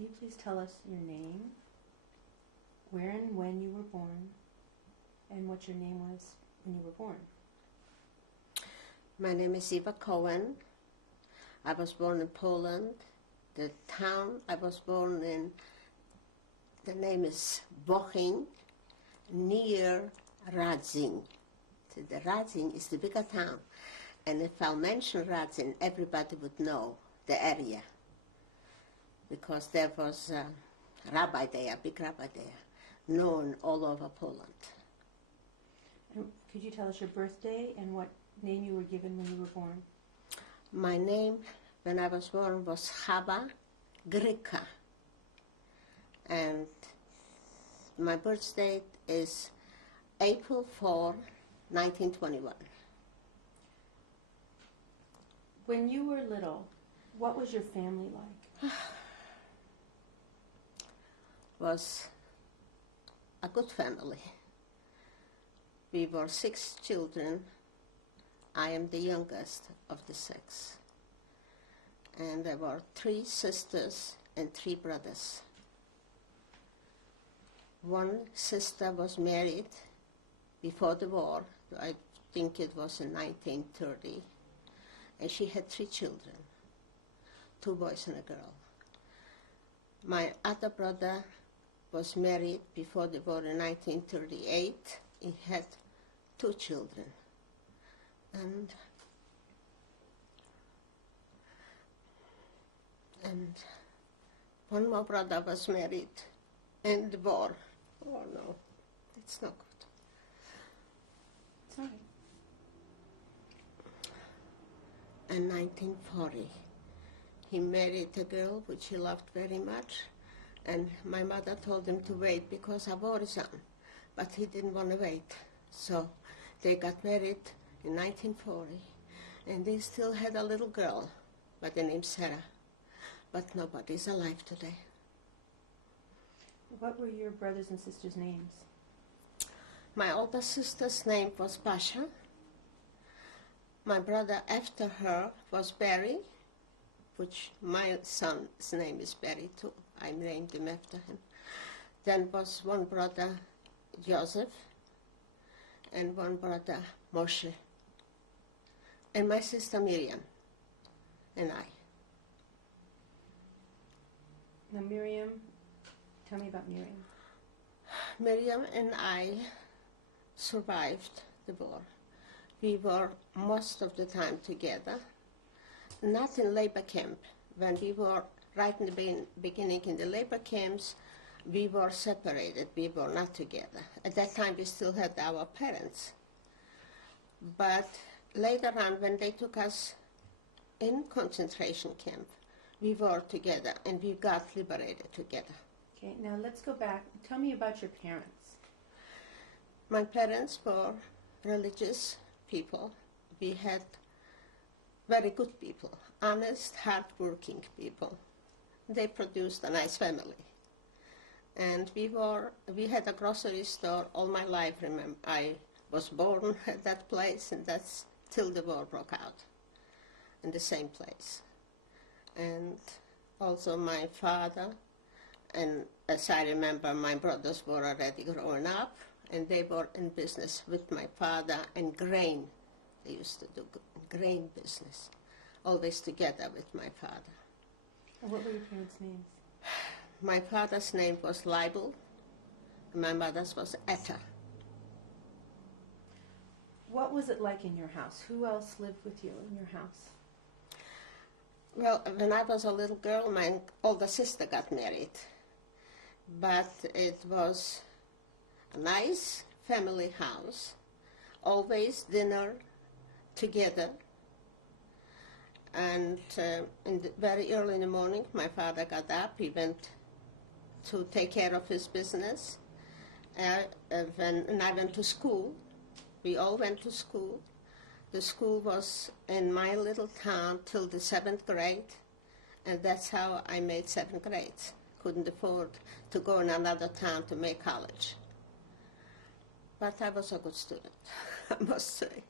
Can you please tell us your name, where and when you were born, and what your name was when you were born? My name is Eva Kohan. I was born in Poland. The town I was born in, the name is Bochyn, near Radzin. So the Radzin is the bigger town. And if I mention Radzin, everybody would know the area. Because there was a rabbi there, a big rabbi there, known all over Poland. And could you tell us your birthday and what name you were given when you were born? My name when I was born was Chava Grika. And my birth date is April 4, 1921. When you were little, what was your family like? Was a good family. We were 6 children. I am the youngest of the 6. And there were 3 sisters and 3 brothers. One sister was married before the war. I think it was in 1930. And she had 3 children, 2 boys and a girl. My other brother was married before the war in 1938. He had 2 children. And one more brother was married in the war. Oh no, that's not good. Sorry. In 1940, he married a girl which he loved very much, and my mother told him to wait because a war is on, but he didn't want to wait. So they got married in 1940, and they still had a little girl by the name Sarah, but nobody's alive today. What were your brothers and sisters' names? My older sister's name was Pasha. My brother after her was Barry, which my son's name is Barry too. I named him after him. Then was one brother, Joseph, and one brother, Moshe, and my sister Miriam, and I. Now Miriam, tell me about Miriam. Miriam and I survived the war. We were most of the time together, not in labor camp. When we were right in the beginning in the labor camps, we were separated, we were not together. At that time we still had our parents. But later on, when they took us in concentration camp, we were together and we got liberated together. Okay, now let's go back. Tell me about your parents. My parents were religious people. We had very good people, honest, hard-working people. They produced a nice family. And we had a grocery store all my life. Remember, I was born at that place, and that's till the war broke out, in the same place. And also my father, and as I remember, my brothers were already growing up, and they were in business with my father and grain. They used to do grain business, always together with my father. And what were your parents' names? My father's name was Leibel, and my mother's was Etta. What was it like in your house? Who else lived with you in your house? Well, when I was a little girl, my older sister got married. But it was a nice family house, always dinner together. And very early in the morning, my father got up. He went to take care of his business. And I went to school. We all went to school. The school was in my little town till the 7th grade, and that's how I made 7th grade. Couldn't afford to go in another town to make college. But I was a good student, I must say.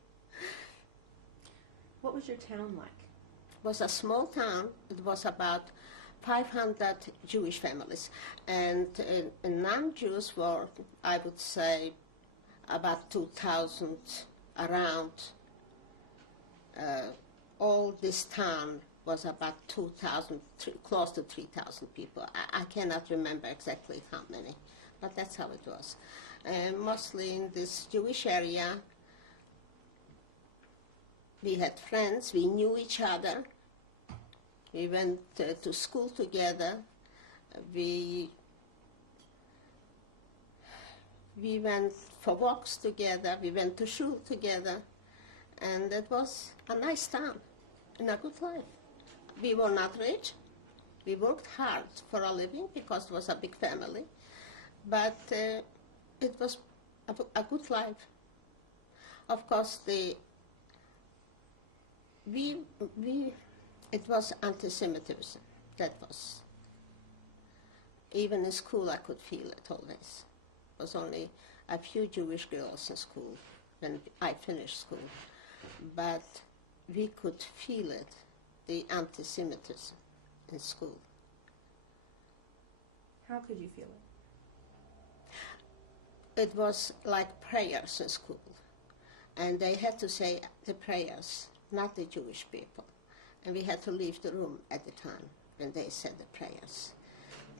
What was your town like? It was a small town. It was about 500 Jewish families, and non-Jews were, I would say, about 2,000 around. All this town was about 2,000, close to 3,000 people. I cannot remember exactly how many, but that's how it was. Mostly in this Jewish area, we had friends, we knew each other, we went to school together, we went for walks together, we went to shul together, and it was a nice town and a good life. We were not rich, we worked hard for a living because it was a big family, but it was a good life. Of course, it was anti-Semitism. That was, even in school I could feel it always. There was only a few Jewish girls in school when I finished school, but we could feel it, the anti-Semitism in school. How could you feel it? It was like prayers in school, and they had to say the prayers, not the Jewish people, and we had to leave the room at the time when they said the prayers.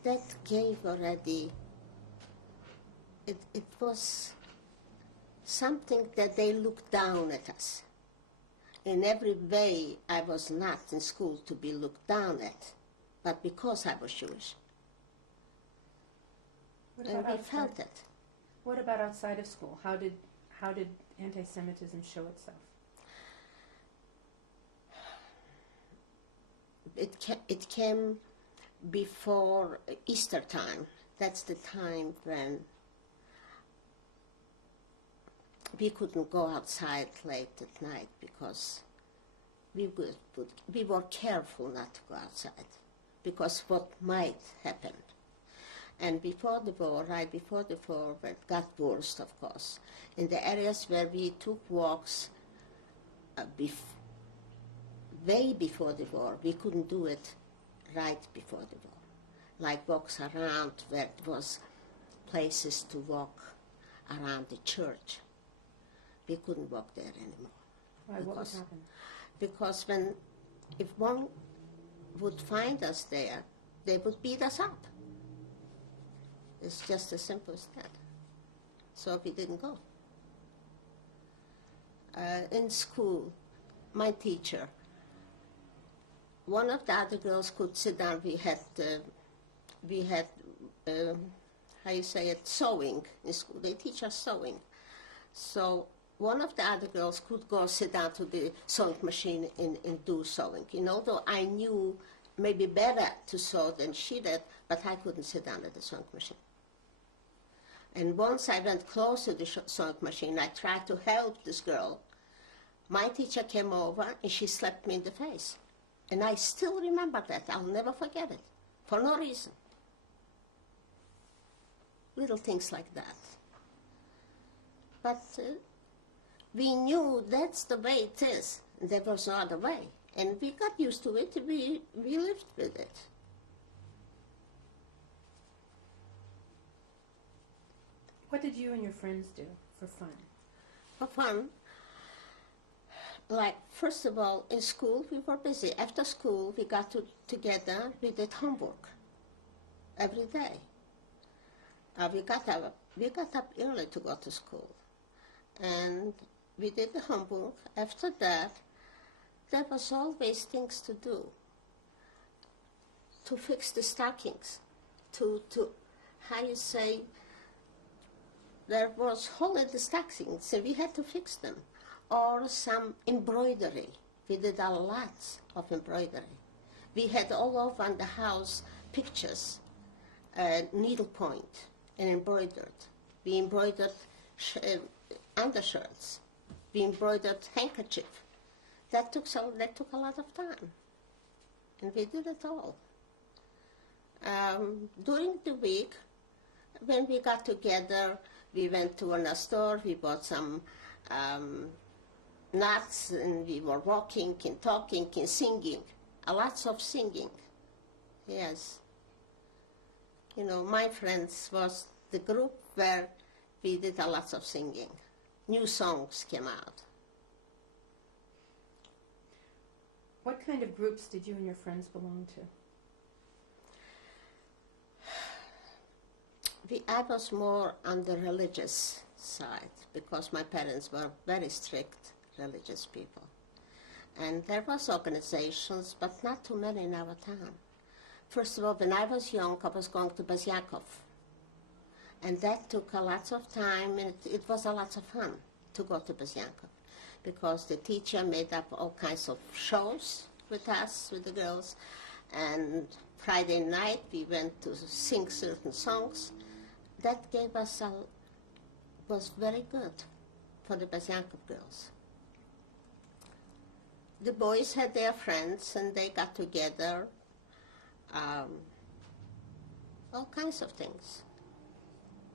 That gave already, it was something that they looked down at us. In every way, I was not in school to be looked down at, but because I was Jewish. And we felt it. What about outside of school? How did anti-Semitism show itself? It came before Easter time. That's the time when we couldn't go outside late at night because we were careful not to go outside because what might happen. And before the war, right before the war, it got worse, of course. In the areas where we took walks way before the war, we couldn't do it right before the war. Like walks around where it was places to walk around the church. We couldn't walk there anymore. Why? What would happen? Because if one would find us there, they would beat us up. It's just as simple as that. So we didn't go. In school, my teacher, one of the other girls could sit down. We had how you say it, sewing in school. They teach us sewing. So one of the other girls could go sit down to the sewing machine and do sewing. Although I knew maybe better to sew than she did, but I couldn't sit down at the sewing machine. And once I went close to the sewing machine, I tried to help this girl. My teacher came over and she slapped me in the face. And I still remember that. I'll never forget it, for no reason. Little things like that. But we knew that's the way it is. There was no other way. And we got used to it. We lived with it. What did you and your friends do for fun? For fun, like, first of all, in school, we were busy. After school, we got together, we did homework every day. We got up early to go to school. And we did the homework. After that, there was always things to do. To fix the stockings, to how you say, there was hole in the stockings, so we had to fix them. Or some embroidery. We did a lot of embroidery. We had all over the house pictures, needlepoint, and embroidered. We embroidered undershirts. We embroidered handkerchief. That took a lot of time, and we did it all. During the week, when we got together, we went to a store. We bought some nuts, and we were walking and talking and singing. Lots of singing. Yes. You know, my friends was the group where we did a lot of singing. New songs came out. What kind of groups did you and your friends belong to? I was more on the religious side because my parents were very strict religious people. And there was organizations, but not too many in our town. First of all, when I was young, I was going to Bazyakov. And that took a lot of time, and it was a lot of fun to go to Bazyakov because the teacher made up all kinds of shows with us, with the girls. And Friday night, we went to sing certain songs. That gave us was very good for the Bazyakov girls. The boys had their friends, and they got together, all kinds of things.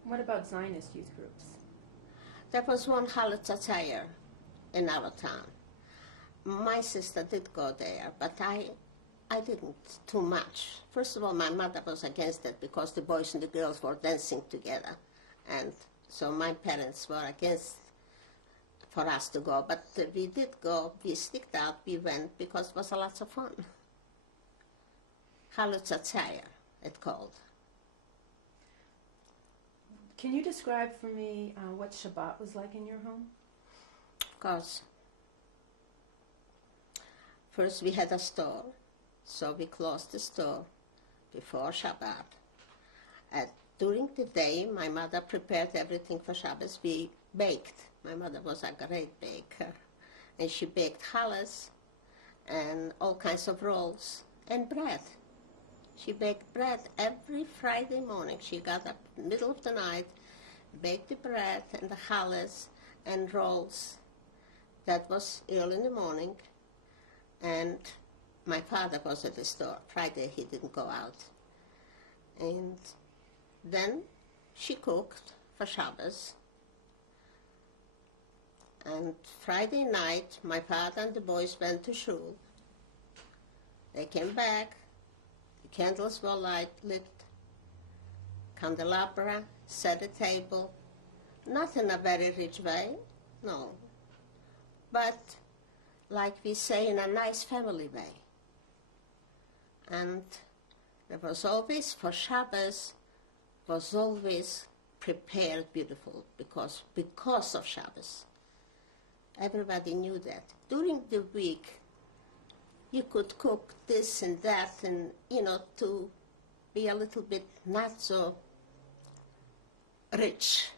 What about Zionist youth groups? There was one Holocaust in our town. My sister did go there, but I didn't too much. First of all, my mother was against it because the boys and the girls were dancing together. And so my parents were against for us to go. But we did go, we sticked out, we went because it was a lot of fun. Holocaust, it's called. Can you describe for me what Shabbat was like in your home? Of course. First we had a store, so we closed the store before Shabbat. And during the day, my mother prepared everything for Shabbos. We baked. My mother was a great baker. And she baked challahs and all kinds of rolls and bread. She baked bread every Friday morning. She got up in the middle of the night, baked the bread and the challahs and rolls. That was early in the morning. And my father was at the store. Friday he didn't go out. And then she cooked for Shabbos. And Friday night, my father and the boys went to shul. They came back. The candles were lit. Candelabra, set a table. Not in a very rich way, no. But like we say, in a nice family way. And there was always, for Shabbos, was always prepared beautiful because of Shabbos. Everybody knew that. During the week, you could cook this and that and, to be a little bit not so rich.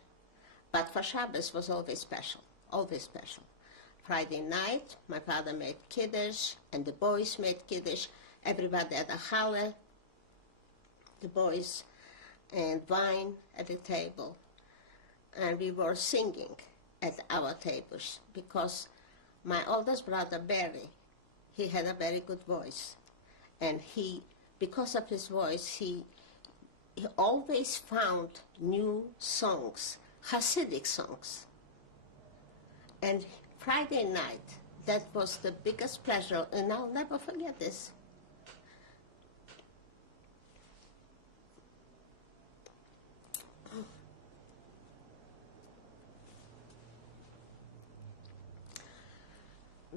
But for Shabbos was always special, always special. Friday night, my father made kiddush, and the boys made kiddush. Everybody had a challah, the boys, and wine at the table. And we were singing at our tables because my oldest brother, Barry, he had a very good voice. And because of his voice, he always found new songs, Hasidic songs. And Friday night, that was the biggest pleasure, and I'll never forget this.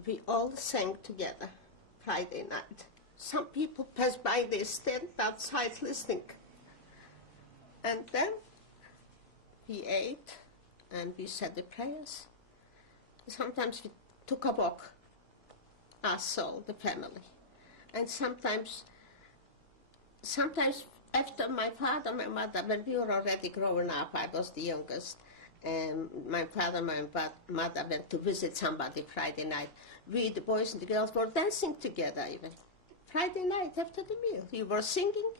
We all sang together Friday night. Some people passed by, they stand outside listening. And then we ate and we said the prayers. Sometimes we took a walk, us all, the family. And sometimes after my father, my mother, when we were already growing up, I was the youngest, and my father, my mother went to visit somebody Friday night. We, the boys and the girls, were dancing together even. Friday night after the meal. We were singing.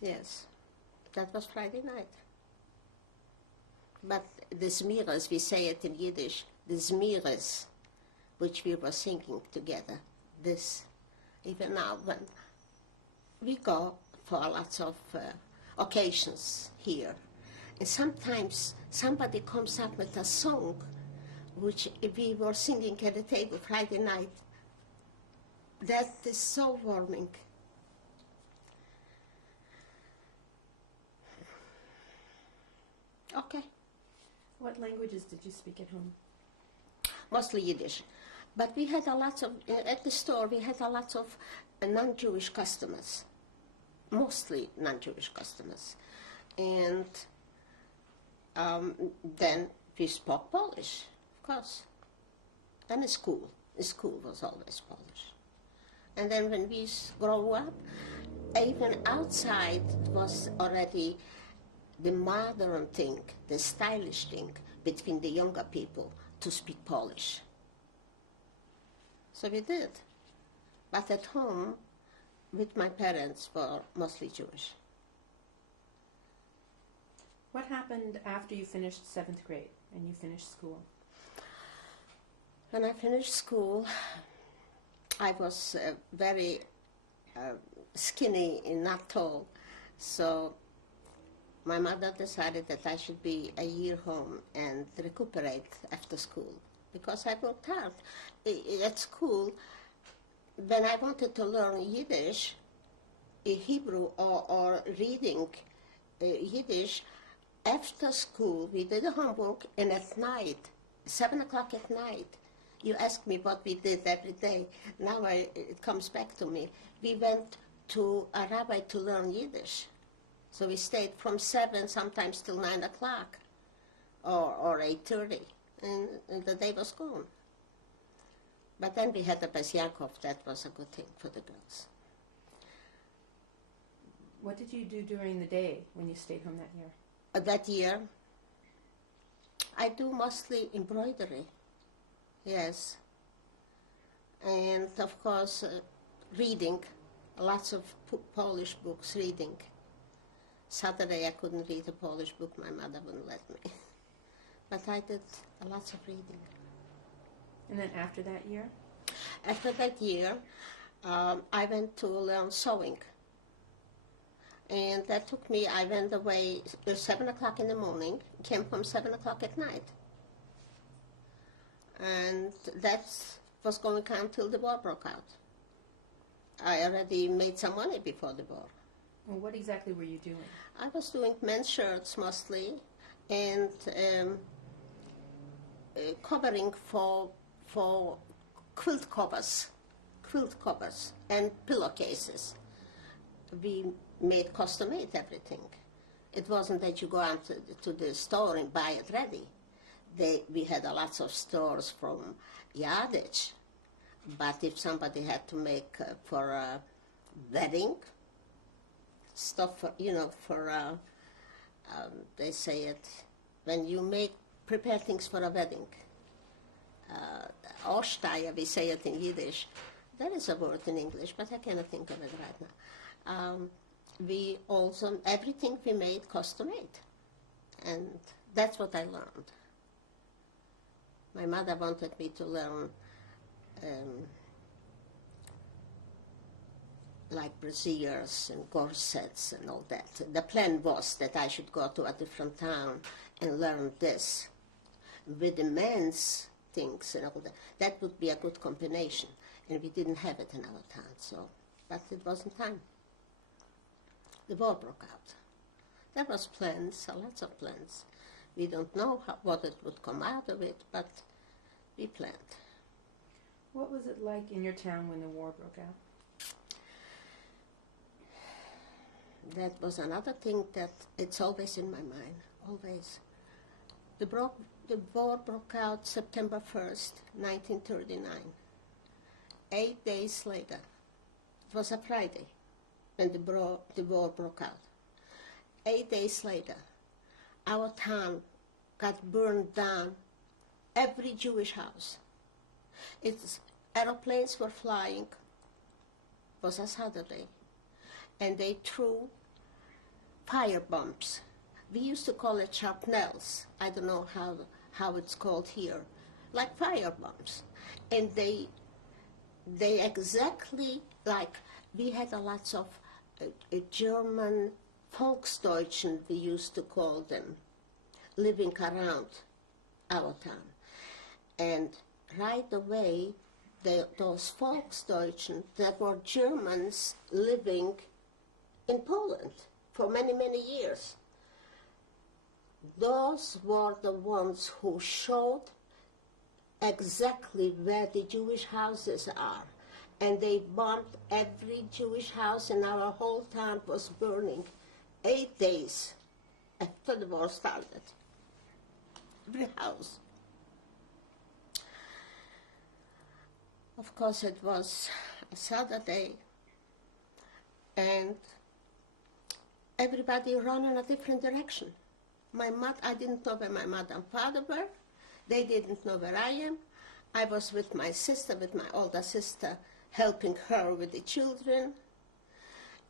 Yes, that was Friday night. But the zmiras, we say it in Yiddish, the zmiras, which we were singing together, this, even now, when we go for lots of occasions here. And sometimes somebody comes up with a song which we were singing at the table Friday night. That is so warming. Okay. What languages did you speak at home? Mostly Yiddish. But we had a lot of, at the store, we had a lot of non-Jewish customers, mostly non-Jewish customers. And then we spoke Polish, of course. And the school was always Polish. And then when we grew up, even outside it was already the modern thing, the stylish thing between the younger people to speak Polish. So we did. But at home, with my parents, were mostly Jewish. What happened after you finished 7th grade and you finished school? When I finished school, I was very skinny and not tall. So my mother decided that I should be a year home and recuperate after school, because I worked hard. At school, when I wanted to learn Yiddish, Hebrew, or reading Yiddish, after school we did the homework, and at night, 7 o'clock at night, you asked me what we did every day. Now it comes back to me. We went to a rabbi to learn Yiddish. So we stayed from 7 sometimes till 9 o'clock or 8:30, and the day was gone. But then we had the Bes Yaakov. That was a good thing for the girls. What did you do during the day when you stayed home that year? That year, I do mostly embroidery, yes. And of course, reading, lots of Polish books, reading. Saturday I couldn't read a Polish book, my mother wouldn't let me. But I did lots of reading. And then after that year? After that year, I went to learn sewing. And that took me, I went away at 7 o'clock in the morning, came home 7 o'clock at night. And that was going on until the war broke out. I already made some money before the war. Well, what exactly were you doing? I was doing men's shirts mostly, and covering for quilt covers and pillowcases. We made custom-made everything. It wasn't that you go out to the store and buy it ready. We had a lots of stores from yardage, but if somebody had to make for a wedding, stuff for, they say it, when you prepare things for a wedding, Ostaya, we say it in Yiddish. There is a word in English, but I cannot think of it right now. We also, everything we made custom-made, and that's what I learned. My mother wanted me to learn like brassieres and corsets and all that. The plan was that I should go to a different town and learn this. With the men's things and all that, that would be a good combination. And we didn't have it in our town, so, but it wasn't time. The war broke out. There was plans, lots of plans. We don't know what it would come out of it, but we planned. What was it like in your town when the war broke out? That was another thing that it's always in my mind, always. The war broke out September 1st, 1939. 8 days later, it was a Friday when the war broke out. 8 days later, our town got burned down, every Jewish house. Aeroplanes were flying, it was a Saturday, and they threw fire bombs. We used to call it shrapnels. I don't know how it's called here, like fire bombs. And they exactly like, we had a lot of German Volksdeutschen, we used to call them, living around our town. And right away, those Volksdeutschen, that were Germans living in Poland for many, many years, those were the ones who showed exactly where the Jewish houses are. And they bombed every Jewish house, and our whole town was burning 8 days after the war started. Every house. Of course, it was a Saturday, and everybody ran in a different direction. I didn't know where my mother and father were. They didn't know where I am. I was with my sister, with my older sister, helping her with the children.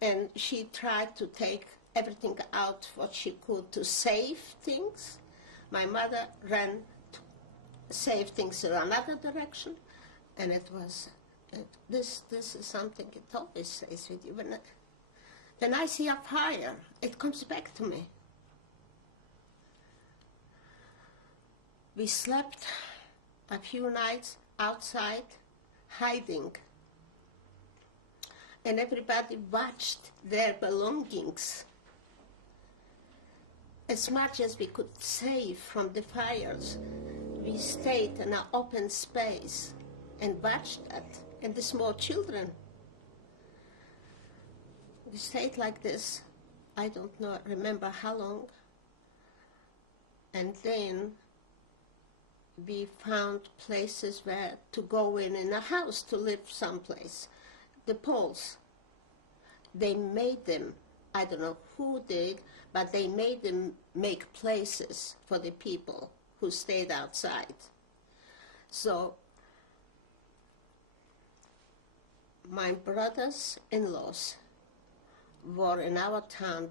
And she tried to take everything out what she could to save things. My mother ran to save things in another direction. And this is something it always stays with you. When I see a fire, it comes back to me. We slept a few nights outside, hiding. And everybody watched their belongings. As much as we could save from the fires, we stayed in an open space and watched that. And the small children, we stayed like this, I don't know, remember how long. And then we found places where to go in a house, to live someplace. The Poles, they made them, I don't know who did, but they made them make places for the people who stayed outside. So my brothers-in-laws were in our town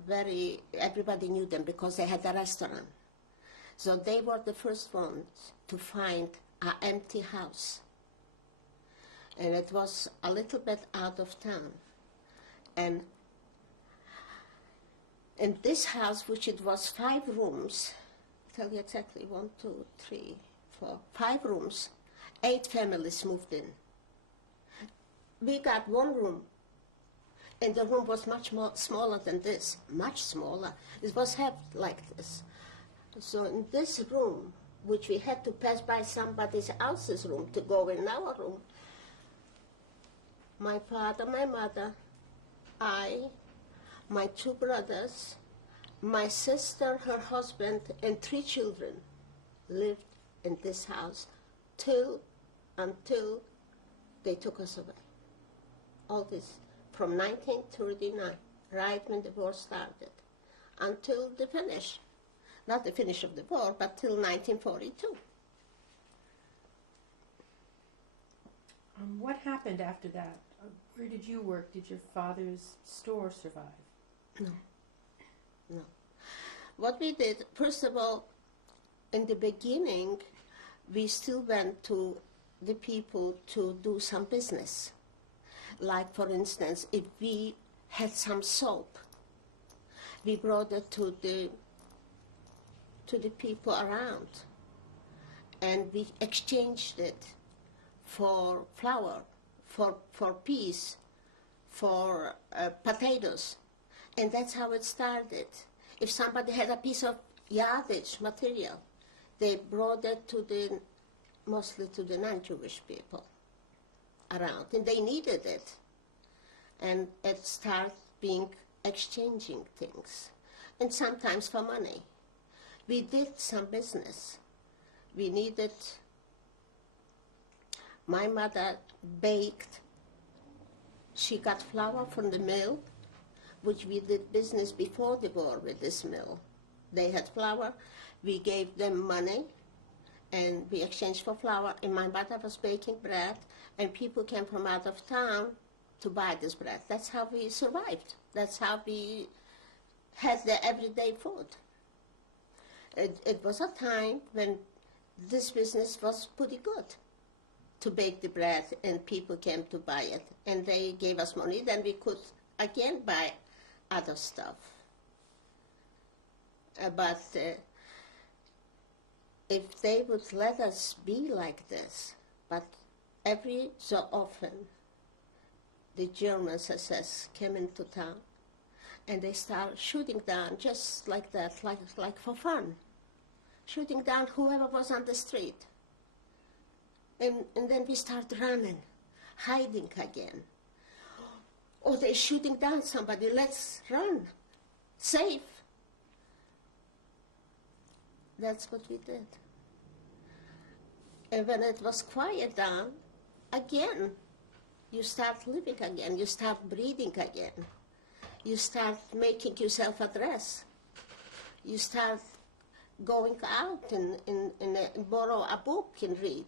everybody knew them because they had a restaurant. So they were the first ones to find an empty house. And it was a little bit out of town. And in this house, which it was 5 rooms, I'll tell you exactly, 1, 2, 3, 4, 5 rooms, 8 families moved in. We got 1 room, and the room was much more smaller than this, much smaller. It was half like this. So in this room, which we had to pass by somebody else's room to go in our room, my father, my mother, I, my 2 brothers, my sister, her husband, and 3 children lived in this house until they took us away. All this from 1939, right when the war started, until the finish. Not the finish of the war, but till 1942. What happened after that? Where did you work? Did your father's store survive? No. What we did, first of all, in the beginning, we still went to the people to do some business. Like, for instance, if we had some soap, we brought it to the people around, and we exchanged it for flour, for peas, for potatoes, and that's how it started. If somebody had a piece of yardage material, they brought it mostly to the non-Jewish people around, and they needed it, and it started being exchanging things, and sometimes for money. We did some business. My mother baked. She got flour from the mill, which we did business before the war with this mill. They had flour. We gave them money, and we exchanged for flour. And my mother was baking bread, and people came from out of town to buy this bread. That's how we survived. That's how we had the everyday food. It was a time when this business was pretty good, to bake the bread, and people came to buy it, and they gave us money. Then we could again buy other stuff. But if they would let us be like this, but every so often the German SS came into town, and they started shooting down just like that, like for fun. shooting down whoever was on the street. And then we start running, hiding again. Or they're shooting down somebody, let's run, safe. That's what we did. And when it was quiet down, again, you start living again, you start breathing again. You start making yourself a dress. You start going out and borrow a book and read.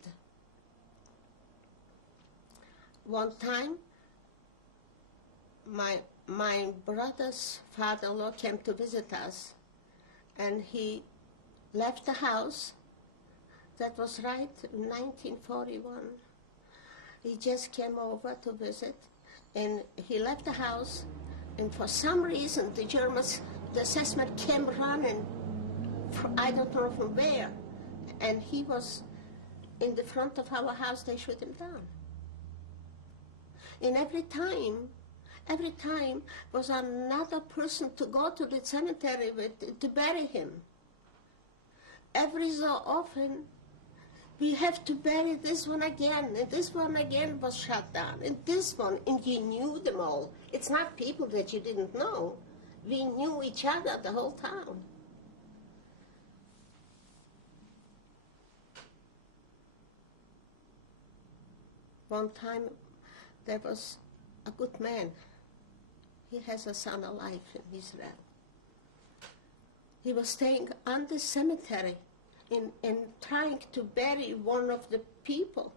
One time, my brother's father-in-law came to visit us, and he left the house. That was right in 1941. He just came over to visit, and he left the house, and for some reason the Germans, the assessment came running, I don't know from where, and he was in the front of our house. They shot him down. And every time was another person to go to the cemetery with, to bury him. Every so often, we have to bury this one again, and this one again was shot down, and this one, and you knew them all. It's not people that you didn't know. We knew each other, the whole town. One time, there was a good man. He has a son alive in Israel. He was staying on the cemetery and trying to bury one of the people,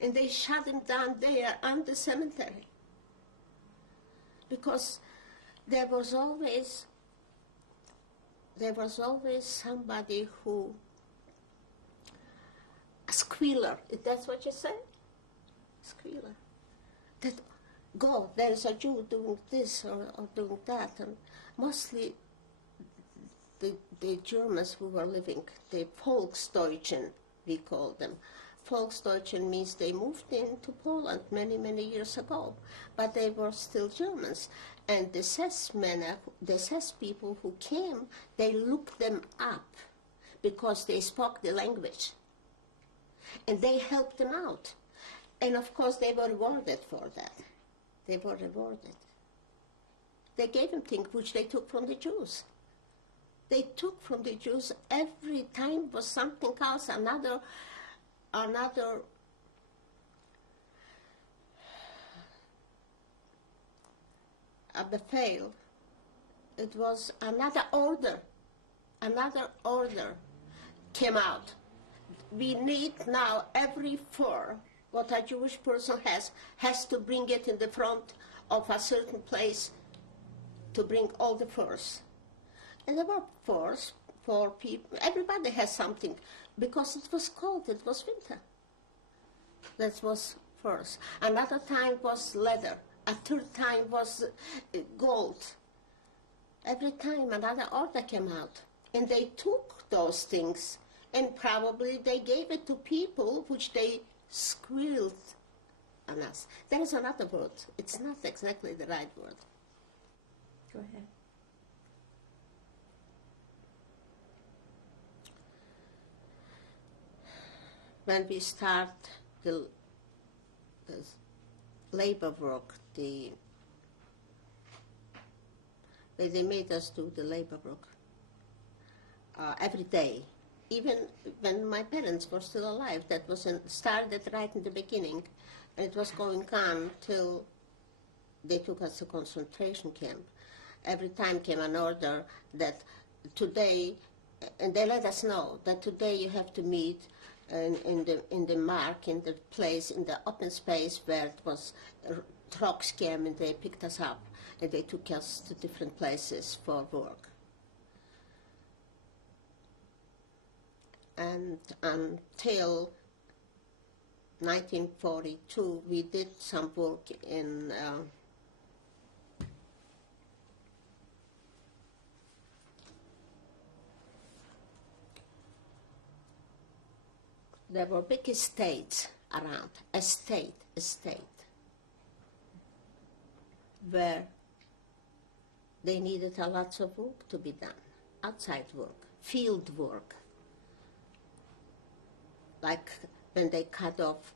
and they shot him down there on the cemetery. Because there was always somebody who, a squealer, that's what you say? Squealer. That, go, there is a Jew doing this or doing that. And mostly the Germans who were living, the Volksdeutschen, we call them. Volksdeutschen means they moved into Poland many, many years ago, but they were still Germans. And the SS people who came, they looked them up because they spoke the language. And they helped them out. And of course they were rewarded for that. They were rewarded. They gave them things which they took from the Jews. They took from the Jews every time was something else, another befehl. It was another order came out. We need now every fur what a Jewish person has to bring it in the front of a certain place to bring all the furs. And there were furs for people. Everybody has something because it was cold, it was winter. That was furs. Another time was leather. A third time was gold. Every time another order came out. And they took those things and probably they gave it to people which they squealed on us. There is another word. It's not exactly the right word. Go ahead. When we start the labor work, they made us do the labor work every day. Even when my parents were still alive, that was started right in the beginning, and it was going on till they took us to concentration camp. Every time came an order that today, and they let us know that today you have to meet in the mark, in the place, in the open space where it was trucks came and they picked us up and they took us to different places for work. And until 1942, we did some work in there were big estates around, estate, where they needed a lot of work to be done, outside work, field work. like when they cut off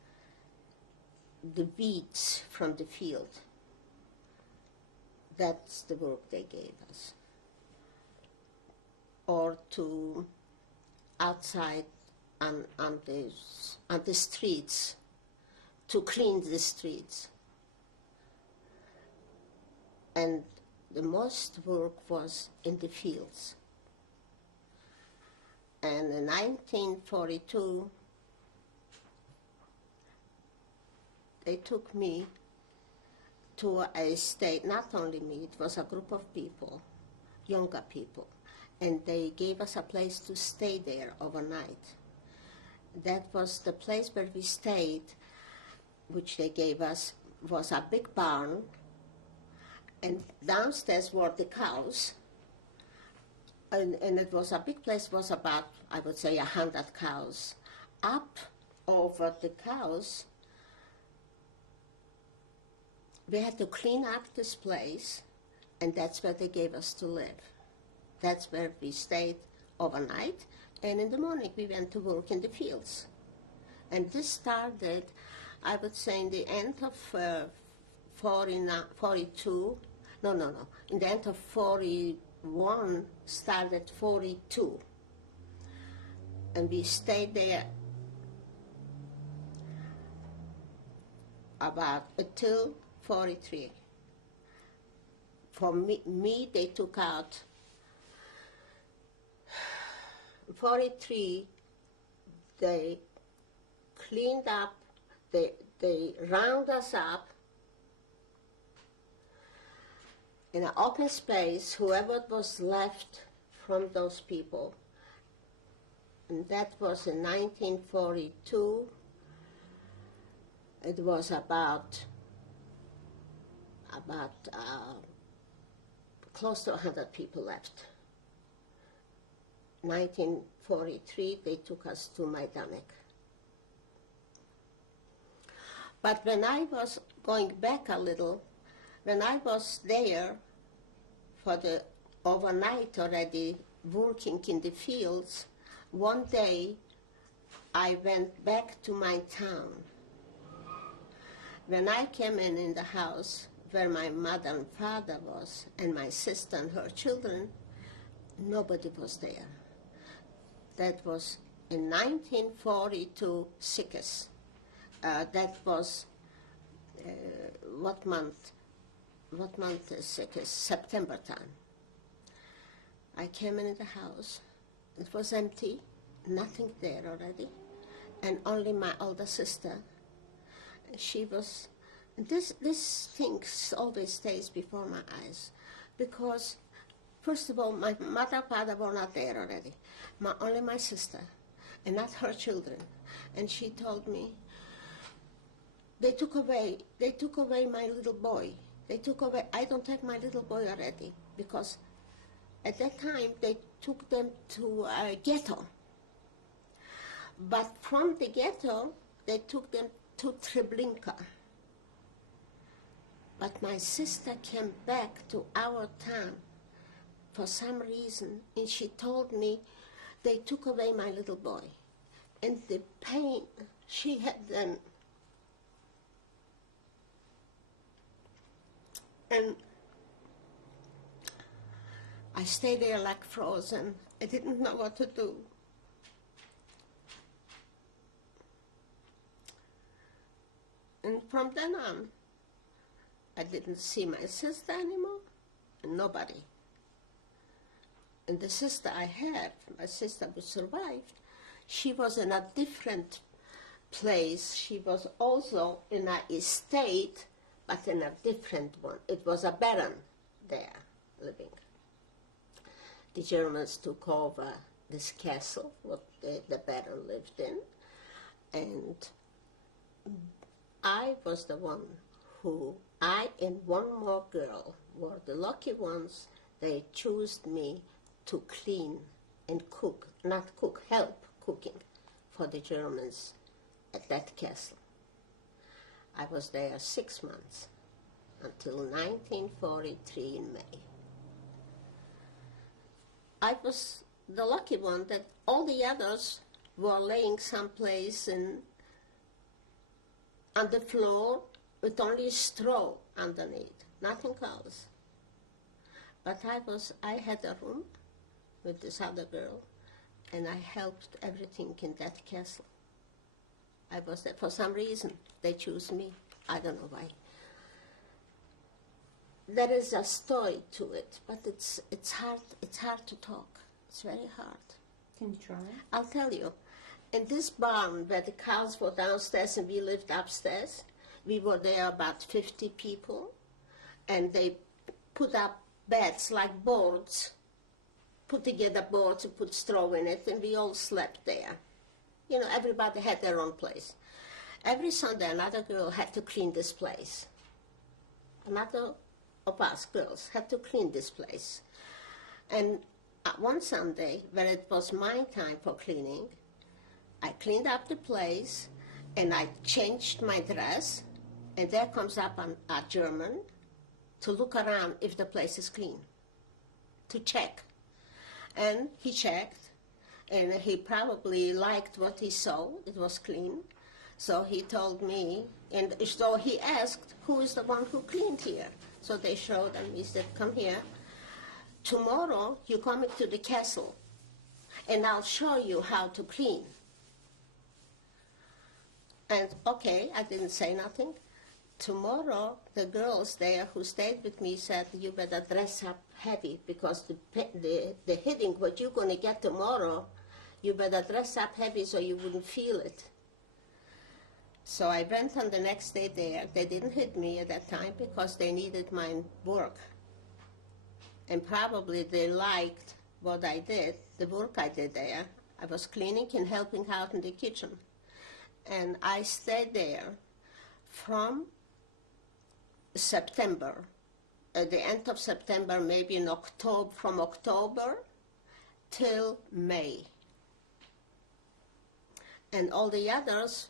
the weeds from the field. That's the work they gave us. Or to outside on the streets, to clean the streets. And the most work was in the fields. And in 1942, they took me to a state, not only me, it was a group of people, younger people, and they gave us a place to stay there overnight. That was the place where we stayed, which they gave us, was a big barn, and downstairs were the cows, and it was a big place, was about, I would say, 100 cows. Up over the cows, we had to clean up this place, and that's where they gave us to live. That's where we stayed overnight, and in the morning we went to work in the fields. And this started, I would say, in the end of 42, in the end of 41, started 42. And we stayed there about until 43. For me, they took out 43. They cleaned up, they round us up in an open space, whoever was left from those people. And that was in 1942. It was about close to 100 people left. 1943, they took us to Majdanek. But when I was going back a little, when I was there for the overnight already working in the fields, one day I went back to my town. When I came in the house where my mother and father was, and my sister and her children, nobody was there. That was in 1942, Sikis. That was, what month is Sikis? September time. I came in the house. It was empty, nothing there already, and only my older sister. She was, this thing always stays before my eyes, because first of all, my mother and father were not there already. Only my sister, and not her children. And she told me, they took away my little boy. I don't have my little boy already, because at that time they took them to a ghetto. But from the ghetto, they took them to Treblinka. But my sister came back to our town for some reason, and she told me they took away my little boy. And the pain she had then. And I stayed there like frozen. I didn't know what to do. And from then on, I didn't see my sister anymore, and nobody. And the sister I had, my sister who survived, she was in a different place. She was also in an estate, but in a different one. It was a baron there living. The Germans took over this castle, what the baron lived in, and I was the one who, I and one more girl were the lucky ones. They chose me to clean and cook, not cook, help cooking for the Germans at that castle. I was there 6 months, until 1943 in May. I was the lucky one that all the others were laying someplace on the floor with only straw underneath, nothing else. But I had a room with this other girl, and I helped everything in that castle. I was there for some reason. They chose me. I don't know why. There is a story to it, but it's hard. It's hard to talk. It's very hard. Can you try? I'll tell you. In this barn where the cows were downstairs and we lived upstairs, we were there about 50 people, and they put up beds like boards, put together boards and put straw in it, and we all slept there. You know, everybody had their own place. Every Sunday, another girl had to clean this place. Another of us girls had to clean this place. And one Sunday, when it was my time for cleaning, I cleaned up the place, and I changed my dress, and there comes up a German to look around if the place is clean, to check. And he checked, and he probably liked what he saw. It was clean. So he told me, and so he asked, who is the one who cleaned here? So they showed, and he said, come here. Tomorrow you're coming to the castle, and I'll show you how to clean. And okay, I didn't say nothing. Tomorrow, the girls there who stayed with me said, you better dress up heavy, because the hitting, what you're going to get tomorrow, you better dress up heavy so you wouldn't feel it. So I went on the next day there. They didn't hit me at that time because they needed my work. And probably they liked what I did, the work I did there. I was cleaning and helping out in the kitchen. And I stayed there from September, at the end of September, maybe in October, from October till May. And all the others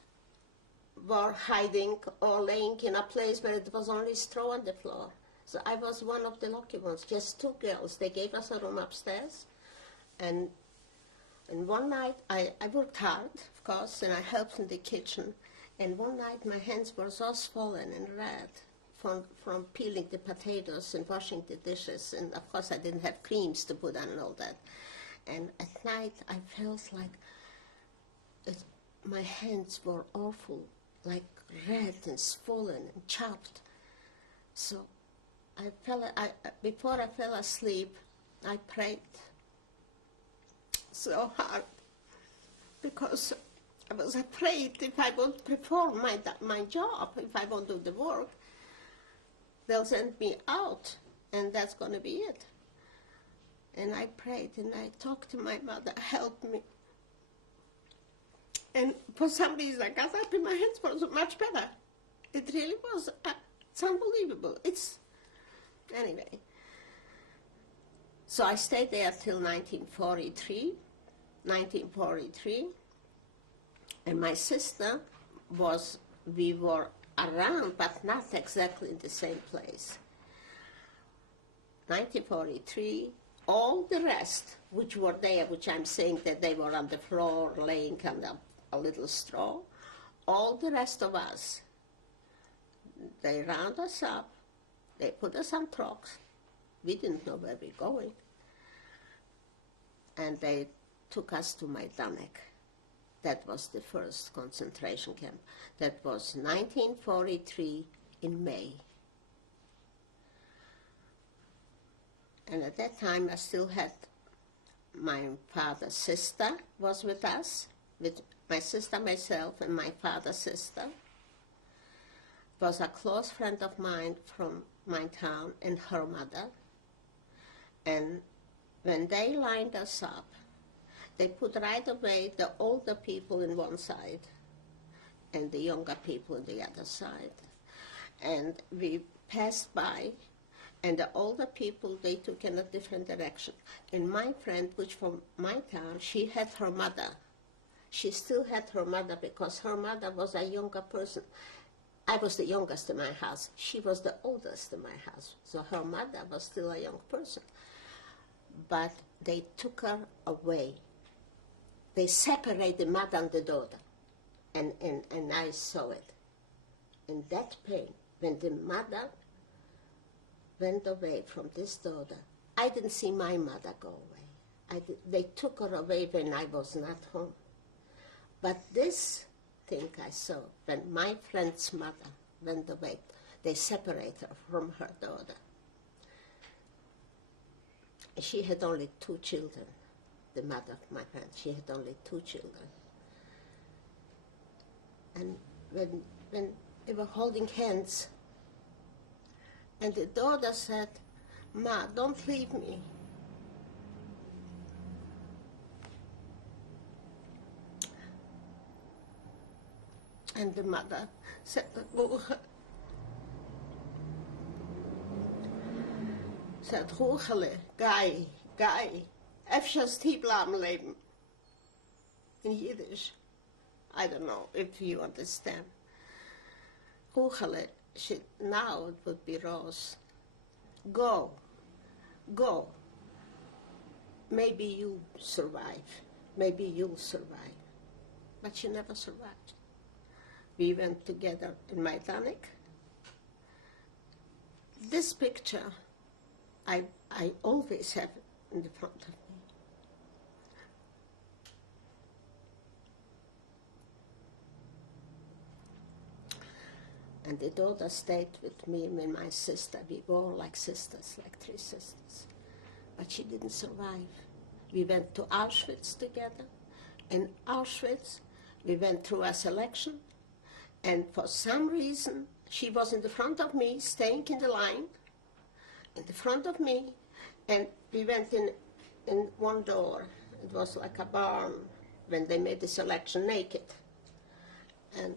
were hiding or laying in a place where it was only straw on the floor. So I was one of the lucky ones, just two girls. They gave us a room upstairs, and one night I worked hard, of course, and I helped in the kitchen. And one night my hands were so swollen and red from peeling the potatoes and washing the dishes. And of course I didn't have creams to put on and all that. And at night I felt like my hands were awful, like red and swollen and chopped. So before I fell asleep, I prayed so hard, because I was afraid if I won't perform my job, if I won't do the work, they'll send me out, and that's going to be it. And I prayed, and I talked to my mother, help me. And for some reason, I got up and my hands were so much better. It really was, it's unbelievable. Anyway. So I stayed there till 1943, and my sister we were around, but not exactly in the same place. 1943, all the rest, which were there, which I'm saying that they were on the floor laying on a little straw, all the rest of us, they round us up, they put us on trucks. We didn't know where we were going. And they took us to Majdanek. That was the first concentration camp. That was 1943 in May. And at that time I still had my father's sister was with us, with my sister, myself, and my father's sister. Was a close friend of mine from my town, and her mother. And when they lined us up, they put right away the older people in one side and the younger people in the other side. And we passed by, and the older people, they took in a different direction. And my friend, which from my town, she had her mother. She still had her mother because her mother was a younger person. I was the youngest in my house. She was the oldest in my house. So her mother was still a young person. But they took her away. they separate the mother and the daughter. And I saw it. And that pain, when the mother went away from this daughter, I didn't see my mother go away. They took her away when I was not home. But this thing I saw, when my friend's mother went away, they separated her from her daughter. She had only 2 children, the mother of my friend. She had only 2 children. And when they were holding hands, and the daughter said, "Ma, don't leave me." And the mother said, "Roegele, Guy, efjes die blijven leven." In Yiddish. I don't know if you understand. Roegele, now it would be Rose. Go. Maybe you survive. Maybe you'll survive. But she never survived. We went together in Majdanek. This picture, I always have in the front of me. And the daughter stayed with me and my sister. We were all like sisters, like 3 sisters. But she didn't survive. We went to Auschwitz together. In Auschwitz, we went through a selection. And for some reason, she was in the front of me, staying in the line, in the front of me. And we went in one door. It was like a barn when they made the selection naked. And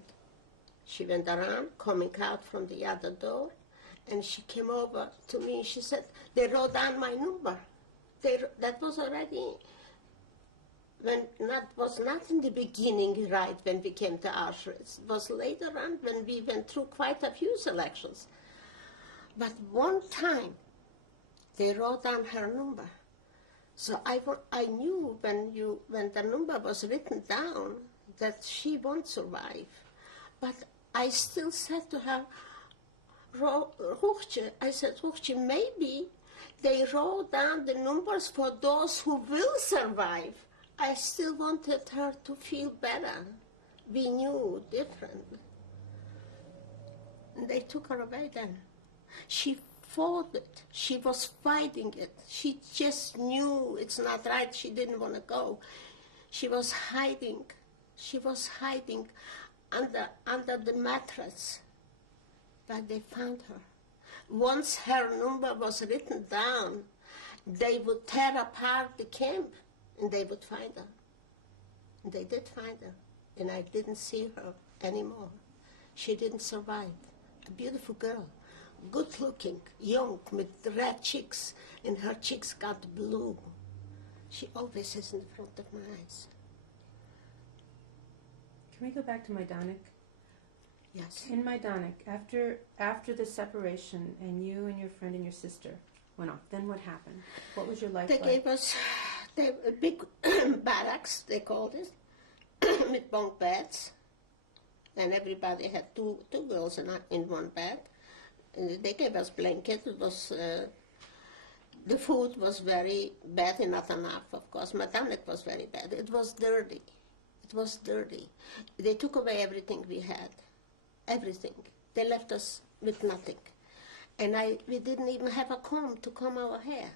she went around, coming out from the other door, and she came over to me and she said, "They wrote down my number." That was already, was not in the beginning, right, when we came to Auschwitz. It was later on when we went through quite a few selections. But one time, they wrote down her number. So I knew when the number was written down that she won't survive. But I still said to her, "Roegje," I said, "Roegje, maybe they wrote down the numbers for those who will survive." I still wanted her to feel better. We knew different. And they took her away then. She fought it. She was fighting it. She just knew it's not right. She didn't want to go. She was hiding. She was hiding under the mattress. But they found her. Once her number was written down, they would tear apart the camp and they would find her. And they did find her. And I didn't see her anymore. She didn't survive. A beautiful girl, good looking, young, with red cheeks, and her cheeks got blue. She always is in front of my eyes. Can we go back to Majdanek? Yes. In Majdanek, after the separation, and you and your friend and your sister went off, then what happened? What was your life They like? gave us a big barracks, they called it, with bunk beds. And everybody had two girls in one bed. And they gave us blankets. It was, the food was very bad and not enough, of course. Majdanek was very bad. It was dirty. It was dirty. They took away everything we had. Everything. They left us with nothing. And we didn't even have a comb to comb our hair.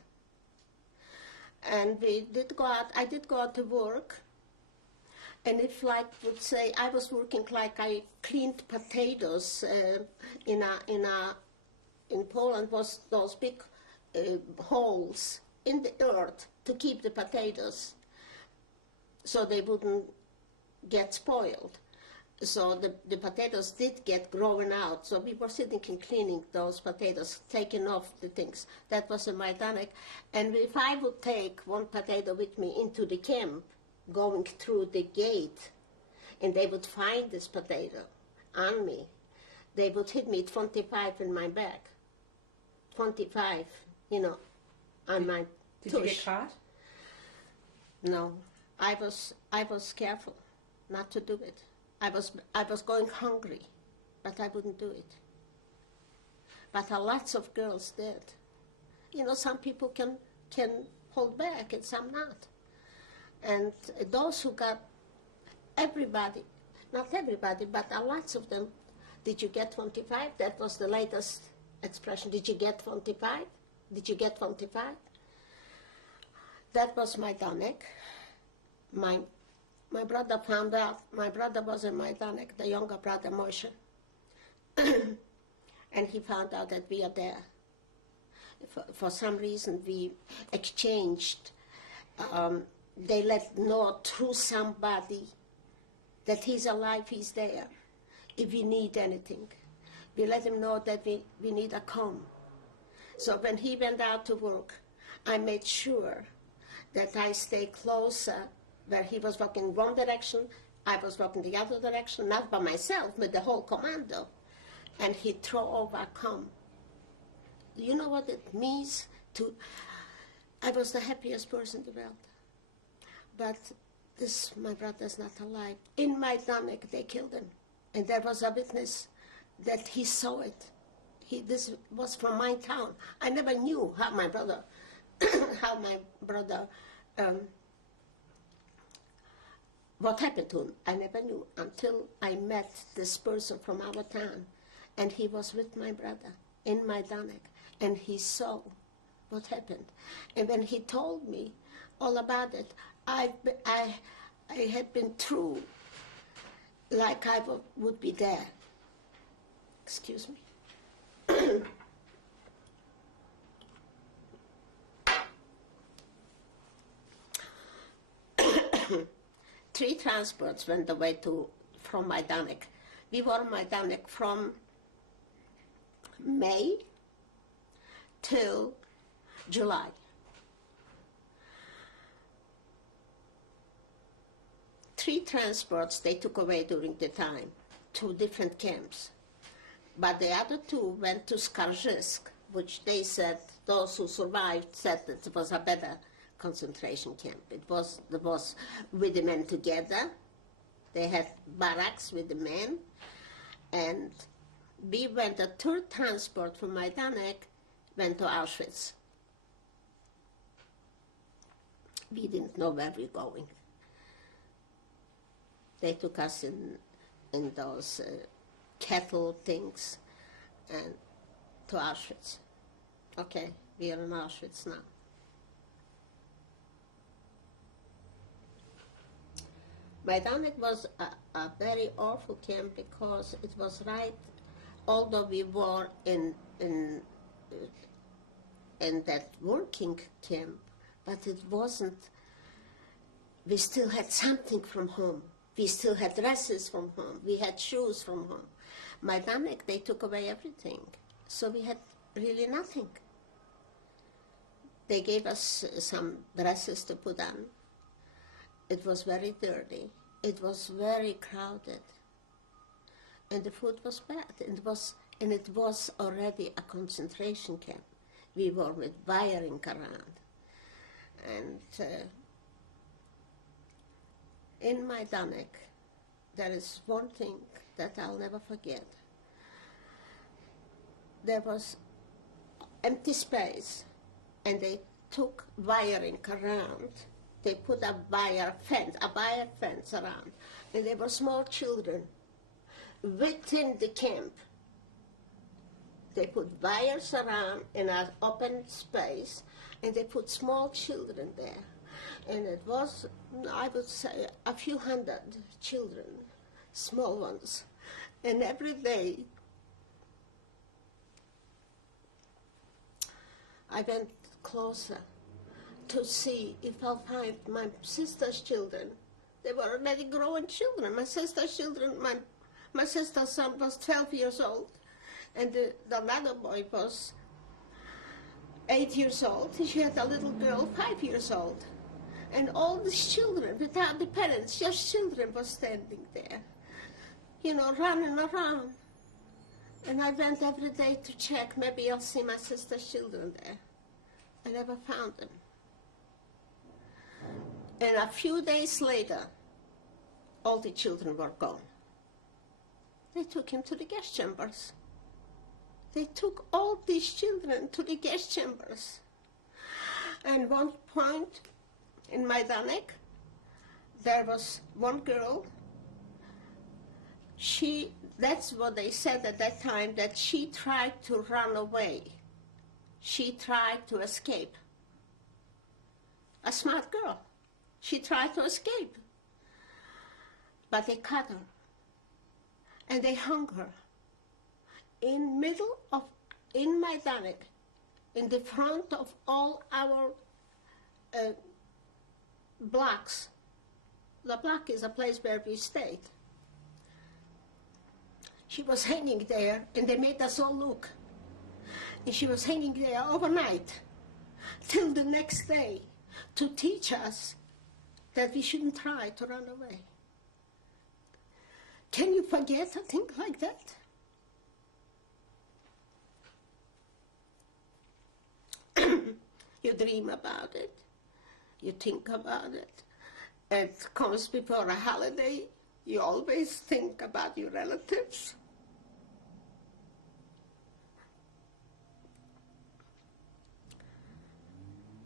And we did go out. I did go out to work. And if, like, would say, I was working like I cleaned potatoes in Poland was those big holes in the earth to keep the potatoes so they wouldn't get spoiled. So the potatoes did get growing out. So we were sitting and cleaning those potatoes, taking off the things. That was in Majdanek. And if I would take one potato with me into the camp, going through the gate, and they would find this potato on me, they would hit me 25 in my back. 25, on my Did tush. you get caught? No. I was careful not to do it. I was going hungry, but I wouldn't do it. But lots of girls did. You know, some people can hold back and some not. And those who got, everybody, not everybody, but lots of them, did you get 25? That was the latest expression. Did you get 25? Did you get 25? That was Majdanek. My brother found out, my brother was in Majdanek, the younger brother Moshe. And he found out that we are there. For some reason we exchanged, they let know through somebody that he's alive, he's there. If we need anything, we let him know that we need a comb. So when he went out to work, I made sure that I stay closer where he was walking one direction, I was walking the other direction, not by myself, but the whole commando. And he threw over a comb. Do you know what it means to... I was the happiest person in the world. But this, my brother's not alive. In Majdanek, they killed him. And there was a witness that he saw it. This was from my town. I never knew how my brother, what happened to him. I never knew until I met this person from our town. And he was with my brother in Majdanek. And he saw what happened. And when he told me all about it, I had been through like I would be there. Excuse me. 3 transports went away from Majdanek. We were in Majdanek from May till July. Three transports they took away during the time to different camps. But the other 2 went to Skarzysk, which they said, those who survived said that it was a better concentration camp. It was with the men together. They had barracks with the men. And we went, the 3rd transport from Majdanek went to Auschwitz. We didn't know where we were going. They took us in those cattle things and to Auschwitz. Okay, we are in Auschwitz now. Majdanek was a very awful camp because it was right, although we were in that working camp, but it wasn't, we still had something from home. We still had dresses from home. We had shoes from home. Majdanek, they took away everything. So we had really nothing. They gave us some dresses to put on. It was very dirty. It was very crowded. And the food was bad. And it was already a concentration camp. We were with wiring around. And in Majdanek, there is one thing that I'll never forget. There was empty space, and they took wiring around. They put a wire fence around, and there were small children within the camp. They put wires around in an open space, and they put small children there. And it was, I would say, a few hundred children, small ones. And every day, I went closer to see if I'll find my sister's children. They were already growing children. My sister's children, my sister's son was 12 years old, and the other boy was 8 years old. She had a little girl, 5 years old. And all these children, without the parents, just children were standing there, you know, running around. And I went every day to check, maybe I'll see my sister's children there. I never found them. And a few days later, all the children were gone. They took him to the gas chambers. They took all these children to the gas chambers. And one point in Majdanek, there was one girl. That's what they said at that time, that she tried to run away. She tried to escape. A smart girl. She tried to escape. But they cut her. And they hung her. In Majdanek, in the front of all our blocks. The block is a place where we stayed. She was hanging there, and they made us all look. And she was hanging there overnight, till the next day, to teach us that we shouldn't try to run away. Can you forget a thing like that? You dream about it, you think about it. It comes before a holiday, you always think about your relatives.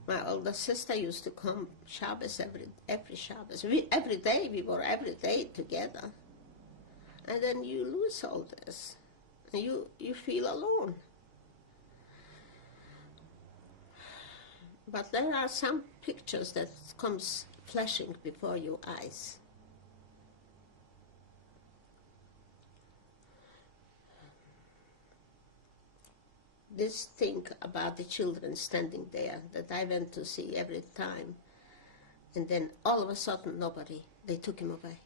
My older sister used to come Shabbos every Shabbos. Every day, we were every day together. And then you lose all this. And you feel alone. But there are some pictures that comes flashing before your eyes. This thing about the children standing there that I went to see every time, and then all of a sudden nobody, they took him away.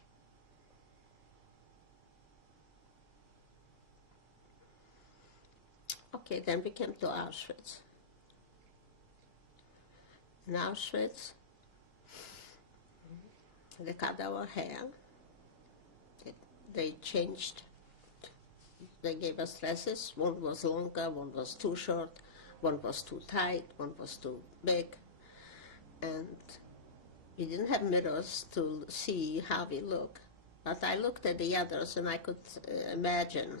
Okay, then we came to Auschwitz. In Auschwitz, they cut our hair, they changed. They gave us dresses. One was longer, one was too short, one was too tight, one was too big. And we didn't have mirrors to see how we look. But I looked at the others and I could imagine.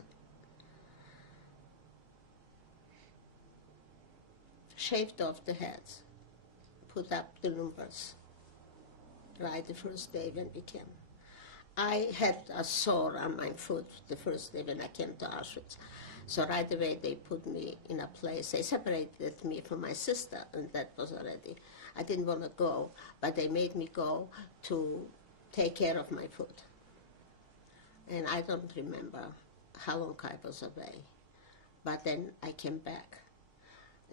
Shaved off the heads, put up the numbers, right the first day when we came. I had a sore on my foot the first day when I came to Auschwitz. So right away they put me in a place. They separated me from my sister, and that was already. I didn't want to go, but they made me go to take care of my foot. And I don't remember how long I was away. But then I came back.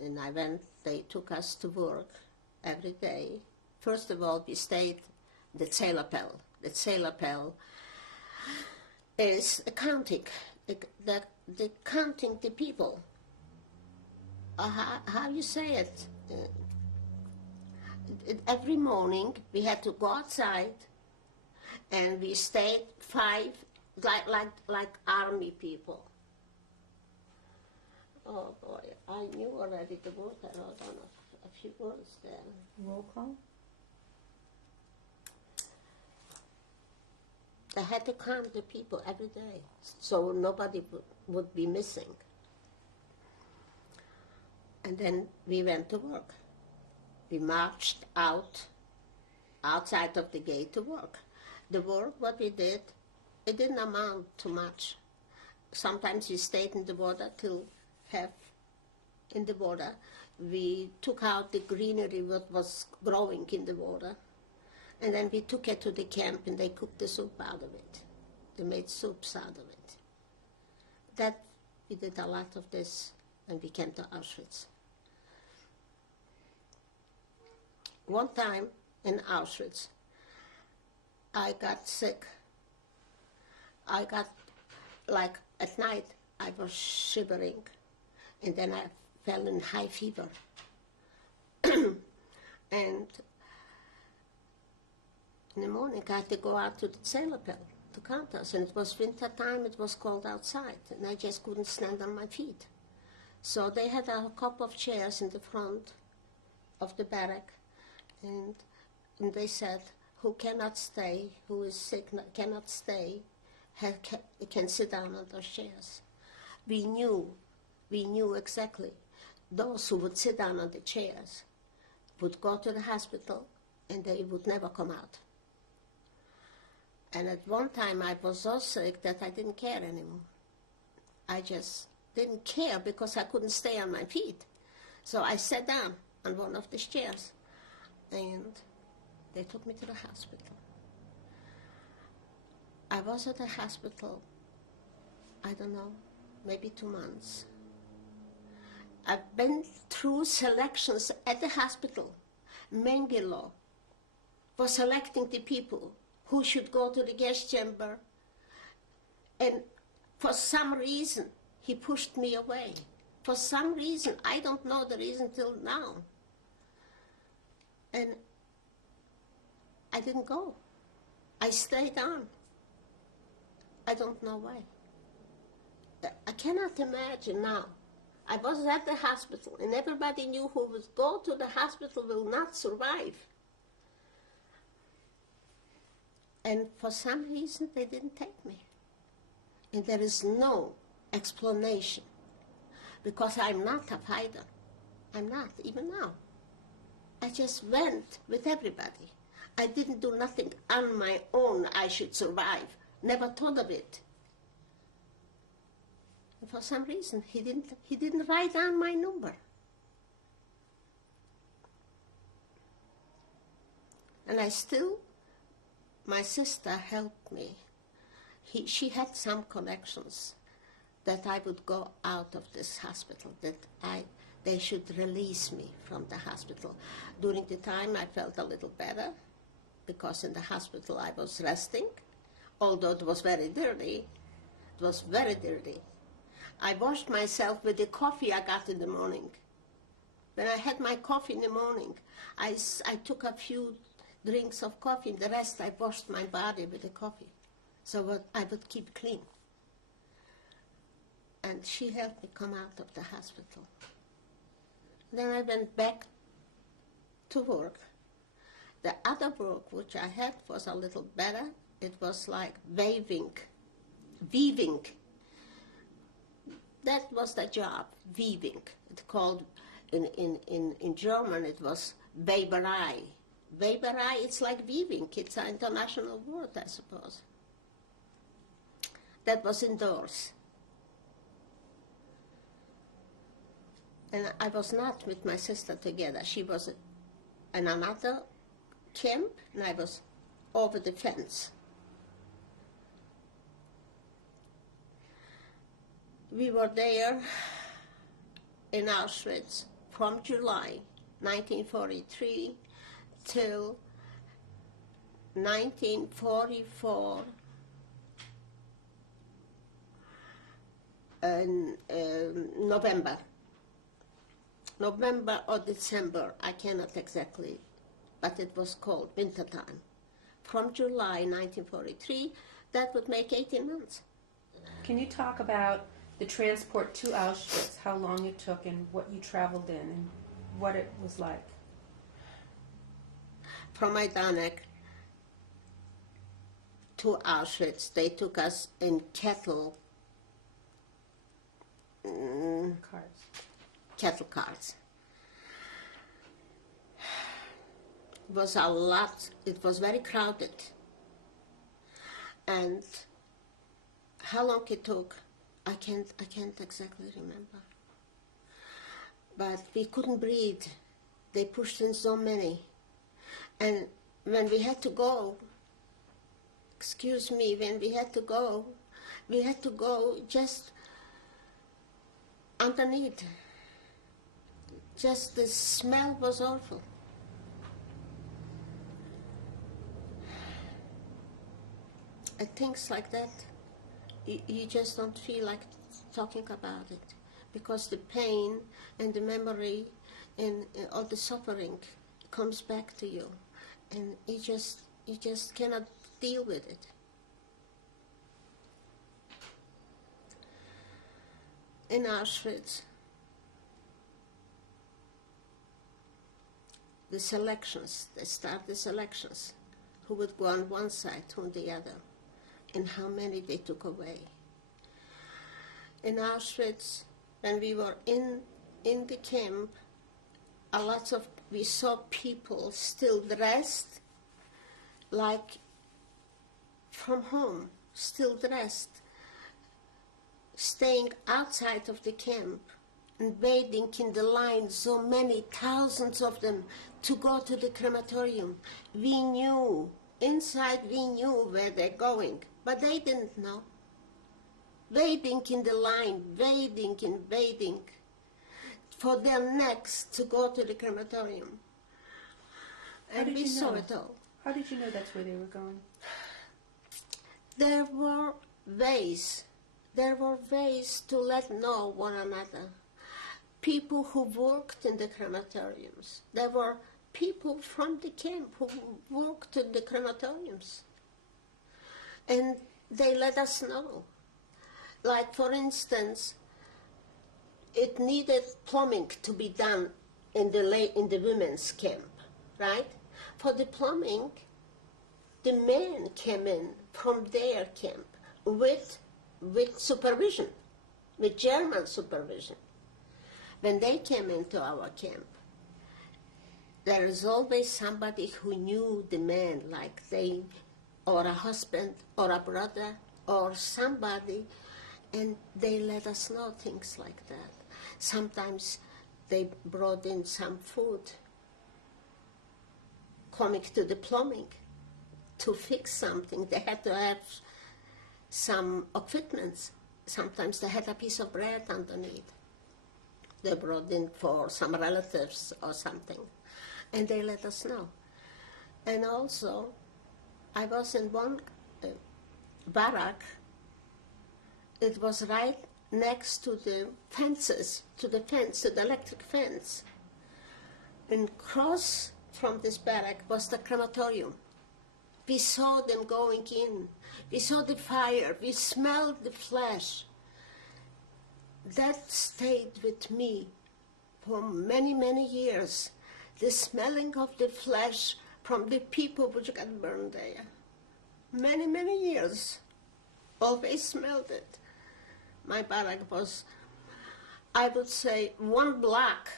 And I went, they took us to work every day. First of all, we stayed the Zählerpell. The Zählerpell is accounting, the counting the people. How you say it? Every morning we had to go outside, and we stayed 5, like army people. Oh boy, I knew already the word. I wrote down a few words there. Roll call? I had to count the people every day, so nobody would be missing. And then we went to work. We marched outside of the gate to work. The work, what we did, it didn't amount to much. Sometimes we stayed in the water till half in the water. We took out the greenery that was growing in the water. And then we took it to the camp, and they cooked the soup out of it. They made soups out of it. That, we did a lot of this, and we came to Auschwitz. One time in Auschwitz, I got sick. I got, like, at night, I was shivering, and then I fell in high fever. And in the morning, I had to go out to the Zählerpell to count us, and it was winter time, it was cold outside, and I just couldn't stand on my feet. So they had a couple of chairs in the front of the barrack, and and they said, who cannot stay, who is sick, cannot stay, can sit down on those chairs. We knew exactly those who would sit down on the chairs would go to the hospital and they would never come out. And at one time I was so sick that I didn't care anymore. I just didn't care because I couldn't stay on my feet. So I sat down on one of the chairs and they took me to the hospital. I was at the hospital, I don't know, maybe 2 months. I've been through selections at the hospital. Mengele was selecting the people who should go to the gas chamber, and for some reason he pushed me away. For some reason, I don't know the reason till now. And I didn't go. I stayed on. I don't know why. I cannot imagine now. I was at the hospital, and everybody knew who would go to the hospital will not survive. And for some reason, they didn't take me. And there is no explanation, because I'm not a fighter. I'm not, even now. I just went with everybody. I didn't do nothing on my own I should survive. Never thought of it. And for some reason, he didn't write down my number. And my sister helped me. She had some connections that I would go out of this hospital, that they should release me from the hospital. During the time, I felt a little better, because in the hospital I was resting, although it was very dirty. It was very dirty. I washed myself with the coffee I got in the morning. When I had my coffee in the morning, I took a few drinks of coffee, and the rest I washed my body with the coffee, so I would keep clean. And she helped me come out of the hospital. Then I went back to work. The other work which I had was a little better. It was like weaving. That was the job, weaving. It's called, in German, it was Weberei. Weberei, it's like weaving. It's an international word, I suppose. That was indoors. And I was not with my sister together. She was in another camp, and I was over the fence. We were there in Auschwitz from July 1943 till 1944 November or December, I cannot exactly, but it was called wintertime. From July 1943, that would make 18 months. Can you talk about the transport to Auschwitz, how long it took and what you traveled in and what it was like? From Majdanek to Auschwitz, they took us in cattle cars. It was a lot. It was very crowded. And how long it took, I can't exactly remember. But we couldn't breathe. They pushed in so many. And when we had to go, when we had to go just underneath. Just the smell was awful. And things like that, you just don't feel like talking about it, because the pain and the memory and all the suffering comes back to you, and you just cannot deal with it. In Auschwitz, the selections. They start the selections. Who would go on one side, who on the other, and how many they took away. In Auschwitz, when we were in the camp, we saw people still dressed like from home, still dressed, staying outside of the camp and waiting in the line, so many thousands of them, to go to the crematorium. We knew, inside we knew where they're going, but they didn't know. Waiting in the line, waiting and waiting for their necks to go to the crematorium. And we saw it all. How did you know that's where they were going? There were ways to let know one another. People who worked in the crematoriums. There were people from the camp who worked in the crematoriums. And they let us know. Like, for instance, it needed plumbing to be done in the women's camp, right? For the plumbing, the men came in from their camp with supervision, with German supervision. When they came into our camp, there is always somebody who knew the man, like or a husband, or a brother, or somebody, and they let us know things like that. Sometimes they brought in some food, coming to the plumbing to fix something. They had to have some equipment. Sometimes they had a piece of bread underneath. They brought in for some relatives or something, and they let us know. And also, I was in one barrack. It was right next to the fences, to the electric fence. And across from this barrack was the crematorium. We saw them going in. We saw the fire. We smelled the flesh. That stayed with me for many, many years. The smelling of the flesh from the people which got burned there. Many, many years. Always smelled it. My barrack was, I would say, one block,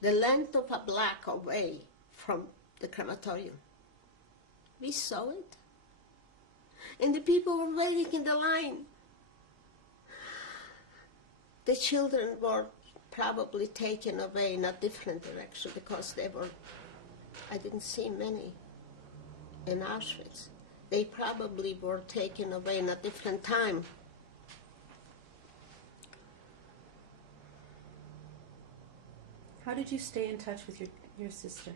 the length of a block away from the crematorium. We saw it. And the people were waiting in the line. The children were probably taken away in a different direction because I didn't see many in Auschwitz. They probably were taken away in a different time. How did you stay in touch with your sister?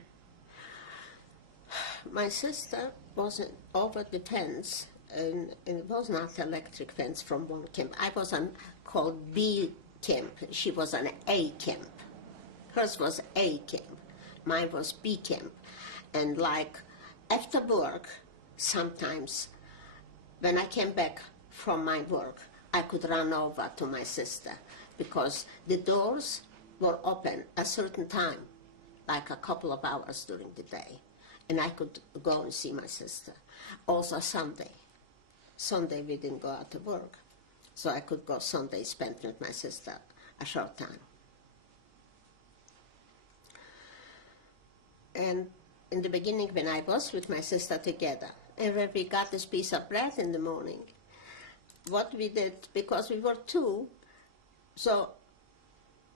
My sister was over the fence, and it was not electric fence from one camp. I was called B camp. She was an A camp. Hers was A camp. Mine was B camp. And like after work, sometimes when I came back from my work, I could run over to my sister because the doors were open a certain time, like a couple of hours during the day. And I could go and see my sister. Also Sunday. Sunday we didn't go out to work. So I could go Sunday, spend with my sister a short time. And in the beginning when I was with my sister together, and when we got this piece of bread in the morning, what we did, because we were two, so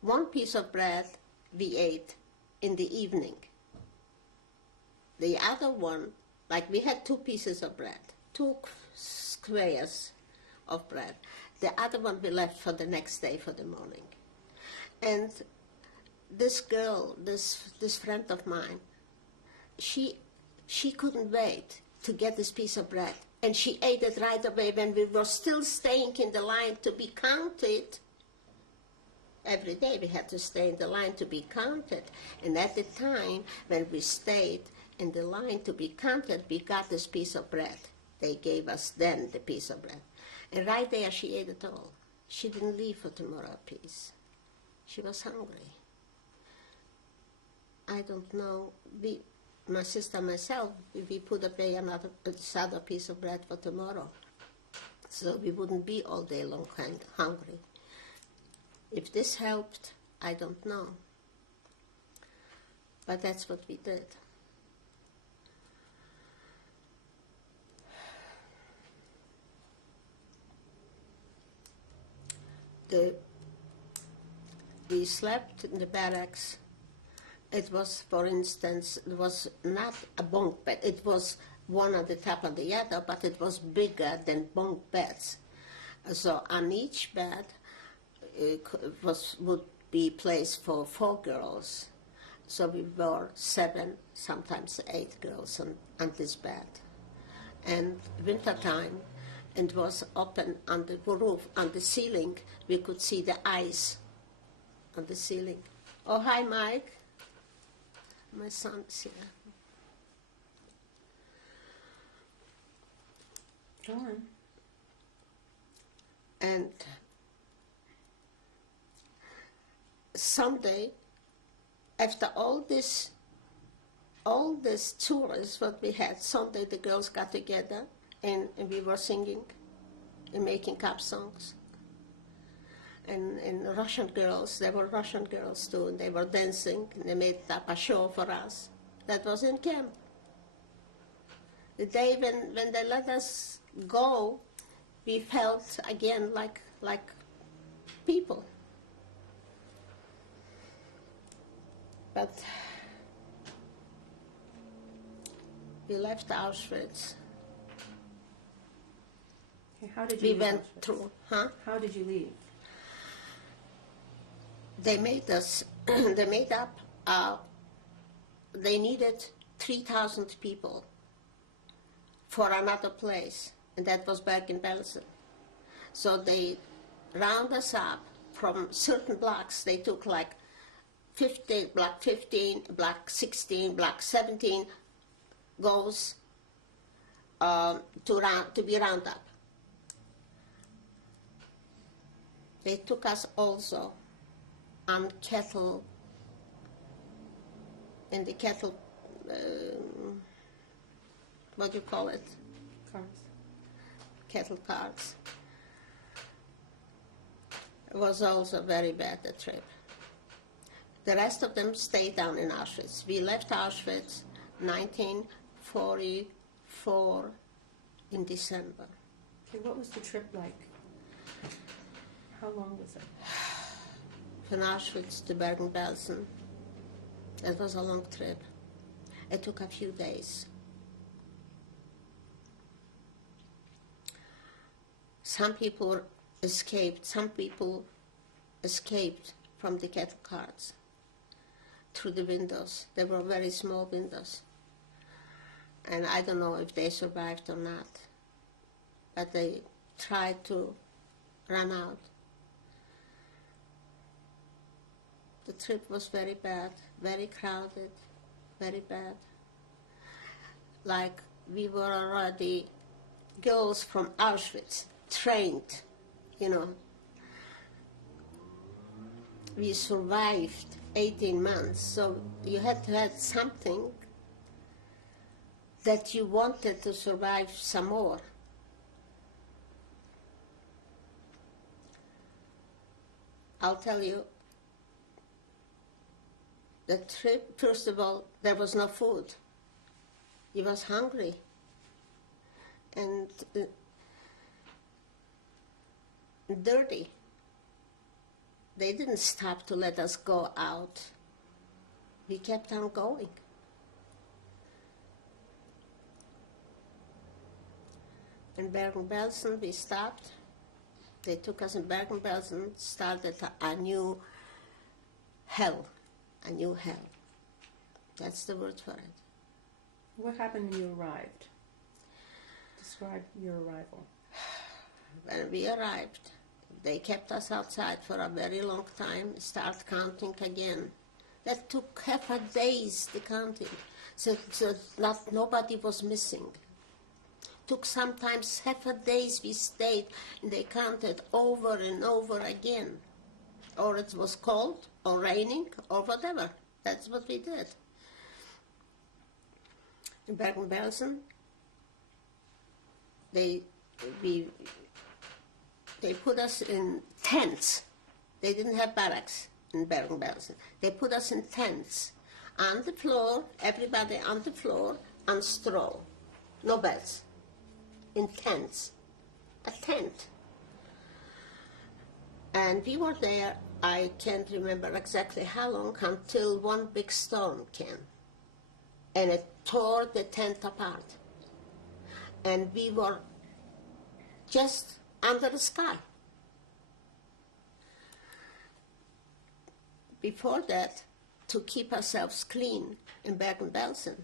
one piece of bread we ate in the evening. The other one, like we had two pieces of bread, two squares of bread. The other one we left for the next day for the morning. And this girl, this friend of mine, she couldn't wait to get this piece of bread. And she ate it right away when we were still staying in the line to be counted. Every day we had to stay in the line to be counted. And at the time when we stayed in the line to be counted, we got this piece of bread. They gave us then the piece of bread. And right there she ate it all. She didn't leave for tomorrow a piece. She was hungry. I don't know. My sister and myself, we put away this other piece of bread for tomorrow, so we wouldn't be all day long hungry. If this helped, I don't know. But that's what we did. We slept in the barracks. It was, for instance, it was not a bunk bed. It was one on the top of the other, but it was bigger than bunk beds. So on each bed would be place for 4 girls. So we were 7, sometimes 8 girls on this bed. And wintertime, it was open on the roof, on the ceiling. We could see the ice on the ceiling. Oh, hi, Mike. My son's here. Go on. And someday, after all this tours what we had, someday the girls got together and we were singing and making up songs. And Russian girls, there were Russian girls too, and they were dancing, and they made up a show for us. That was in camp. The day when they let us go, we felt again like people. But we left Auschwitz. Okay, how did you leave went Auschwitz? through, huh? How did you leave? They made us, they made up, they needed 3,000 people for another place, and that was Bergen-Belsen. So they round us up from certain blocks. They took like 15, block 15, block 16, block 17 goes to be round up. They took us also on cattle, in the cattle, what do you call it? Cars. Cattle cars. It was also very bad, the trip. The rest of them stayed down in Auschwitz. We left Auschwitz 1944 in December. Okay, what was the trip like? How long was it? From Auschwitz to Bergen-Belsen. It was a long trip. It took a few days. Some people escaped. Some people escaped from the cattle cars through the windows. They were very small windows. And I don't know if they survived or not. But they tried to run out. The trip was very bad, very crowded, very bad. Like we were already girls from Auschwitz, trained, you know. We survived 18 months, so you had to have something that you wanted to survive some more. I'll tell you, the trip, first of all, there was no food. He was hungry. And dirty. They didn't stop to let us go out. We kept on going. In Bergen-Belsen, we stopped. They took us in Bergen-Belsen, started a new hell. A new hell. That's the word for it. What happened when you arrived? Describe your arrival. When we arrived, they kept us outside for a very long time, start counting again. That took half a day, the counting, so nobody was missing. Took sometimes half a day we stayed, and they counted over and over again. Or it was cold, or raining, or whatever. That's what we did. In Bergen-Belsen, they put us in tents. They didn't have barracks in Bergen-Belsen. They put us in tents on the floor, everybody on the floor, on straw, no beds, in tents, a tent. And we were there, I can't remember exactly how long, until one big storm came. And it tore the tent apart. And we were just under the sky. Before that, to keep ourselves clean in Bergen-Belsen,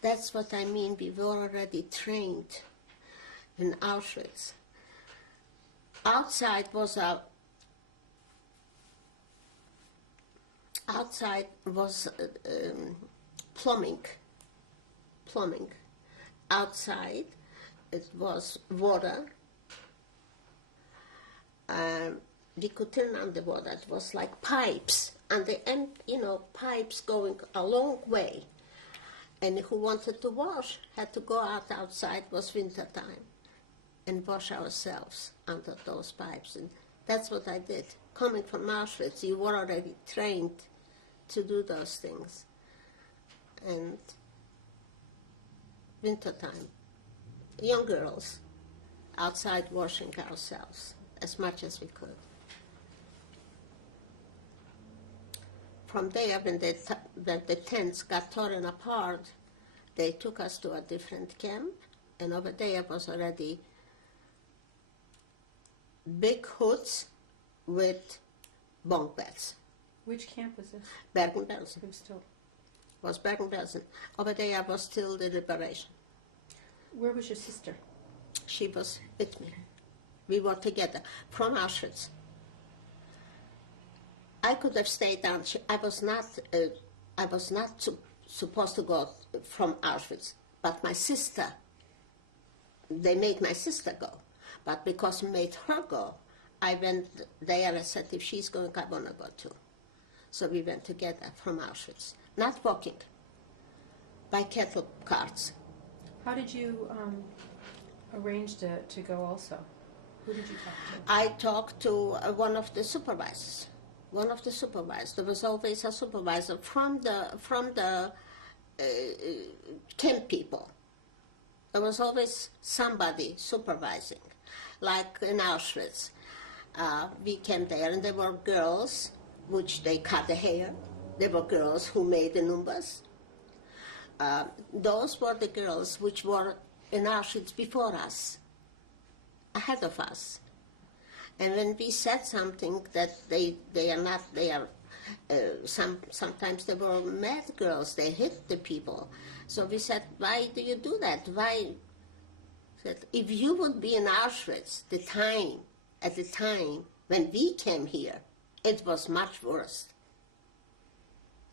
that's what I mean, we were already trained in Auschwitz. Outside was plumbing. Outside it was water. We could turn on the water. It was like pipes, and the end, pipes going a long way. And who wanted to wash had to go outside. It was winter time, and wash ourselves under those pipes. And that's what I did. Coming from Auschwitz, you were already trained to do those things. And wintertime, young girls outside washing ourselves as much as we could. From there, when the tents got torn apart, they took us to a different camp, and over there was already big hoods with bunk beds. Which camp was this? Bergen-Belsen. It was still. Was Bergen-Belsen. Over there was still the liberation. Where was your sister? She was with me. We were together from Auschwitz. I could have stayed down. I was not supposed to go from Auschwitz, but my sister. They made my sister go, but because we made her go, I went there and said, if she's going, I want to go too. So we went together from Auschwitz, not walking, by cattle carts. How did you arrange to go also? Who did you talk to? I talked to one of the supervisors. There was always a supervisor from the camp people. There was always somebody supervising, like in Auschwitz. We came there, and there were girls, which they cut the hair. There were girls who made the numbers. Those were the girls which were in Auschwitz before us, ahead of us. And when we said something that sometimes they were mad girls, they hit the people. So we said, why do you do that? Why? Said, if you would be in Auschwitz at the time when we came here, it was much worse.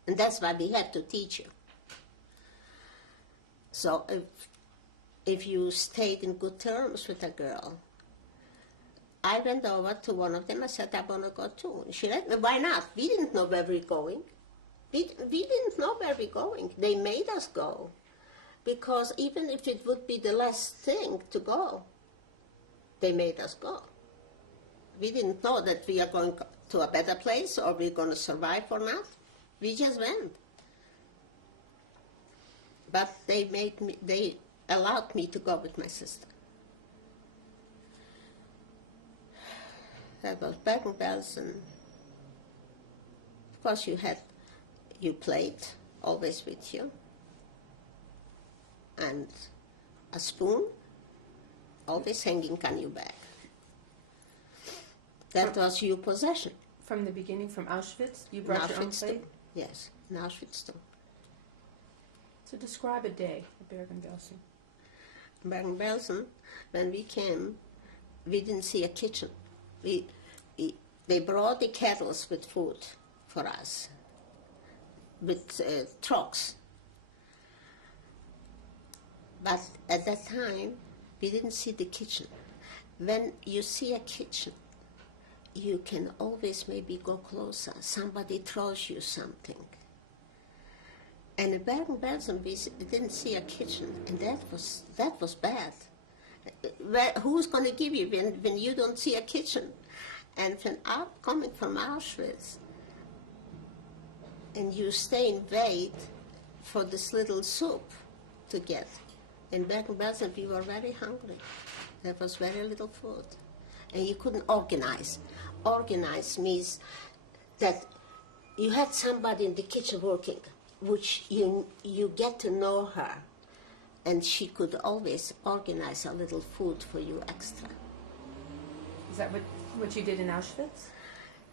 And that's why we had to teach you. So if you stayed in good terms with a girl, I went over to one of them. I said, I want to go too. She let me. Why not? We didn't know where we were going. We didn't know where we were going. They made us go. Because even if it would be the last thing to go, they made us go. We didn't know that we are going to a better place or we're going to survive or not. We just went. But they allowed me to go with my sister. That was Bergen-Belsen. Of course, you played always with you, and a spoon always hanging on your back. That was your possession. From the beginning, from Auschwitz, you brought your own plate? Yes, in Auschwitz too. So describe a day at Bergen-Belsen. Bergen-Belsen, when we came, we didn't see a kitchen. They brought the kettles with food for us, with trucks. But at that time, we didn't see the kitchen. When you see a kitchen, you can always maybe go closer. Somebody throws you something. And in Bergen-Belsen, we didn't see a kitchen, and that was bad. Who's going to give you when you don't see a kitchen? And when coming from Auschwitz, and you stay and wait for this little soup to get. In Bergen-Belsen, we were very hungry. There was very little food. And you couldn't organize. Organize means that you had somebody in the kitchen working, which you get to know her, and she could always organize a little food for you extra. Is that what you did in Auschwitz?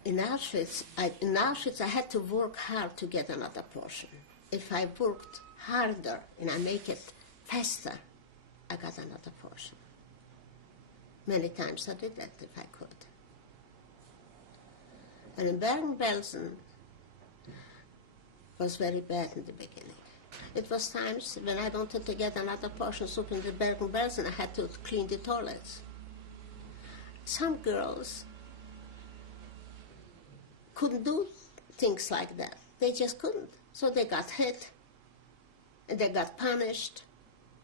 In Auschwitz, I had to work hard to get another portion. If I worked harder and I make it faster, I got another portion. Many times I did that if I could. And in Bergen-Belsen was very bad in the beginning. It was times when I wanted to get another portion of soup in the Bergen-Belsen, I had to clean the toilets. Some girls couldn't do things like that. They just couldn't. So they got hit, and they got punished.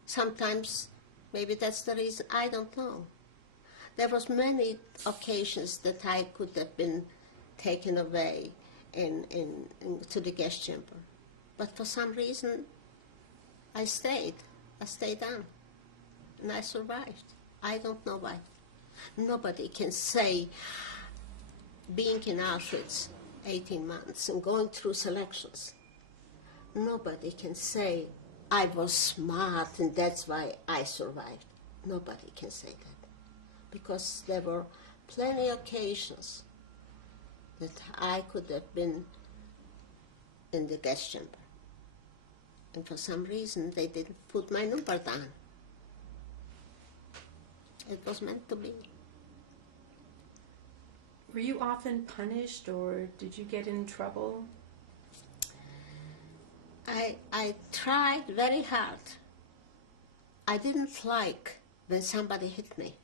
Sometimes, maybe that's the reason, I don't know. There was many occasions that I could have been taken away to the gas chamber. But for some reason, I stayed on, and I survived. I don't know why. Nobody can say, being in Auschwitz 18 months and going through selections, nobody can say, I was smart and that's why I survived. Nobody can say that. Because there were plenty of occasions that I could have been in the gas chamber. And for some reason, they didn't put my number down. It was meant to be. Were you often punished, or did you get in trouble? I tried very hard. I didn't like when somebody hit me.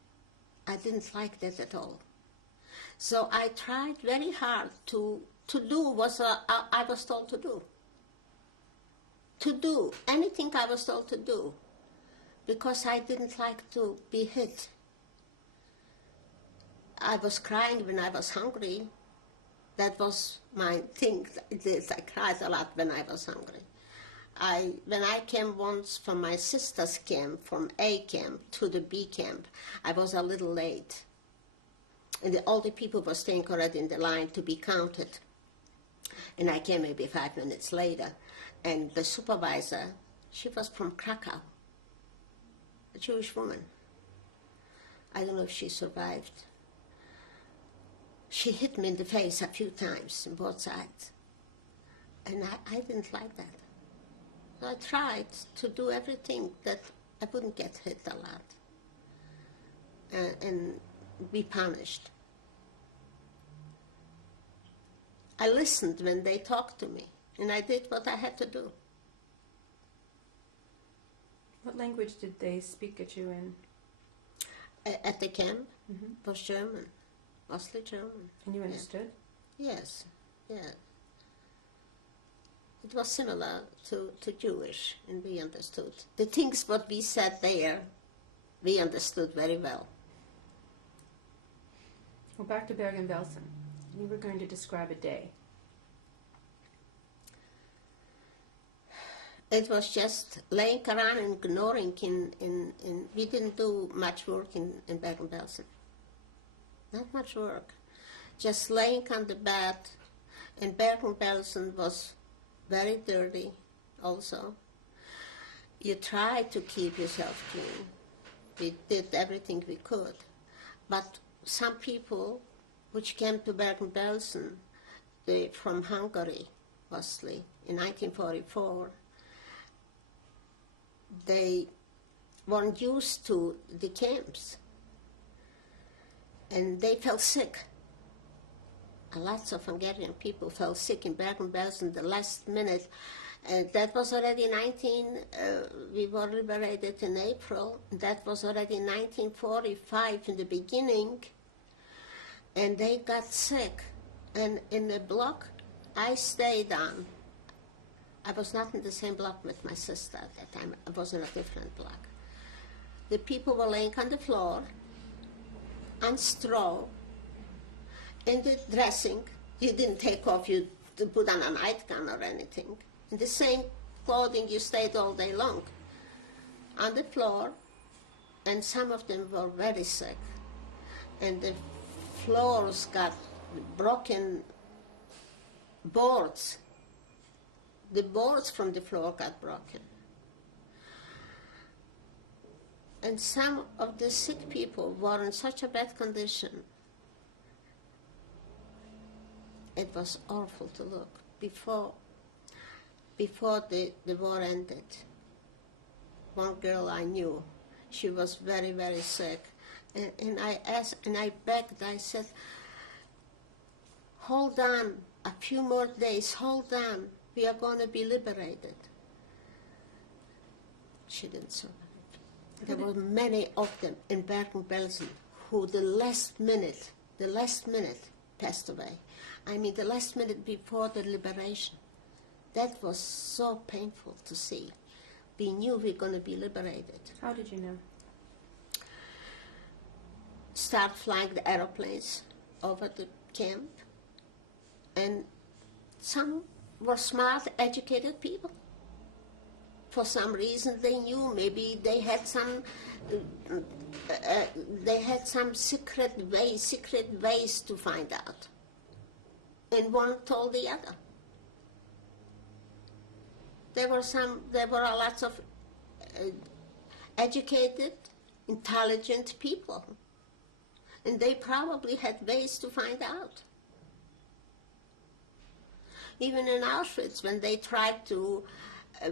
I didn't like that at all. So I tried very hard to do what I was told to do. To do anything I was told to do, because I didn't like to be hit. I was crying when I was hungry. That was my thing. I cried a lot when I was hungry. When I came once from my sister's camp, from A camp to the B camp, I was a little late. And all the people were staying already in the line to be counted. And I came maybe 5 minutes later. And the supervisor, she was from Krakow, a Jewish woman. I don't know if she survived. She hit me in the face a few times on both sides. And I didn't like that. So I tried to do everything that I wouldn't get hit a lot and be punished. I listened when they talked to me, and I did what I had to do. What language did they speak at you in? At the camp, was German, mostly German. And you understood? Yes, yeah. It was similar to Jewish, and we understood. The things what we said there, we understood very well. Well, back to Bergen-Belsen. You were going to describe a day. It was just laying around and ignoring. We didn't do much work in Bergen-Belsen. Not much work. Just laying on the bed. And Bergen-Belsen was very dirty also. You tried to keep yourself clean. We did everything we could. But some people which came to Bergen-Belsen, from Hungary mostly, in 1944, they weren't used to the camps. And they fell sick. Lots of Hungarian people fell sick in Bergen-Belsen the last minute. That was already we were liberated in April. That was already 1945 in the beginning. and they got sick. And in the block I stayed on, I was not in the same block with my sister at that time. I was in a different block. The people were laying on the floor, on straw, in the dressing. You didn't take off, you put on a nightgown or anything. In the same clothing you stayed all day long. On the floor, and some of them were very sick. And the floors got broken boards. The boards from the floor got broken. And some of the sick people were in such a bad condition. It was awful to look. Before the war ended, one girl I knew, she was very, very sick. And I asked, and I begged, I said, hold on, a few more days, hold on, we are going to be liberated. She didn't survive. There were many of them in Bergen-Belsen who the last minute passed away. I mean, the last minute before the liberation. That was so painful to see. We knew we were going to be liberated. How did you know? Start flying the aeroplanes over the camp. And some were smart, educated people. For some reason they knew, maybe they had some secret ways to find out. And one told the other. There were lots of educated, intelligent people. And they probably had ways to find out. Even in Auschwitz, when they tried to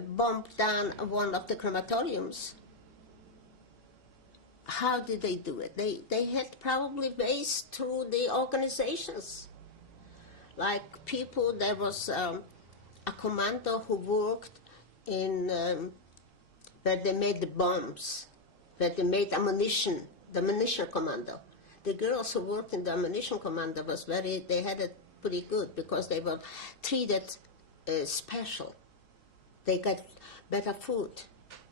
bomb down one of the crematoriums, how did they do it? They had probably ways through the organizations. Like people, there was a commando who worked in where they made the bombs, where they made ammunition, the ammunition commando. The girls who worked in the ammunition commando they had it pretty good because they were treated special. They got better food.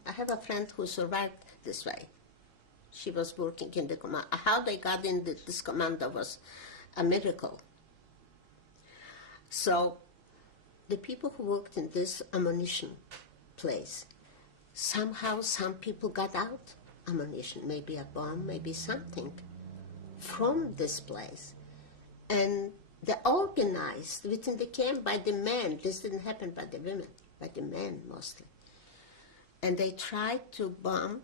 I have a friend who survived this way. She was working in the commando. How they got in this commando was a miracle. So the people who worked in this ammunition place, somehow some people got out ammunition, maybe a bomb, maybe something, from this place. And they organized within the camp by the men. This didn't happen by the women, by the men mostly. And they tried to bomb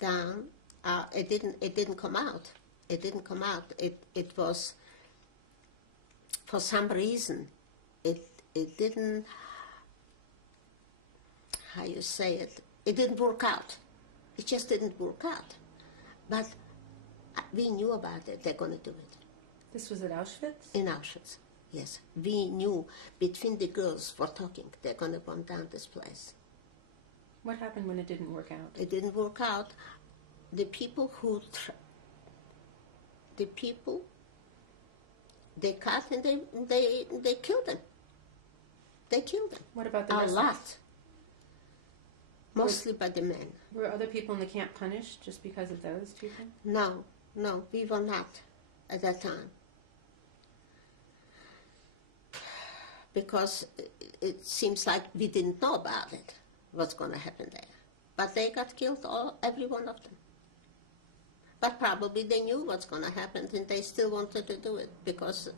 down. It didn't come out. It didn't come out. It was, for some reason, it didn't, how you say it, it didn't work out. It just didn't work out. But we knew about it. They're going to do it. This was at Auschwitz? In Auschwitz, yes. We knew between the girls were talking, they're going to bomb down this place. What happened when it didn't work out? It didn't work out. The people they cut and they killed them. They killed them. What about the A rest? lot. Mostly by the men. Were other people in the camp punished just because of those people? No, we were not at that time. Because it seems like we didn't know about it, what's going to happen there. But they got killed, every one of them. But probably they knew what's going to happen and they still wanted to do it because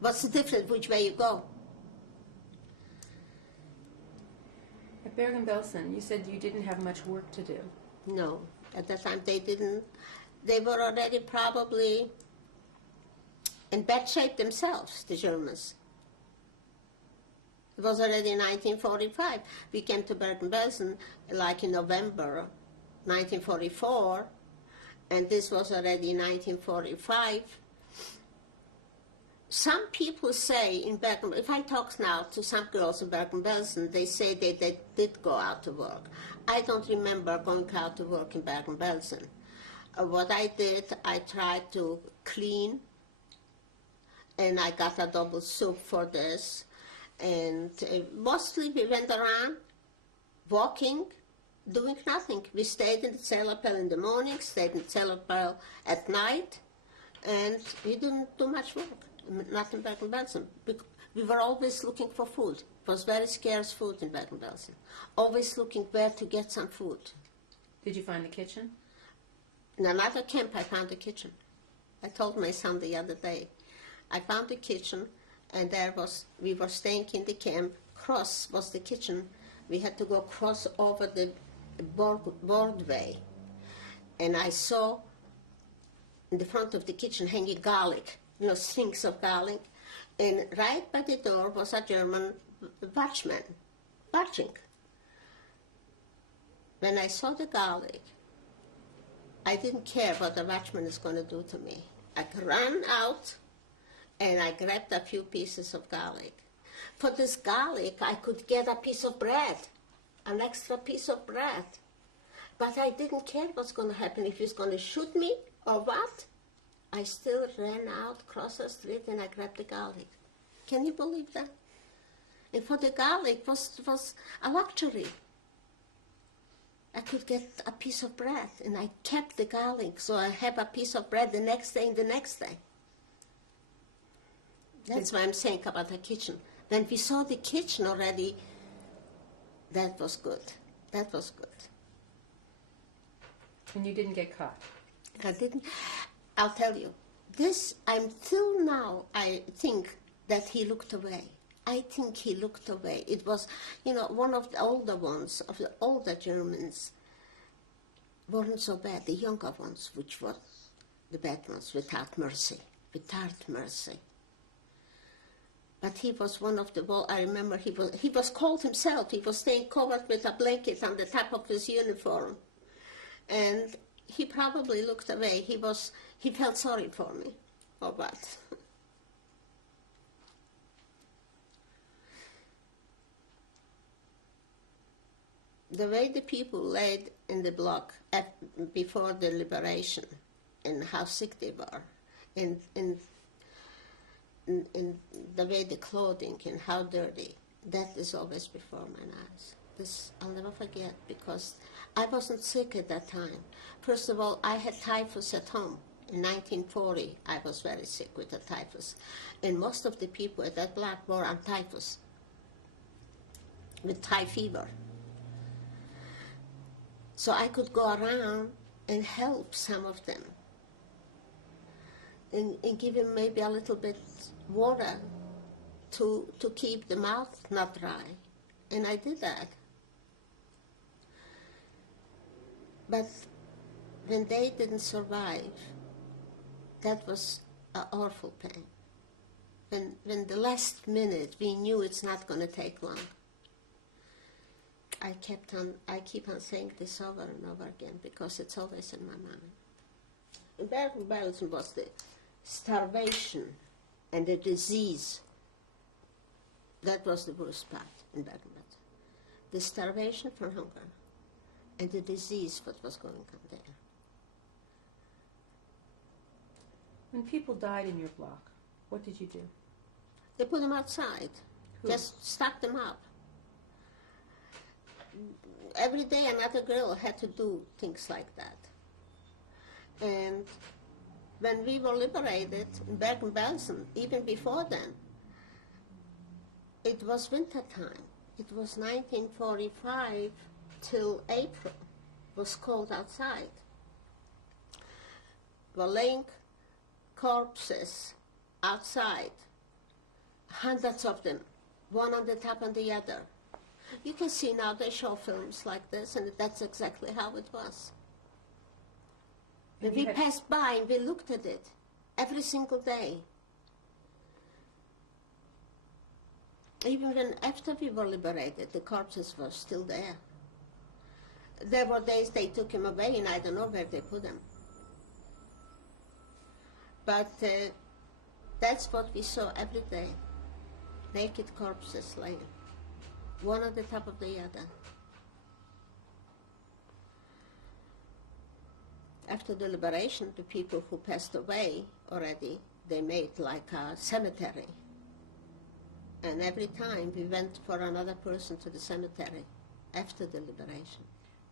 what's the difference which way you go? At Bergen-Belsen, you said you didn't have much work to do. No, at that time they didn't. They were already probably in bad shape themselves, the Germans. It was already 1945. We came to Bergen-Belsen like in November 1944, and this was already 1945. Some people say in Bergen, if I talk now to some girls in Bergen-Belsen, they say that they did go out to work. I don't remember going out to work in Bergen-Belsen. What I did, I tried to clean and I got a double soup for this. And mostly we went around walking, doing nothing. We stayed in the Zelapel in the morning, stayed in the Zelapel at night, and we didn't do much work, not in Bergen-Belsen. We were always looking for food. It was very scarce food in Bergen-Belsen. Always looking where to get some food. Did you find the kitchen? In another camp, I found the kitchen. I told my son the other day, I found the kitchen, and we were staying in the camp. Cross was the kitchen. We had to go cross over the boardway. And I saw in the front of the kitchen hanging garlic, strings of garlic. And right by the door was a German watchman, watching. When I saw the garlic, I didn't care what the watchman is going to do to me. I ran out and I grabbed a few pieces of garlic. For this garlic, I could get a piece of bread, an extra piece of bread. But I didn't care what's going to happen, if he's going to shoot me or what. I still ran out, crossed the street, and I grabbed the garlic. Can you believe that? And for the garlic was a luxury. I could get a piece of bread, and I kept the garlic, so I have a piece of bread the next day and the next day. That's why I'm saying about the kitchen. When we saw the kitchen already, that was good. That was good. And you didn't get caught? I didn't. I'll tell you. Till now, I think that he looked away. I think he looked away. It was, one of the older ones, of the older Germans, weren't so bad. The younger ones, which were the bad ones, without mercy. But he was one of the, I remember he was cold himself. He was staying covered with a blanket on the top of his uniform. And he probably looked away. He felt sorry for me, or what? The way the people laid in the block before the liberation, and how sick they were, and the way the clothing and how dirty, that is always before my eyes. This I'll never forget, because I wasn't sick at that time. First of all, I had typhus at home. In 1940, I was very sick with the typhus. And most of the people at that block were on typhus, with high fever. So I could go around and help some of them, and give them maybe a little bit water to keep the mouth not dry. And I did that. But when they didn't survive, that was an awful pain. When the last minute we knew it's not going to take long, I keep on saying this over and over again, because it's always in my mind. In Bergen-Belsen was the starvation and the disease. That was the worst part in Bergen-Belsen. The starvation for hunger and the disease what was going on there. When people died in your block, what did you do? They put them outside. Who? Just stuck them up. Every day another girl had to do things like that. And when we were liberated in Bergen-Belsen, even before then, it was winter time. It was 1945 till April. It was cold outside. Were laying corpses outside, hundreds of them, one on the top of the other. You can see now they show films like this, and that's exactly how it was. And we passed by and we looked at it every single day. Even when after we were liberated, the corpses were still there. There were days they took them away, and I don't know where they put them. But that's what we saw every day. Naked corpses laying, one on the top of the other. After the liberation, the people who passed away already, they made like a cemetery. And every time we went for another person to the cemetery after the liberation.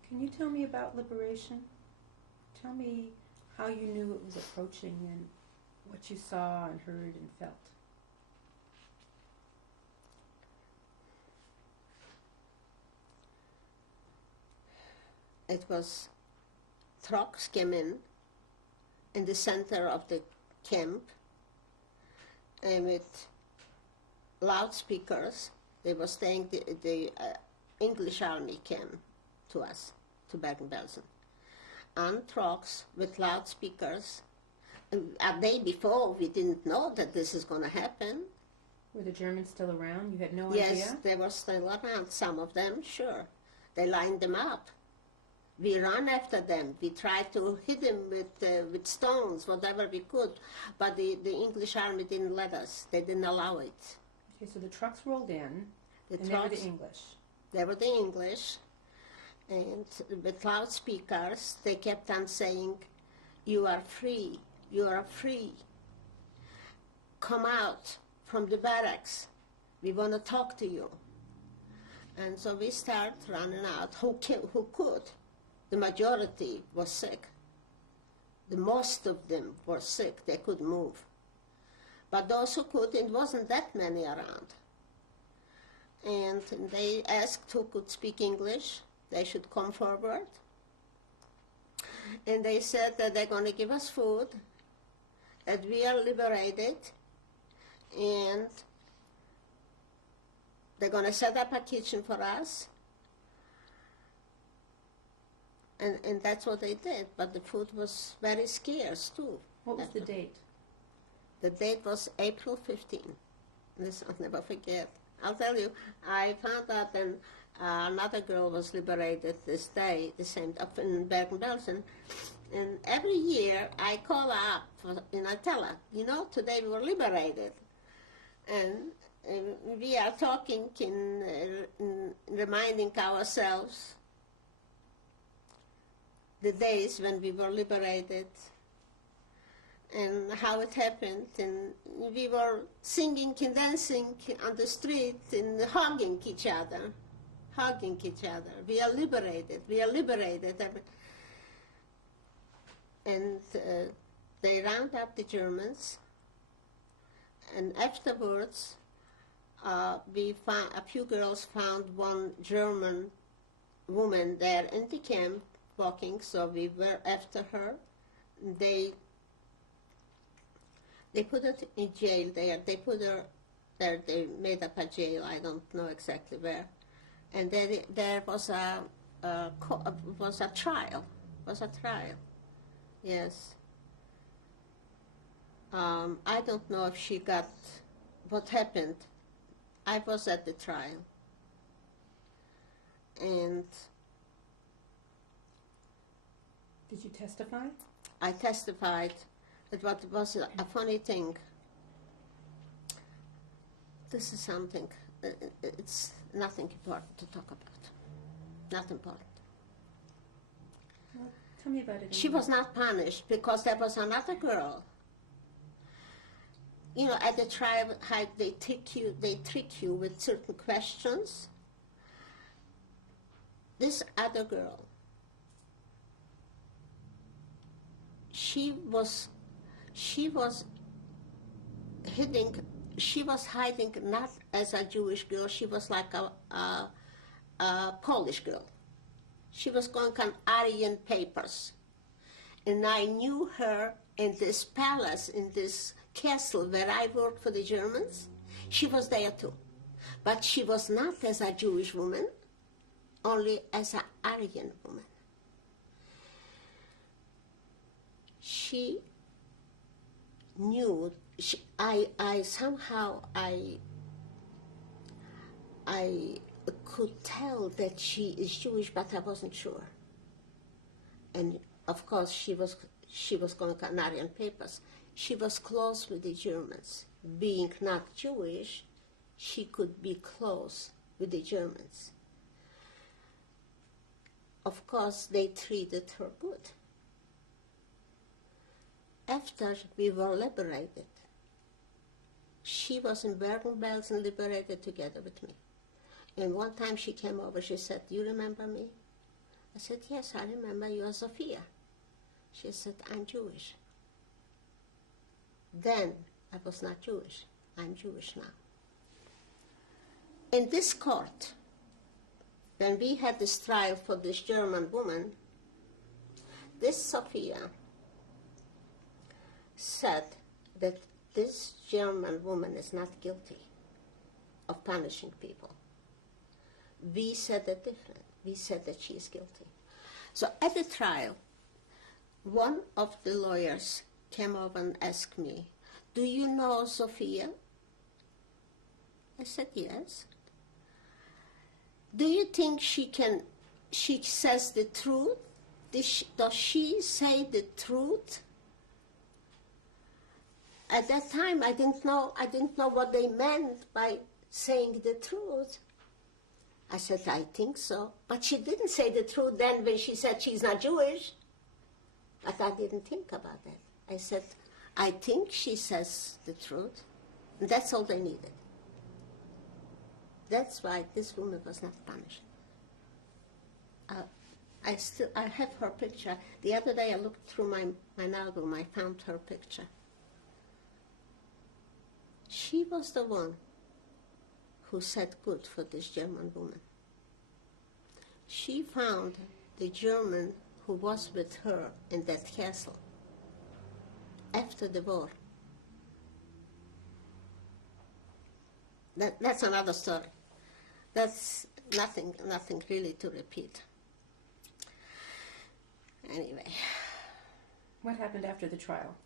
Can you tell me about liberation? Tell me how you knew it was approaching and what you saw and heard and felt. It was trucks came in the center of the camp, and with loudspeakers, they were saying the English army came to us, to Bergen-Belsen, on trucks with loudspeakers. A day before, we didn't know that this is going to happen. Were the Germans still around? You had no Yes, idea? they were still around, some of them, sure. They lined them up. We ran after them. We tried to hit them with stones, whatever we could, but the English army didn't let us. They didn't allow it. Okay, so the trucks rolled in, The and they were trucks, the English. they were the English, and with loudspeakers, they kept on saying, "You are free, you are free. Come out from the barracks. We want to talk to you." And so we started running out. Who could? The majority was sick. The most of them were sick. They couldn't move. But those who could, it wasn't that many around. And they asked who could speak English. They should come forward. And they said that they're going to give us food, that we are liberated, and they're going to set up a kitchen for us. And that's what they did, but the food was very scarce too. What was the date? The date was April 15. This I'll never forget. I'll tell you, I found out then another girl was liberated this day, the same up in Bergen-Belsen. And every year I call her up and I tell her, you know, today we were liberated. And we are talking in reminding ourselves the days when we were liberated and how it happened, and we were singing and dancing on the street and hugging each other. We are liberated, we are liberated. And they round up the Germans, and afterwards we found, a few girls found one German woman there in the camp walking, so we were after her. They put her in jail there. They put her there. They made up a jail. I don't know exactly where. And then there was a trial. Yes. I don't know if she got what happened. I was at the trial, and did you testify? I testified. It was a funny thing. This is something, it's nothing important to talk about. Not important. Well, tell me about it. She was not punished because there was another girl. You know, at the trial, how they trick you with certain questions. This other girl, she was hiding not as a Jewish girl. She was like a Polish girl. She was going on Aryan papers, and I knew her in this palace, in this castle where I worked for the Germans. She was there too, but she was not as a Jewish woman, only as an Aryan woman. She knew. I could tell that she is Jewish, but I wasn't sure. And of course, she was going to Aryan papers. She was close with the Germans. Being not Jewish, she could be close with the Germans. Of course, they treated her good. After we were liberated, She was in Bergen-Belsen liberated together with me. And one time she came over, she said, "Do you remember me?" I said, "Yes, I remember you are Sophia." She said, "I'm Jewish." Then I was not Jewish. I'm Jewish now. In this court, when we had this trial for this German woman, this Sophia said that this German woman is not guilty of punishing people. We said it different. We said that she is guilty. So at the trial, one of the lawyers came over and asked me, "Do you know Sophia?" I said, "Yes." "Do you think she says the truth? Does she say the truth?" At that time, I didn't know what they meant by saying the truth. I said, "I think so." But she didn't say the truth then when she said she's not Jewish. But I didn't think about that. I said, "I think she says the truth." And that's all they needed. That's why this woman was not punished. I have her picture. The other day I looked through my album. I found her picture. She was the one who said good for this German woman. She found the German who was with her in that castle after the war. That's another story. That's nothing really to repeat. Anyway. What happened after the trial?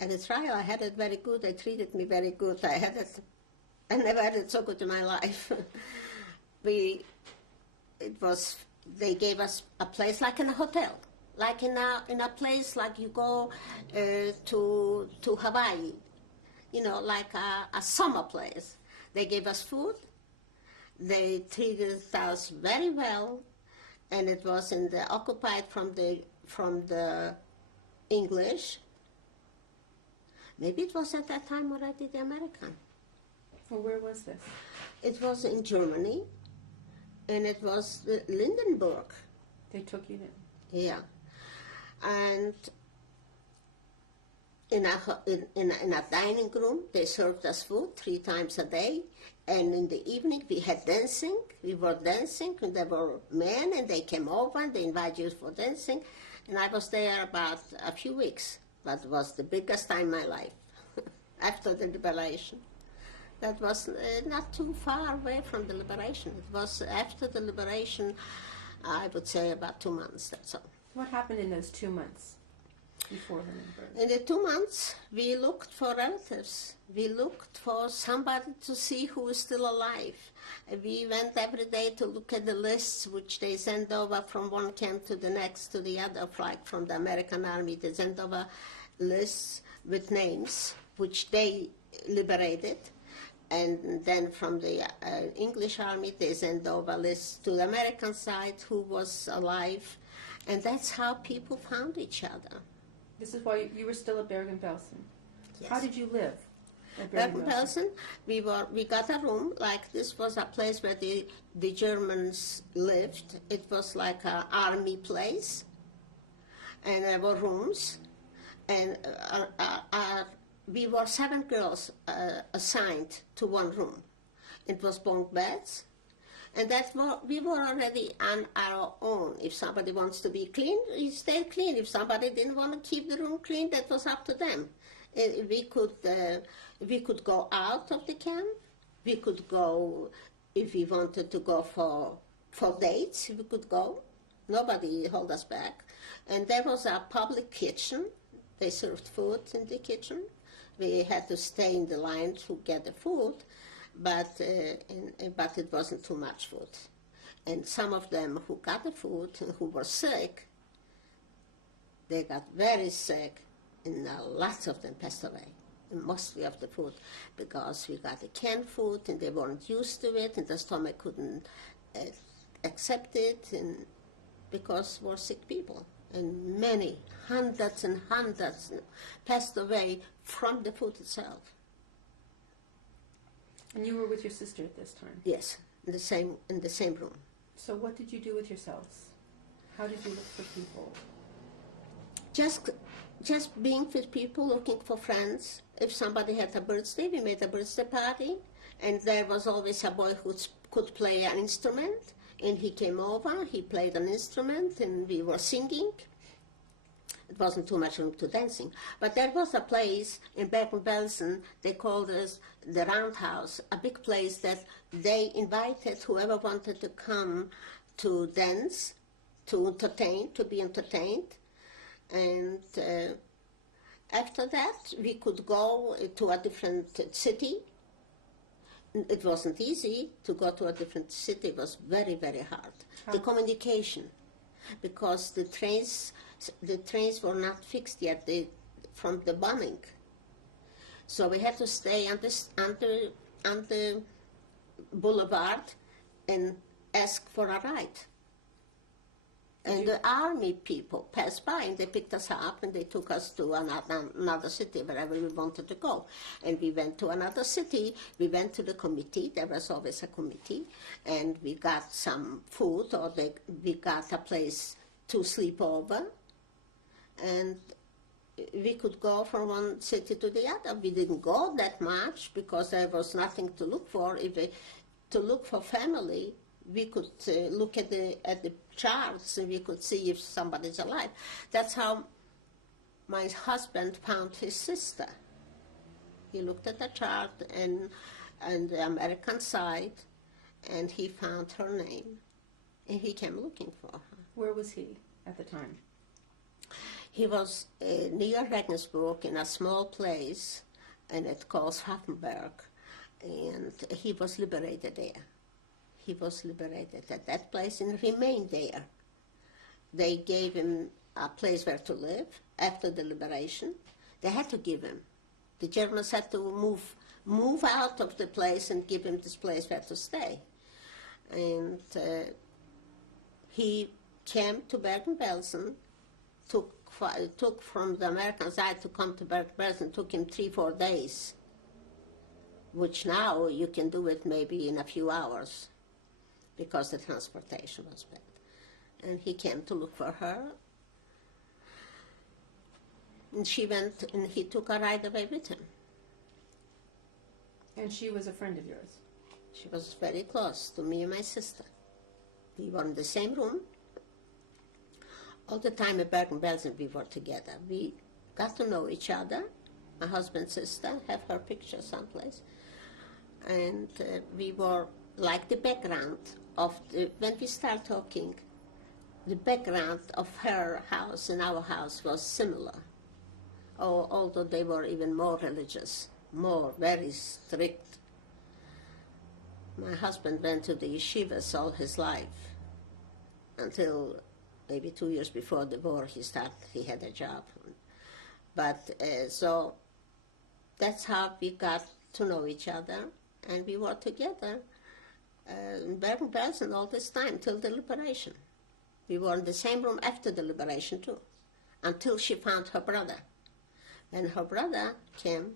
At the trial, I had it very good. They treated me very good. I never had it so good in my life. They gave us a place like in a hotel, like in a place like you go to Hawaii, like a summer place. They gave us food. They treated us very well, and it was occupied from the English. Maybe it was at that time already the American. Well, where was this? It was in Germany, and it was Lindenburg. They took you there? Yeah. And in a dining room, they served us food 3 times a day. And in the evening, we had dancing. We were dancing, and there were men, and they came over, and they invited you for dancing. And I was there about a few weeks. That was the biggest time in my life, after the liberation. That was not too far away from the liberation. It was after the liberation, I would say about 2 months, that's all. What happened in those 2 months before Hindenburg? In the 2 months, we looked for relatives. We looked for somebody to see who is still alive. We went every day to look at the lists which they send over from one camp to the next to the other, like from the American army. They sent over lists with names which they liberated. And then from the English army, they sent over lists to the American side who was alive. And that's how people found each other. This is why you were still at Bergen-Belsen. Yes. How did you live at Bergen-Belsen, we got a room, like this was a place where the Germans lived. It was like an army place, and there were rooms, and we were 7 girls assigned to one room. It was bunk beds, and we were already on our own. If somebody wants to be clean, you stay clean. If somebody didn't want to keep the room clean, that was up to them. We could go out of the camp. We could go, if we wanted to go for dates, we could go. Nobody held us back. And there was a public kitchen. They served food in the kitchen. We had to stay in the line to get the food, but it wasn't too much food. And some of them who got the food and who were sick, they got very sick, and lots of them passed away, and mostly of the food, because we got the canned food, and they weren't used to it, and the stomach couldn't accept it, and because we're sick people. And many, hundreds and hundreds, passed away from the food itself. And you were with your sister at this time? Yes, in the same room. So what did you do with yourselves? How did you look for people? Just being with people, looking for friends. If somebody had a birthday, we made a birthday party, and there was always a boy who could play an instrument, and he came over, he played an instrument, and we were singing. It wasn't too much room to dancing, but there was a place in Bergen-Belsen, they called us the Roundhouse, a big place that they invited whoever wanted to come to dance, to entertain, to be entertained. And after that, we could go to a different city. It wasn't easy to go to a different city. It was very, very hard. The communication, because the trains were not fixed yet from the bombing. So we had to stay on the boulevard and ask for a ride. And the army people passed by and they picked us up and they took us to another city, wherever we wanted to go. And we went to another city, we went to the committee, there was always a committee, and we got some food, or we got a place to sleep over, and we could go from one city to the other. We didn't go that much because there was nothing to look for. To look for family, we could look at the charts and we could see if somebody's alive. That's how my husband found his sister. He looked at the chart and the American side, and he found her name, and he came looking for her. Where was he at the time? He was near Regensburg in a small place, and it calls Hafenberg, and he was liberated there. He was liberated at that place and remained there. They gave him a place where to live after the liberation. They had to give him. The Germans had to move out of the place and give him this place where to stay. And he came to Bergen-Belsen, took from the American side to come to Bergen-Belsen, took him 3-4 days, which now you can do it maybe in a few hours, because the transportation was bad. And he came to look for her. And she went, and he took her right away with him. And she was a friend of yours? She was very close to me and my sister. We were in the same room. All the time at Bergen-Belsen we were together. We got to know each other. My husband's sister, have her picture someplace. And we were like the background of when we start talking, the background of her house and our house was similar, although they were even more religious, very strict. My husband went to the yeshivas all his life, until maybe 2 years before the war he had a job. But so that's how we got to know each other, and we were together in Bergen-Belsen all this time, till the liberation. We were in the same room after the liberation too, until she found her brother. When her brother came,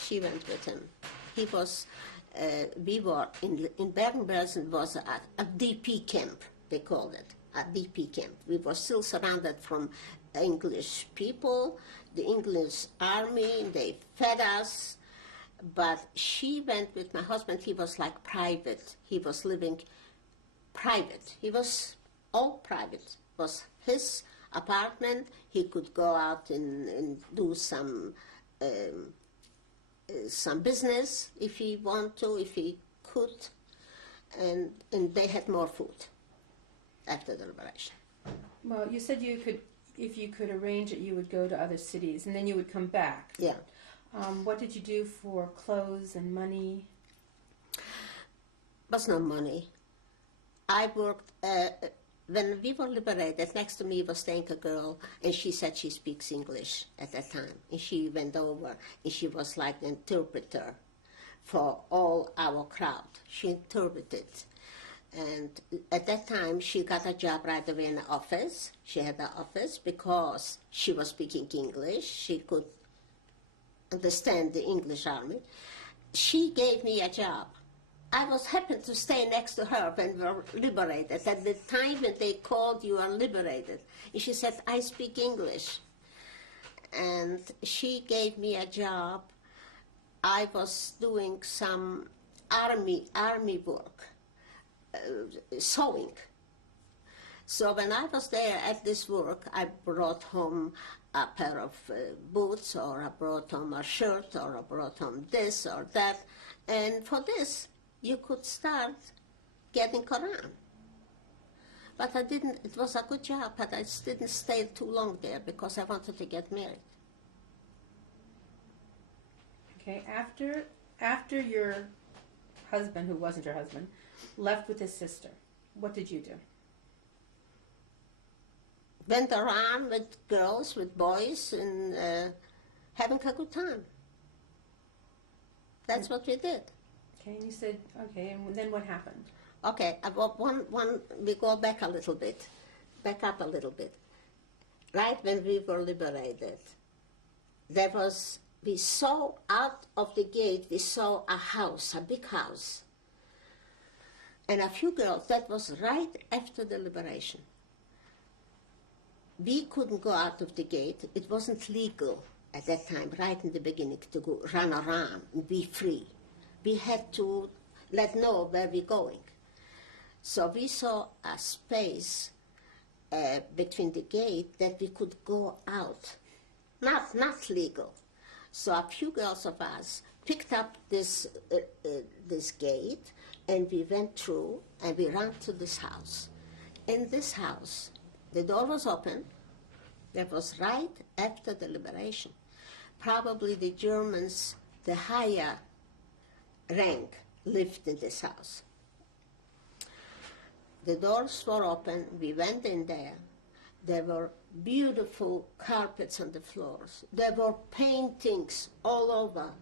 she went with him. He was, we were, in Bergen-Belsen was a DP camp, they called it, a DP camp. We were still surrounded from English people, the English army, they fed us. But she went with my husband. He was like private. He was living private. He was all private. It was his apartment. He could go out and do some business if he wanted to, if he could. And they had more food after the liberation. Well, you said if you could arrange it, you would go to other cities, and then you would come back. Yeah. What did you do for clothes and money? Was no money. I worked, when we were liberated, next to me was staying a girl, and she said she speaks English at that time. And she went over, and she was like the interpreter for all our crowd. She interpreted. And at that time, she got a job right away in the office. She had an office because she was speaking English. She could understand the English army. She gave me a job. I was happened to stay next to her when we were liberated. At the time when they called, you are liberated. And she said, I speak English. And she gave me a job. I was doing some army work, sewing. So when I was there at this work, I brought home a pair of boots, or I brought home a shirt, or I brought home this or that. And for this, you could start getting Quran. But I didn't, it was a good job, but I didn't stay too long there because I wanted to get married. Okay, after your husband, who wasn't your husband, left with his sister, what did you do? Went around with girls, with boys, and having a good time. That's what we did. Okay, and you said, okay, and then what happened? Okay, we go back a little bit, back up a little bit. Right when we were liberated, we saw out of the gate, we saw a house, a big house, and a few girls. That was right after the liberation. We couldn't go out of the gate. It wasn't legal at that time, right in the beginning, to go run around and be free. We had to know where we're going. So we saw a space between the gate that we could go out, not legal. So a few girls of us picked up this gate, and we went through, and we ran to this house. In this house, the door was open. That was right after the liberation. Probably the Germans, the higher rank, lived in this house. The doors were open. We went in there. There were beautiful carpets on the floors. There were paintings all over.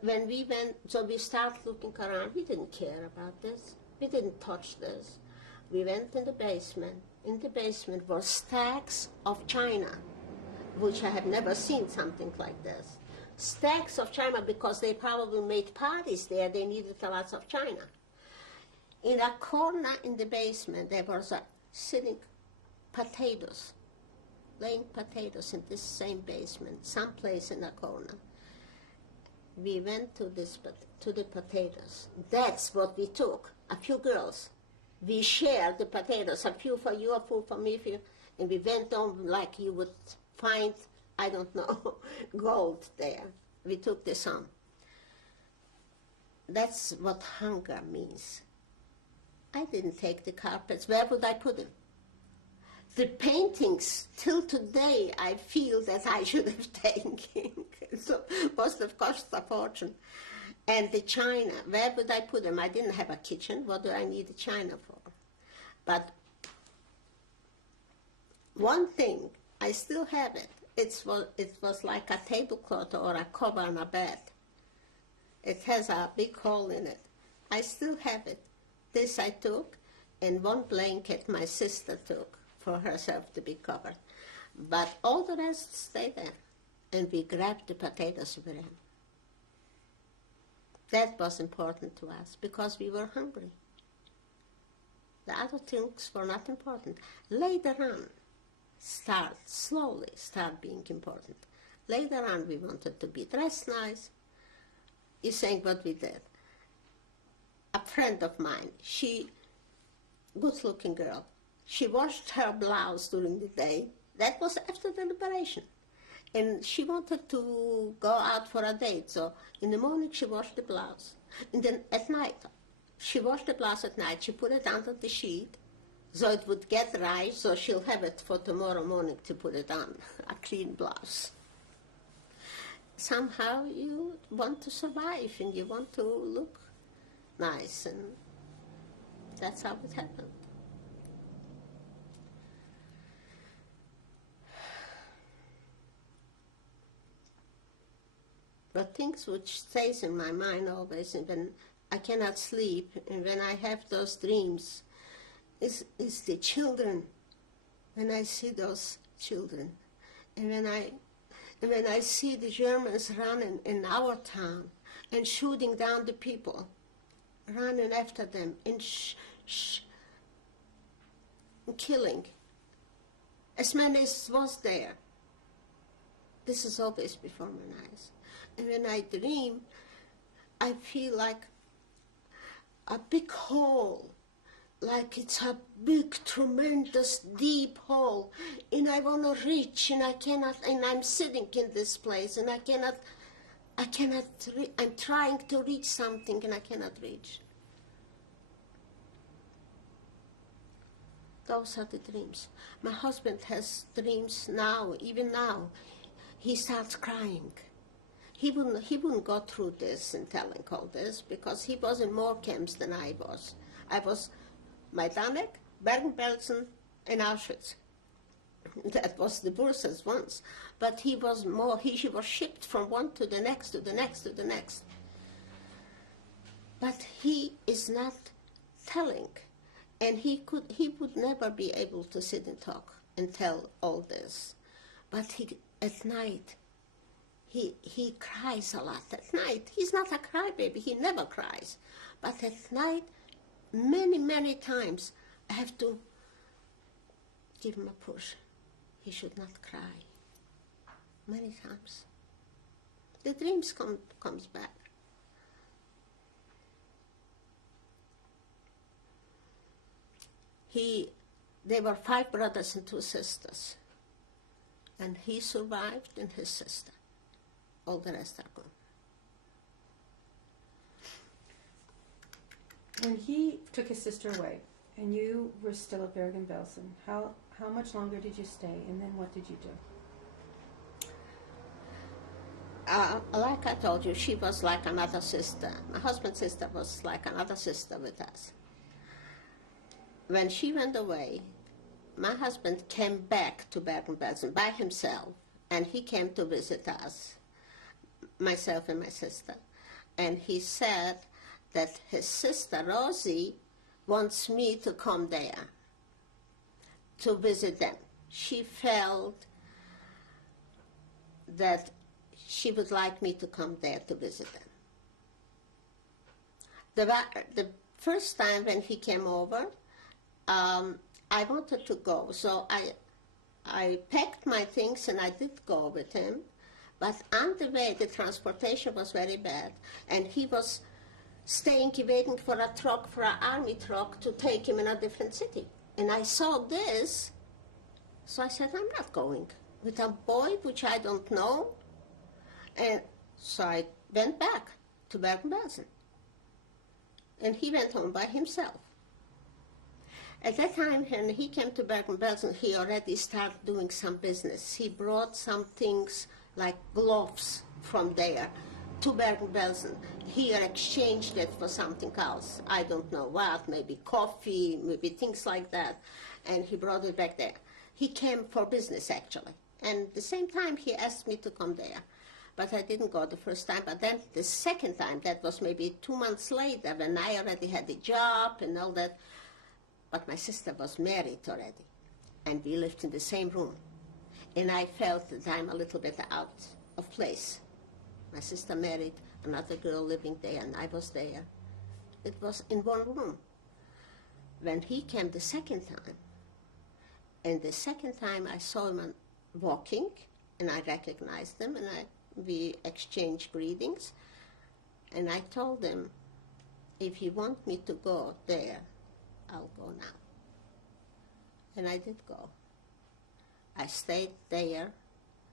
When we went, so we started looking around. We didn't care about this. We didn't touch this. We went in the basement. In the basement were stacks of china, which I have never seen something like this. Stacks of china, because they probably made parties there. They needed a lot of china. In a corner in the basement, there was sitting potatoes, laying potatoes in this same basement, someplace in a corner. We went to the potatoes. That's what we took, a few girls. We shared the potatoes, a few for you, a few for me, and we went on like you would find, I don't know, gold there. We took this on. That's what hunger means. I didn't take the carpets. Where would I put them? The paintings, till today, I feel that I should have taken. So it must have cost a fortune. And the china, where would I put them? I didn't have a kitchen. What do I need the china for? But one thing, I still have it. It was like a tablecloth or a cover on a bed. It has a big hole in it. I still have it. This I took, and one blanket my sister took for herself to be covered. But all the rest stayed there, and we grabbed the potatoes with him. That was important to us because we were hungry. The other things were not important. Later on, slowly start being important. Later on, we wanted to be dressed nice. You think what we did. A friend of mine, good-looking girl, she washed her blouse during the day. That was after the liberation. And she wanted to go out for a date, so in the morning she washed the blouse. And then at night, she washed the blouse at night. She put it under the sheet, so it would get dry, so she'll have it for tomorrow morning to put it on, a clean blouse. Somehow you want to survive, and you want to look nice, and that's how it happened. But things which stays in my mind always, and when I cannot sleep, and when I have those dreams, is the children. When I see those children, and when And when I see the Germans running in our town and shooting down the people, running after them and killing as many as was there, this is always before my eyes. And when I dream, I feel like a big hole, like it's a big, tremendous, deep hole, and I want to reach, and I cannot, and I'm sitting in this place, and I cannot, I'm trying to reach something, and I cannot reach. Those are the dreams. My husband has dreams now, even now. He starts crying. He wouldn't go through this and telling all this because he was in more camps than I was. I was Majdanek, Bergen-Belsen, and Auschwitz. That was the Bursas once. But he was more, he was shipped from one to the next, to the next, to the next. But he is not telling. And he would never be able to sit and talk and tell all this. But at night, he cries a lot at night. He's not a crybaby, he never cries. But at night, many, many times, I have to give him a push. He should not cry. Many times. The dreams comes back. There were 5 brothers and 2 sisters. And he survived and his sister. All the rest are gone. When he took his sister away, and you were still at Bergen-Belsen, how much longer did you stay, and then what did you do? Like I told you, she was like another sister. My husband's sister was like another sister with us. When she went away, my husband came back to Bergen-Belsen by himself, and he came to visit us, myself and my sister. And he said that his sister, Rosie, wants me to come there to visit them. She felt that she would like me to come there to visit them. The first time when he came over, I wanted to go, so I packed my things and I did go with him, but on the way the transportation was very bad, and he was staying, waiting for a truck, for an army truck to take him in a different city. And I saw this, so I said, I'm not going with a boy which I don't know. And so I went back to Bergen-Belsen. And he went home by himself. At that time, when he came to Bergen-Belsen, he already started doing some business. He brought some things like gloves from there to Bergen-Belsen. He exchanged it for something else. I don't know what, maybe coffee, maybe things like that. And he brought it back there. He came for business, actually. And at the same time, he asked me to come there. But I didn't go the first time. But then the second time, that was maybe 2 months later, when I already had a job and all that. But my sister was married already, and we lived in the same room. And I felt that I'm a little bit out of place. My sister married another girl living there, and I was there. It was in one room. When he came the second time, and the second time I saw him walking, and I recognized him, and we exchanged greetings, and I told him, if you want me to go there, I'll go now. And I did go. I stayed there.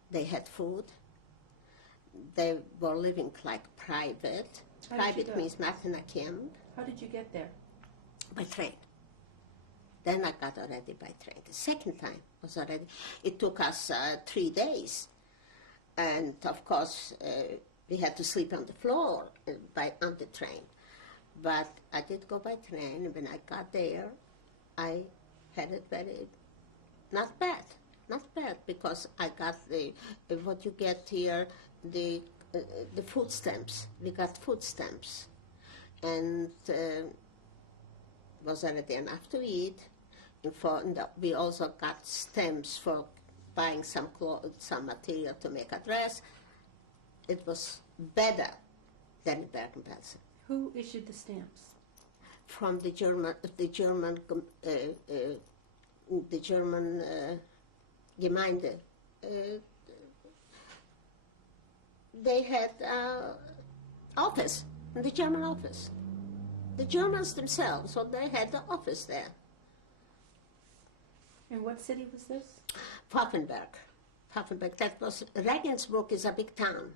They had food. They were living like private. Private means not in a camp. How did you get there? By train. Then I got already by train. The second time was already, it took us 3 days. And of course, we had to sleep on the floor on the train. But I did go by train, and when I got there, I had it not bad, because I got what you get here, the food stamps. We got food stamps, and was already enough to eat. And we also got stamps for buying some clothes, some material to make a dress. It was better than Bergen-Belsen. Who issued the stamps? From the German Gemeinde. They had office, the German office. The Germans themselves, so they had the office there. And what city was this? Pfaffenberg. That was, Regensburg is a big town,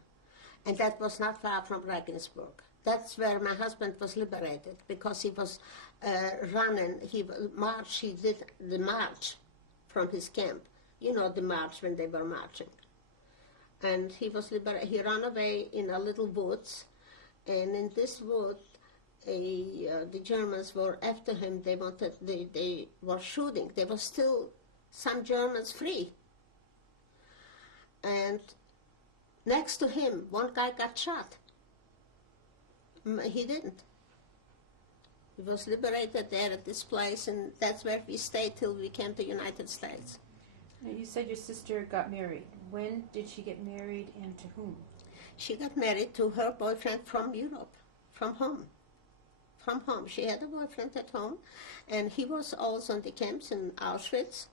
and that was not far from Regensburg. That's where my husband was liberated, because he was running, he did the march from his camp. You know the march when they were marching. And he was liberated. He ran away in a little woods, and in this wood, the Germans were after him. They were shooting. There were still some Germans free. And next to him, one guy got shot. He didn't. He was liberated there at this place, and that's where we stayed till we came to the United States. Now, you said your sister got married. When did she get married, and to whom? She got married to her boyfriend from Europe, from home. From home. She had a boyfriend at home, and he was also in the camps in Auschwitz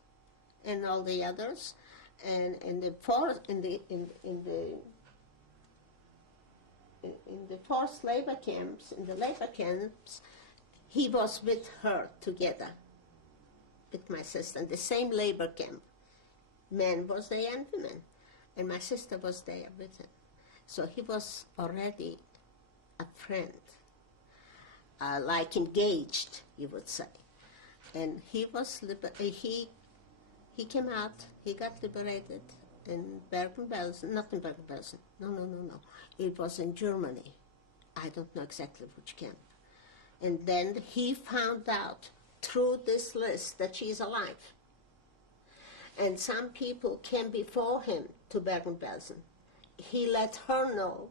and all the others. And in the forced labor camps, he was with her together, with my sister, in the same labor camp. Men was there and women, and my sister was there with him. So he was already a friend, like engaged, you would say. And he was he came out. He got liberated in Bergen-Belsen, not in Bergen-Belsen. No. It was in Germany. I don't know exactly which camp. And then he found out through this list that she's alive. And some people came before him to Bergen-Belsen. He let her know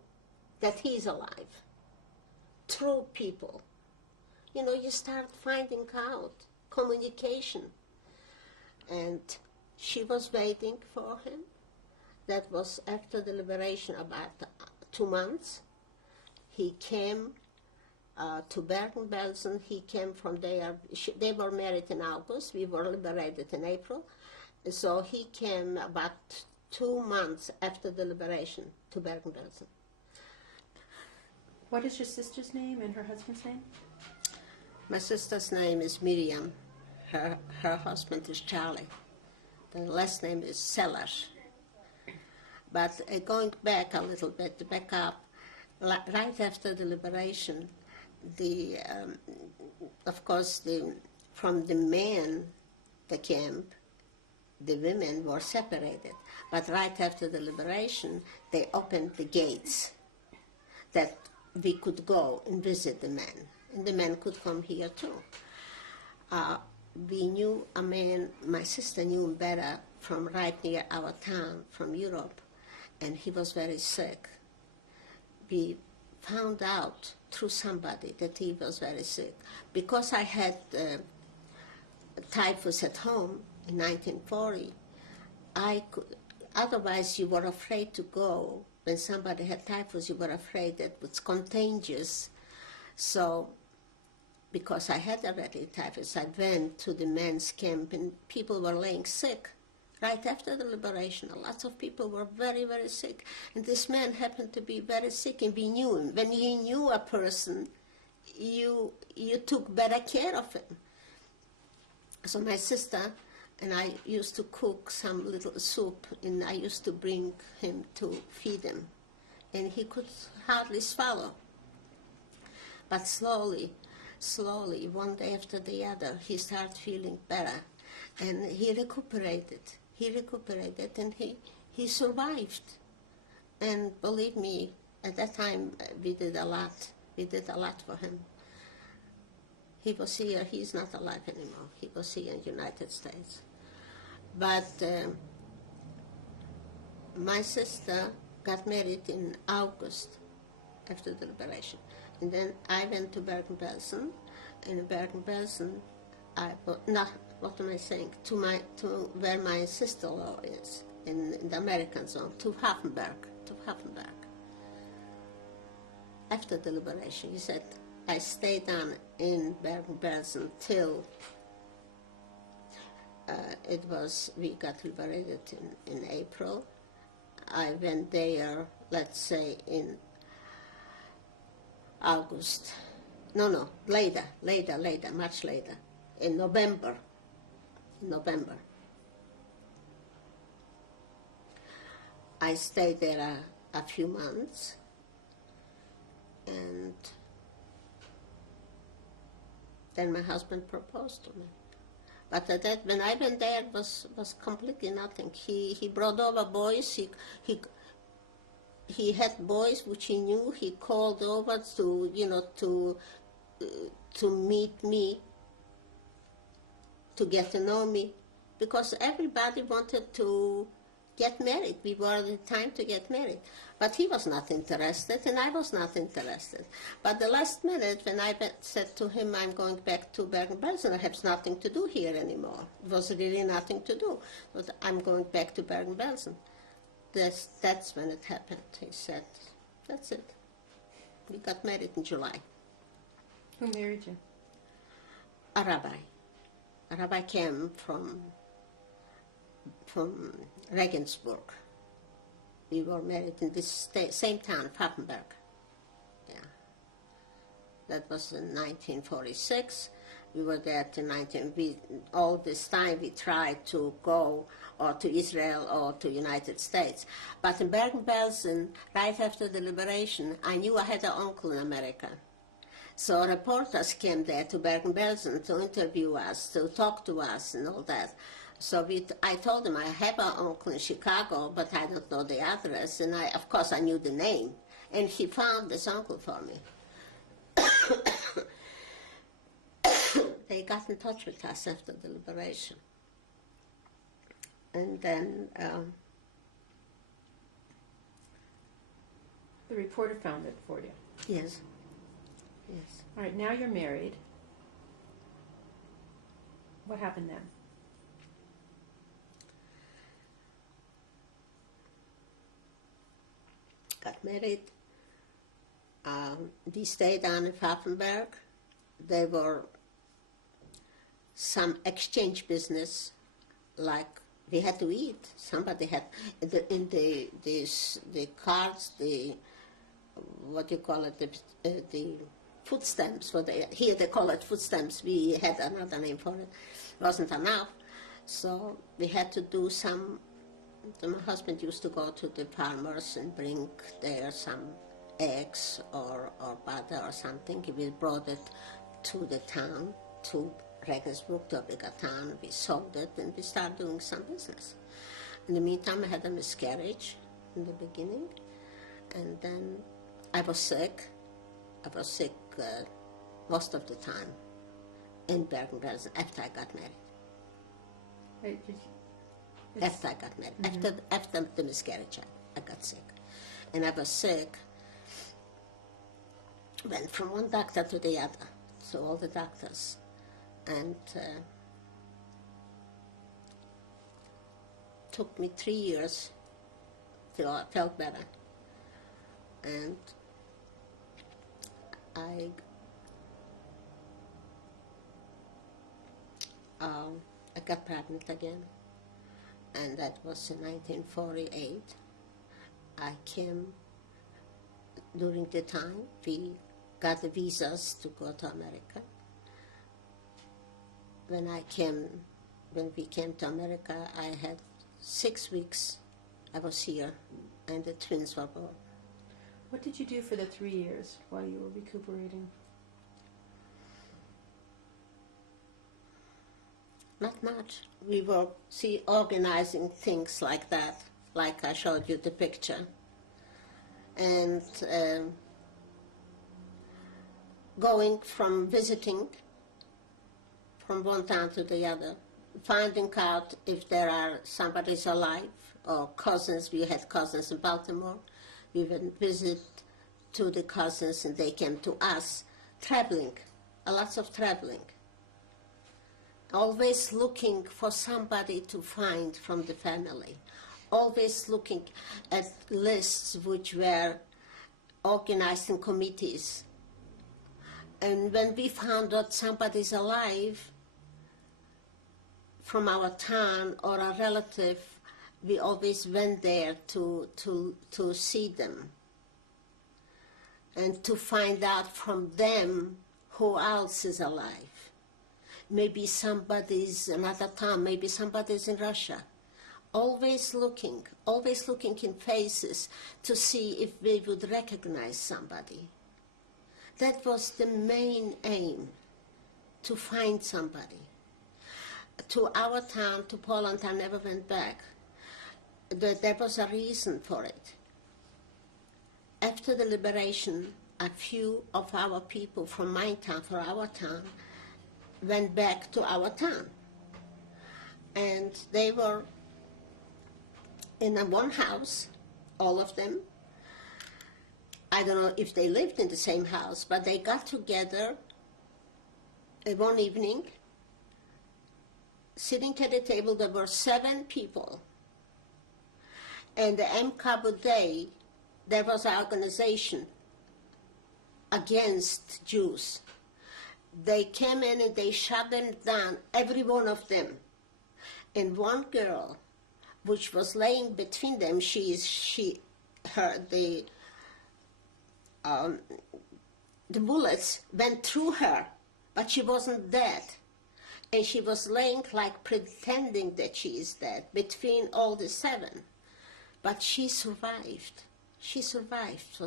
that he's alive. Through people. You know, you start finding out communication. And she was waiting for him. That was after the liberation, about 2 months. He came to Bergen-Belsen. He came from there. They were married in August. We were liberated in April. So he came about 2 months after the liberation to Bergen-Belsen. What is your sister's name and her husband's name? My sister's name is Miriam. Her husband is Charlie. The last name is Sellers. But going back a little bit, to back up, right after the liberation, of course, from the men, the camp, the women were separated. But right after the liberation, they opened the gates that we could go and visit the men. And the men could come here too. We knew a man, my sister knew him better from right near our town, from Europe, and he was very sick. We found out through somebody that he was very sick. Because I had typhus at home in 1940, otherwise you were afraid to go. When somebody had typhus, you were afraid that it was contagious. So, because I had already typhus, I went to the men's camp, and people were laying sick. Right after the liberation, lots of people were very, very sick. And this man happened to be very sick, and we knew him. When you knew a person, you took better care of him. So my sister and I used to cook some little soup, and I used to bring him to feed him. And he could hardly swallow. But slowly, one day after the other, he started feeling better. And he recuperated. And he survived. And believe me, at that time, we did a lot. We did a lot for him. He was here. He's not alive anymore. He was here in the United States. But my sister got married in August after the liberation. And then I went to Bergen-Belsen. And in Bergen-Belsen, what am I saying? To where my sister-in-law is in the American zone, to Hafenberg. After the liberation, he said, I stayed on in Bergen-Belsen till we got liberated in April. I went there, let's say, in August. No, later, much later, in November. I stayed there a few months, and then my husband proposed to me. But when I went there, it was completely nothing. He brought over boys. He had boys which he knew. He called over to meet me, to get to know me, because everybody wanted to get married. We were at the time to get married. But he was not interested, and I was not interested. But the last minute, when I said to him, I'm going back to Bergen-Belsen, I have nothing to do here anymore. It was really nothing to do. But I'm going back to Bergen-Belsen. That's when it happened. He said, that's it. We got married in July. Who married you? A rabbi. A rabbi came from Regensburg. We were married in this same town, Papenburg. Yeah. That was in 1946. We were there till all this time we tried to go or to Israel or to United States. But in Bergen-Belsen, right after the liberation, I knew I had an uncle in America. So reporters came there to Bergen-Belsen to interview us, to talk to us and all that. So I told him I have an uncle in Chicago, but I don't know the address. And of course, I knew the name. And he found this uncle for me. They got in touch with us after the liberation. And then the reporter found it for you. Yes. All right, now you're married. What happened then? Got married. We stayed on in Pfaffenberg. There were some exchange business, like we had to eat. Somebody had in the cards, what do you call it, the food stamps. Here they call it food stamps. We had another name for it. It wasn't enough, so we had to do some. My husband used to go to the farmers and bring there some eggs or butter or something. We brought it to the town, to Regensburg, to a bigger town. We sold it and we started doing some business. In the meantime, I had a miscarriage in the beginning, and then I was sick. I was sick most of the time in Bergen-Belsen after I got married. After I got married, after the miscarriage, I got sick. And I was sick, went from one doctor to the other, so all the doctors. And took me 3 years till I felt better. And I got pregnant again. And that was in 1948. I came during the time we got the visas to go to America. When we came to America, I had 6 weeks. I was here, and the twins were born. What did you do for the 3 years while you were recuperating? Not much. We were organizing things like that, like I showed you the picture. And going from visiting from one town to the other, finding out if there are somebody's alive, or cousins. We had cousins in Baltimore. We went visit to the cousins and they came to us, traveling, lots of traveling. always looking for somebody to find from the family, always looking at lists which were organized in committees. And when we found out somebody's alive from our town or a relative, we always went there to see them and to find out from them who else is alive. Maybe somebody's in another town, maybe somebody's in Russia. Always looking in faces to see if we would recognize somebody. That was the main aim, to find somebody. To our town, to Poland, I never went back. There was a reason for it. After the liberation, a few of our people from my town, from our town, went back to our town. And they were in one house, all of them. I don't know if they lived in the same house, but they got together one evening, sitting at the table. There were 7 people. And the MKB Day, there was an organization against Jews. They came in and they shut them down, every one of them. And one girl, which was laying between them, the bullets went through her, but she wasn't dead. And she was laying like pretending that she is dead between all the 7. But she survived. She survived.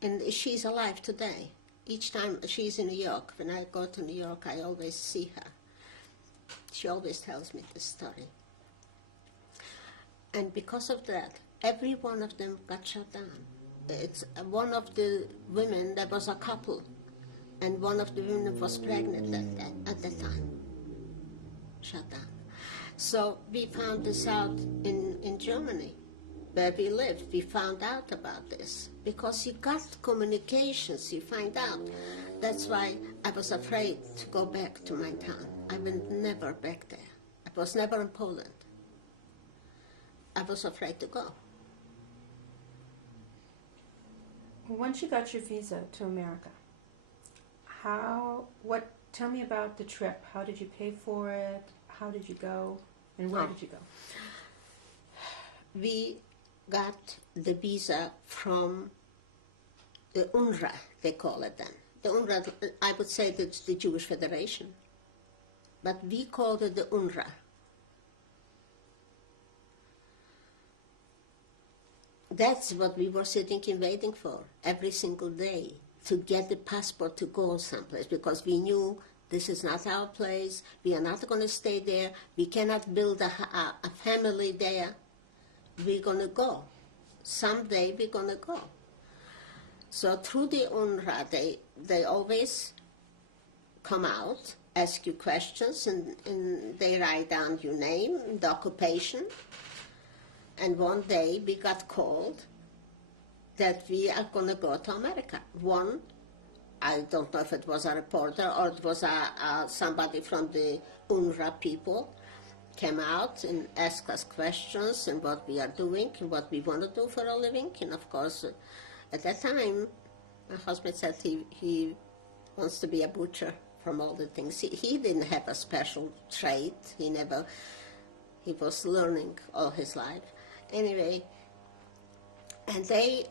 And she's alive today. Each time she's in New York, when I go to New York, I always see her. She always tells me this story. And because of that, every one of them got shot down. It's one of the women, there was a couple, and one of the women was pregnant at that time, shut down. So we found this out in Germany, where we lived. We found out about this because you got communications, you find out. That's why I was afraid to go back to my town. I went never back there. I was never in Poland. I was afraid to go. Once you got your visa to America, tell me about the trip. How did you pay for it? How did you go? And where did you go? We got the visa from the UNRWA, they call it then. The UNRWA, I would say that's the Jewish Federation, but we called it the UNRWA. That's what we were sitting and waiting for every single day, to get the passport to go someplace, because we knew this is not our place, we are not going to stay there, we cannot build a family there, we're going to go. Someday we're going to go. So through the UNRWA, they always come out, ask you questions, and they write down your name, the occupation. And one day we got called that we are going to go to America. One, I don't know if it was a reporter or it was somebody from the UNRWA people, came out and asked us questions and what we are doing and what we want to do for a living. And of course, at that time, my husband said he wants to be a butcher from all the things. He didn't have a special trade. He was learning all his life. Anyway, and they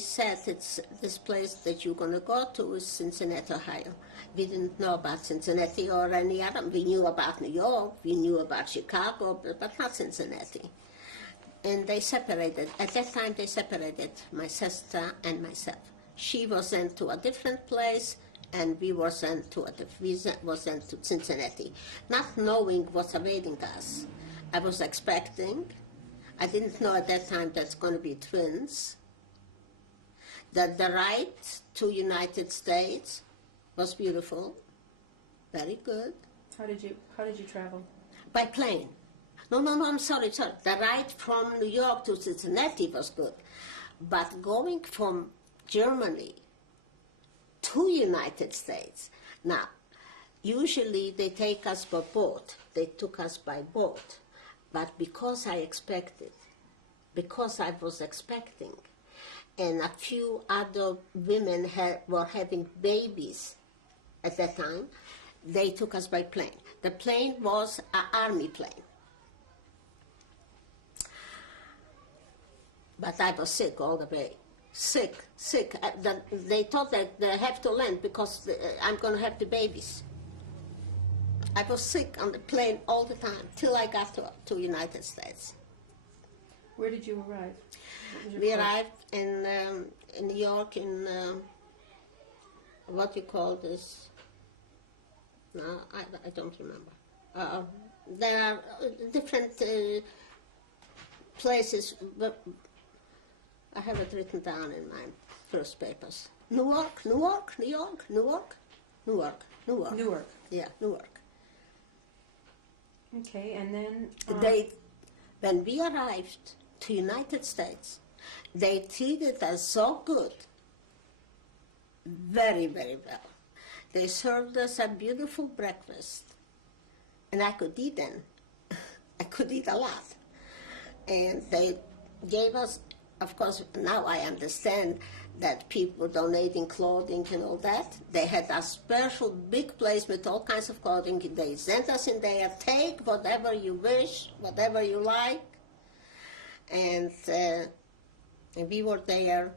said it's this place that you're going to go to is Cincinnati, Ohio. We didn't know about Cincinnati or any other. We knew about New York, we knew about Chicago, but not Cincinnati. And they separated. At that time, they separated my sister and myself. She was sent to a different place, and we were sent to Cincinnati, not knowing what's awaiting us. I was expecting. I didn't know at that time that's going to be twins. That the ride to United States was beautiful, very good. How did you travel? By plane. No, I'm sorry. The ride from New York to Cincinnati was good. But going from Germany to United States, Now, usually they take us by boat. They took us by boat. But because I was expecting, and a few other women were having babies at that time, they took us by plane. The plane was an army plane. But I was sick all the way. Sick. They thought that they have to land because I'm going to have the babies. I was sick on the plane all the time till I got to United States. Where did you arrive? We arrived in New York in what you call this? No, I don't remember. There are different places, but I have it written down in my first papers. Newark. Newark. Yeah, Newark. Okay, and then When we arrived to United States, they treated us so good, very, very well. They served us a beautiful breakfast, and I could eat then. I could eat a lot. And they gave us, of course, now I understand that people donating clothing and all that. They had a special big place with all kinds of clothing. They sent us in there, take whatever you wish, whatever you like. And we were there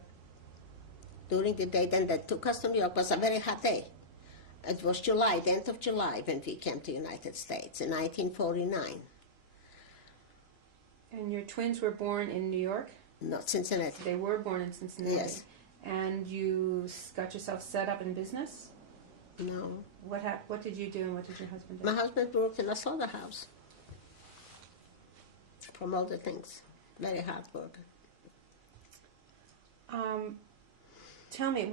during the day. Then they took us to New York. It was a very hot day. It was July, the end of July, when we came to the United States in 1949. And your twins were born in New York? Not Cincinnati. They were born in Cincinnati. Yes. And you got yourself set up in business? No. What did you do and what did your husband do? My husband worked in a slaughterhouse. From all the things. Very hard work. Tell me,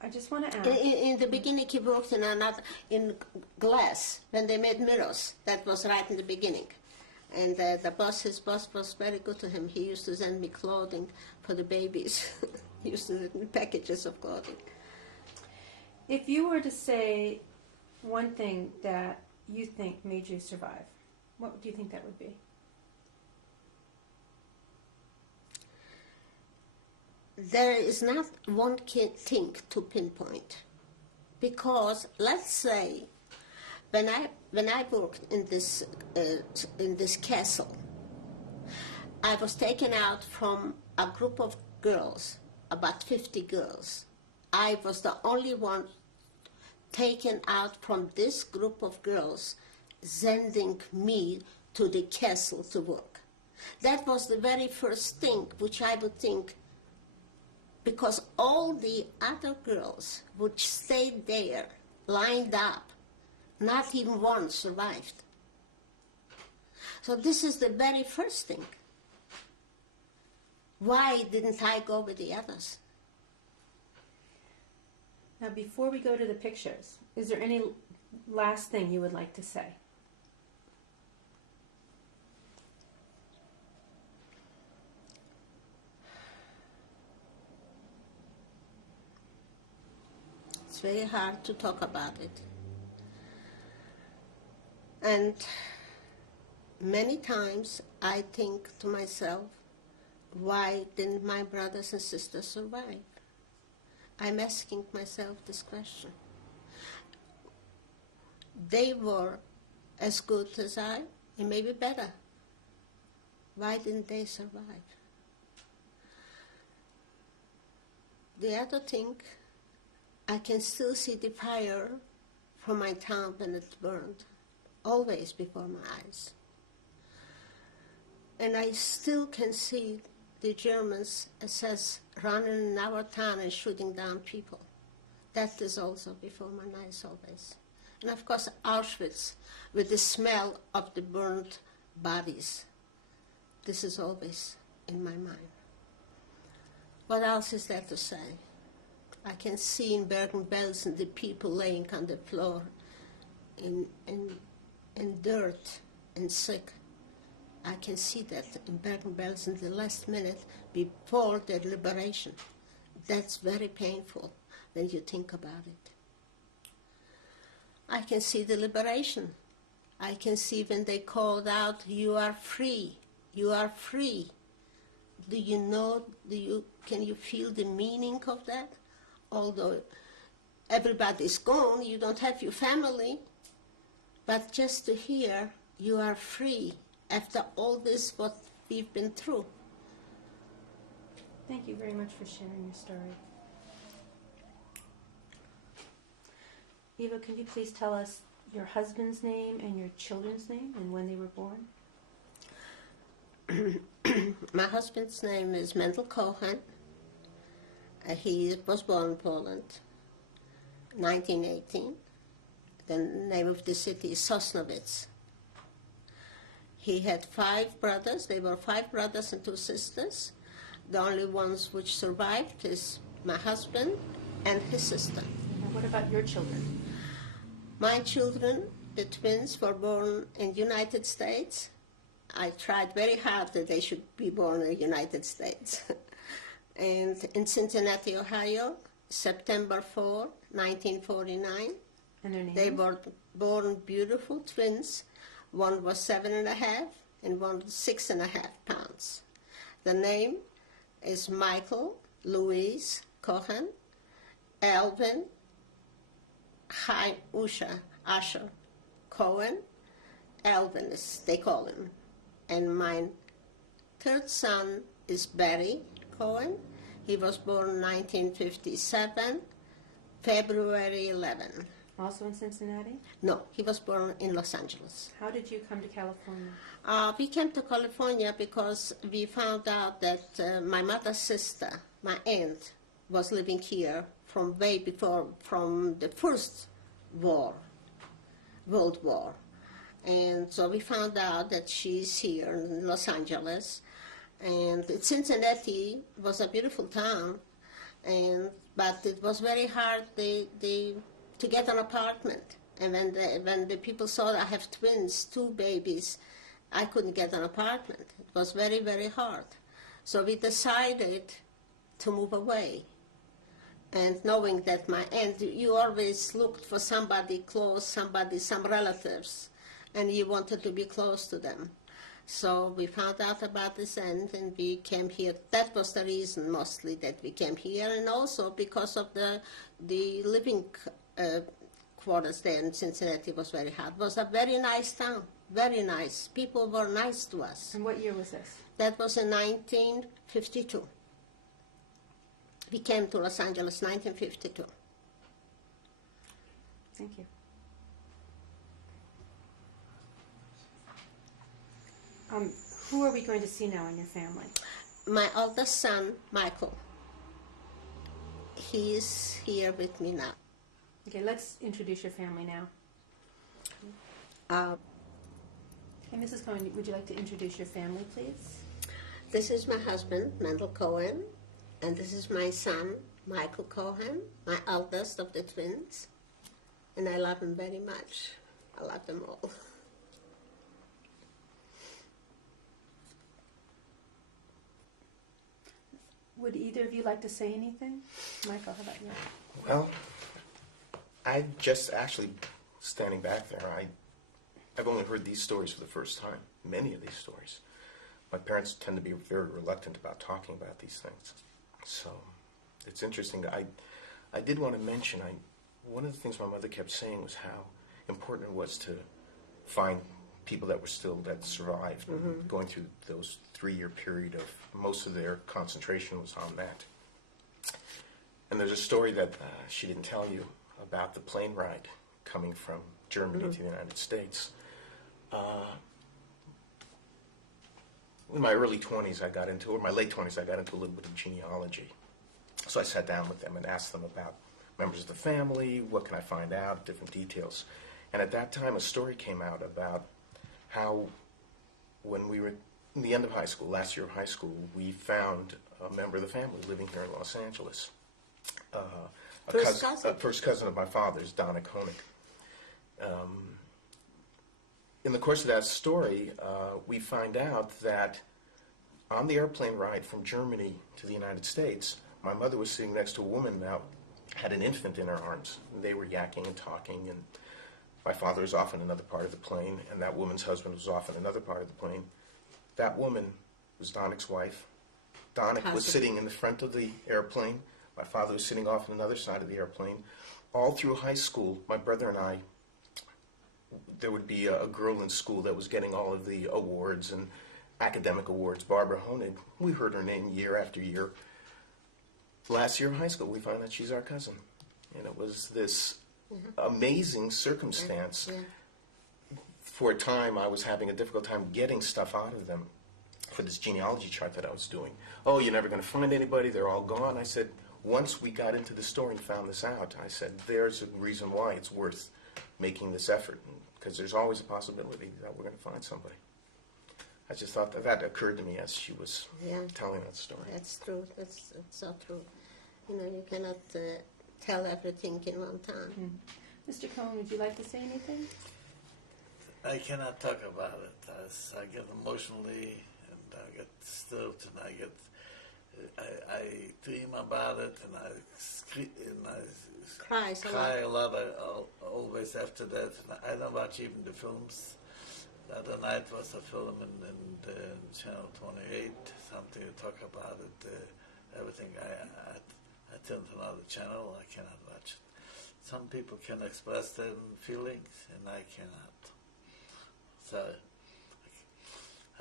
I just want to ask. In the beginning, he worked in glass when they made mirrors. That was right in the beginning. And his boss was very good to him. He used to send me clothing for the babies. He used to send me packages of clothing. If you were to say one thing that you think made you survive, what do you think that would be? There is not one thing to pinpoint, because let's say when I worked in this castle, I was taken out from a group of girls, about 50 girls. I was the only one taken out from this group of girls, sending me to the castle to work. That was the very first thing which I would think, because all the other girls which stayed there, lined up, not even one survived. So this is the very first thing. Why didn't I go with the others? Now, before we go to the pictures, is there any last thing you would like to say? It's very hard to talk about it. And many times I think to myself, why didn't my brothers and sisters survive? I'm asking myself this question. They were as good as I, and maybe better. Why didn't they survive? The other thing, I can still see the fire from my town when it burned, always before my eyes. And I still can see the Germans SS running in our town and shooting down people. That is also before my eyes always. And of course Auschwitz, with the smell of the burned bodies. This is always in my mind. What else is there to say? I can see in Bergen-Belsen the people laying on the floor in dirt and sick. I can see that in Bergen-Belsen the last minute before their liberation. That's very painful when you think about it. I can see the liberation. I can see when they called out, "You are free, you are free." Do you know, can you feel the meaning of that? Although everybody's gone, you don't have your family, but just to hear, "You are free," after all this, what we've been through. Thank you very much for sharing your story. Eva, can you please tell us your husband's name and your children's name and when they were born? My husband's name is Eva Kohan. He was born in Poland, 1918. The name of the city is Sosnowiec. He had 5 brothers. They were 5 brothers and 2 sisters. The only ones which survived is my husband and his sister. And what about your children? My children, the twins, were born in the United States. I tried very hard that they should be born in the United States. And in Cincinnati, Ohio, September 4, 1949. And their names? They were born beautiful twins. One was 7.5 and one was 6.5 pounds. The name is Michael Louise Kohan, Alvin Asher Cohen. Alvin, is, they call him. And my 3rd son is Barry Cohen. He was born 1957, February 11. Also in Cincinnati? No, he was born in Los Angeles. How did you come to California? We came to California because we found out that my mother's sister, my aunt, was living here from way before, from the first war, World War. And so we found out that she's here in Los Angeles. And Cincinnati was a beautiful town, but it was very hard to get an apartment. And when the people saw that I have twins, 2 babies, I couldn't get an apartment. It was very, very hard. So we decided to move away. And knowing that my aunt, you always looked for somebody close, some relatives, and you wanted to be close to them. So we found out about this aunt and we came here. That was the reason mostly that we came here, and also because of the living quarters there in Cincinnati was very hard. It was a very nice town, very nice. People were nice to us. And what year was this? That was in 1952. We came to Los Angeles 1952. Thank you. Who are we going to see now in your family? My oldest son, Michael. He is here with me now. Okay, let's introduce your family now. Okay, Mrs. Cohen, would you like to introduce your family, please? This is my husband, Mendel Cohen, and this is my son, Michael Cohen, my eldest of the twins, and I love him very much. I love them all. Would either of you like to say anything? Michael, how about you? Well, I just actually, standing back there, I've only heard these stories for the first time, many of these stories. My parents tend to be very reluctant about talking about these things. So it's interesting. I did want to mention, one of the things my mother kept saying was how important it was to find people that survived, going through those 3-year period of most of their concentration was on that. And there's a story that she didn't tell you about the plane ride coming from Germany to the United States. In my early 20s, my late 20s, I got into a little bit of genealogy. So I sat down with them and asked them about members of the family, what can I find out, different details. And at that time, a story came out about how when we were in the end of high school, last year of high school, we found a member of the family living here in Los Angeles. First cousin of my father's, Donna Koenig. In the course of that story, we find out that on the airplane ride from Germany to the United States, my mother was sitting next to a woman that had an infant in her arms. And they were yakking and talking, and My father was off in another part of the plane, and that woman's husband was off in another part of the plane. That woman was Donnick's wife. Donnick was sitting in the front of the airplane. My father was sitting off on another side of the airplane. All through high school, my brother and I, there would be a girl in school that was getting all of the awards and academic awards, Barbara Honig. We heard her name year after year. Last year of high school, we found out she's our cousin. And it was this amazing circumstance. For a time, I was having a difficult time getting stuff out of them for this genealogy chart that I was doing. Oh, you're never going to find anybody. They're all gone. I said, once we got into the story and found this out, I said, there's a reason why it's worth making this effort, because there's always a possibility that we're going to find somebody. I just thought that occurred to me as she was telling that story. That's true. That's so true. You know, you cannot tell everything in one time. Mr. Cohen, would you like to say anything? I cannot talk about it. I get emotionally, and I get disturbed, and I dream about it, and I cry a lot. Always after that. And I don't watch even the films. The other night was a film in Channel 28, something to talk about it. Everything. I turned to another channel. I cannot watch it. Some people can express their feelings, and I cannot. So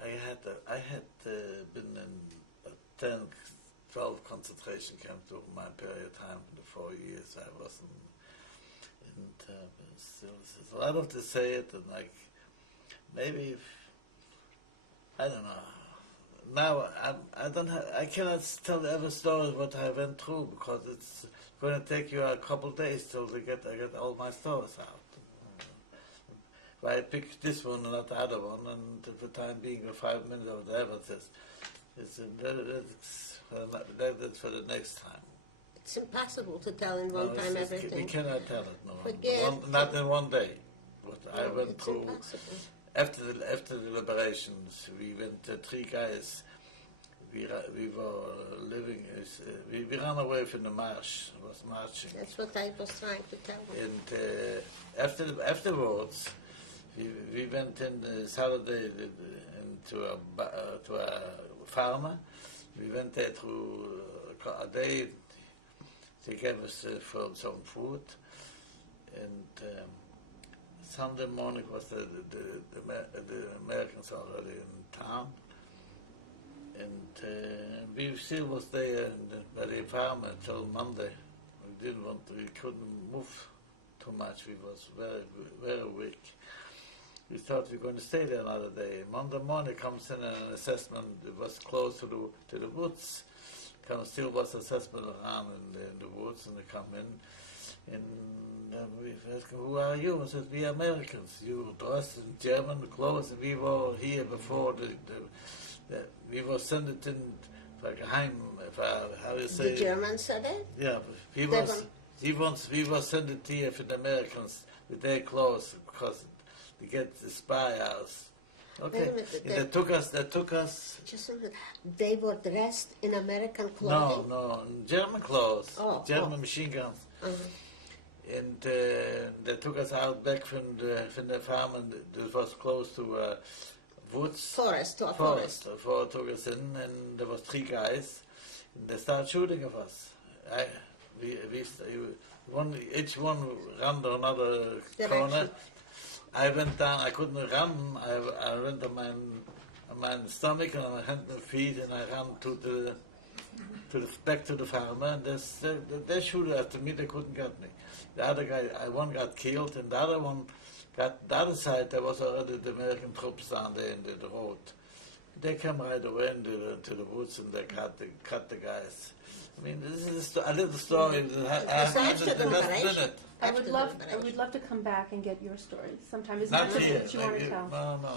I had been in 10, 12 concentration camps during my period of time. In the 4 years I was in, still there's a lot of to say it, and like maybe I don't know. Now I cannot tell every story what I went through, because it's going to take you a couple of days till I get all my stories out. I picked this one and not the other one, and for the time being, 5 minutes or whatever it is, that's for the next time. It's impossible to tell in one time everything. We cannot tell it, not in one day. What I went through after the liberations, we went 3 guys. We were living. We ran away from the march. Was marching. That's what I was trying to tell you. And afterwards. We went in Saturday to a farmer. We went there through a day. They gave us some food, and Sunday morning was the Americans already in town, and we still was there by the farmer until Monday. We couldn't move too much. We was very, very weak. We thought we were going to stay there another day. Monday morning comes in an assessment. It was close to the woods. Still was assessment around in the woods, and they come in. And we asked them, "Who are you?" I said, "We are Americans. You dressed in German clothes, and we were here before we were sent it in for geheim. How do you say? The Germans said it. Yeah, we were sent it here for the Americans with their clothes, because to get the spy house. Okay, they took us. Just a minute. They were dressed in American clothing. No, German clothes, German machine guns, and they took us out back from the farm, and it was close to woods. Forest. Took us in, and there was 3 guys, and they started shooting at us. Each one ran to another corner. I went down. I couldn't run. I went on my stomach and my hands and feet, and I ran back to the farmer. And they shoot after me. They couldn't get me. The other guy, one got killed, and the other one got the other side. There was already the American troops down there in the road. They came right away into the woods, and they cut the guys. I mean, this is a little story. I would love to come back and get your story sometime. Is Not that here. what you want to tell? No.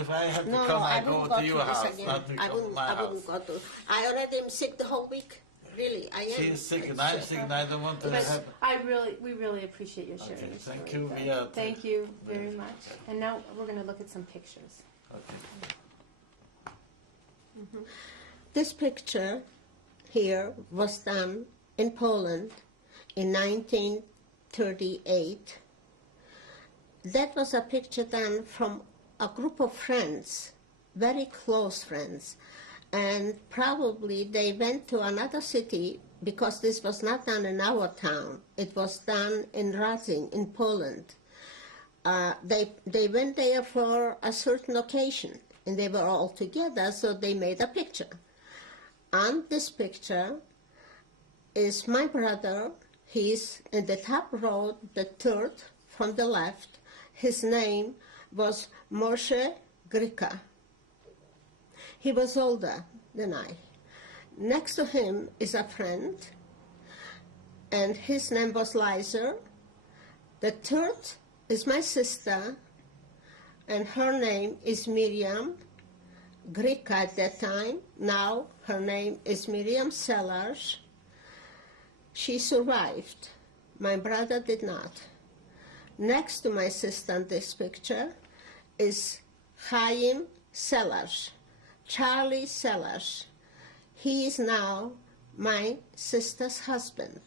If I have to come, I go to your house. Not me I go to my house. wouldn't go to. I already am sick the whole week. Really, I am. She's sick, and I'm sick, and I don't want to have. We really appreciate your sharing. Okay, your thank story. you. Thank you very much. And now we're going to look at some pictures. Okay. This picture here was done in Poland in 1938. that was a picture done from a group of friends, very close friends. And probably they went to another city because this was not done in our town. It was done in Razin, in Poland. They went there for a certain occasion, and they were all together, so they made a picture. On this picture is my brother. He's in the top row, the third from the left. His name was Moshe Grika. He was older than I. Next to him is a friend, and his name was Liza. The third is my sister, and her name is Miriam Grika at that time. Now her name is Miriam Sellers. She survived. My brother did not. Next to my sister in this picture is Chaim Sellers, Charlie Sellers. He is now my sister's husband.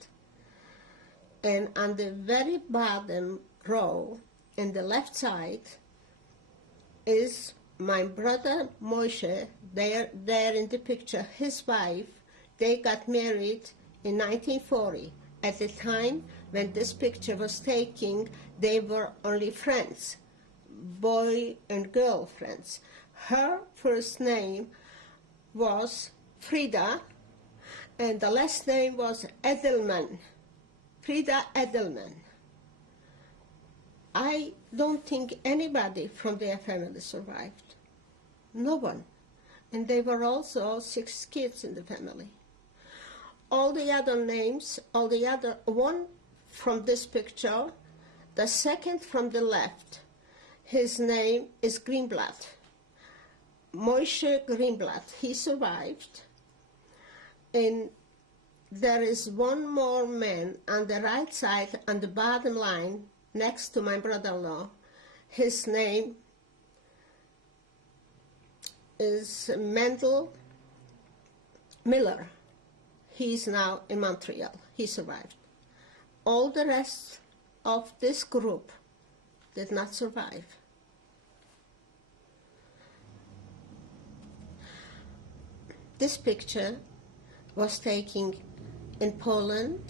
And on the very bottom row, in the left side, is my brother Moshe, there in the picture, his wife. They got married in 1940. At the time when this picture was taken, they were only friends, boy and girl friends. Her first name was Frida, and the last name was Edelman, Frida Edelman. I don't think anybody from their family survived. No one. And they were also 6 kids in the family. All the other names, one from this picture, the second from the left, his name is Greenblatt. Moshe Greenblatt, he survived. And there is one more man on the right side, on the bottom line, next to my brother-in-law. His name is Mendel Miller. He's now in Montreal. He survived. All the rest of this group did not survive. This picture was taken in Poland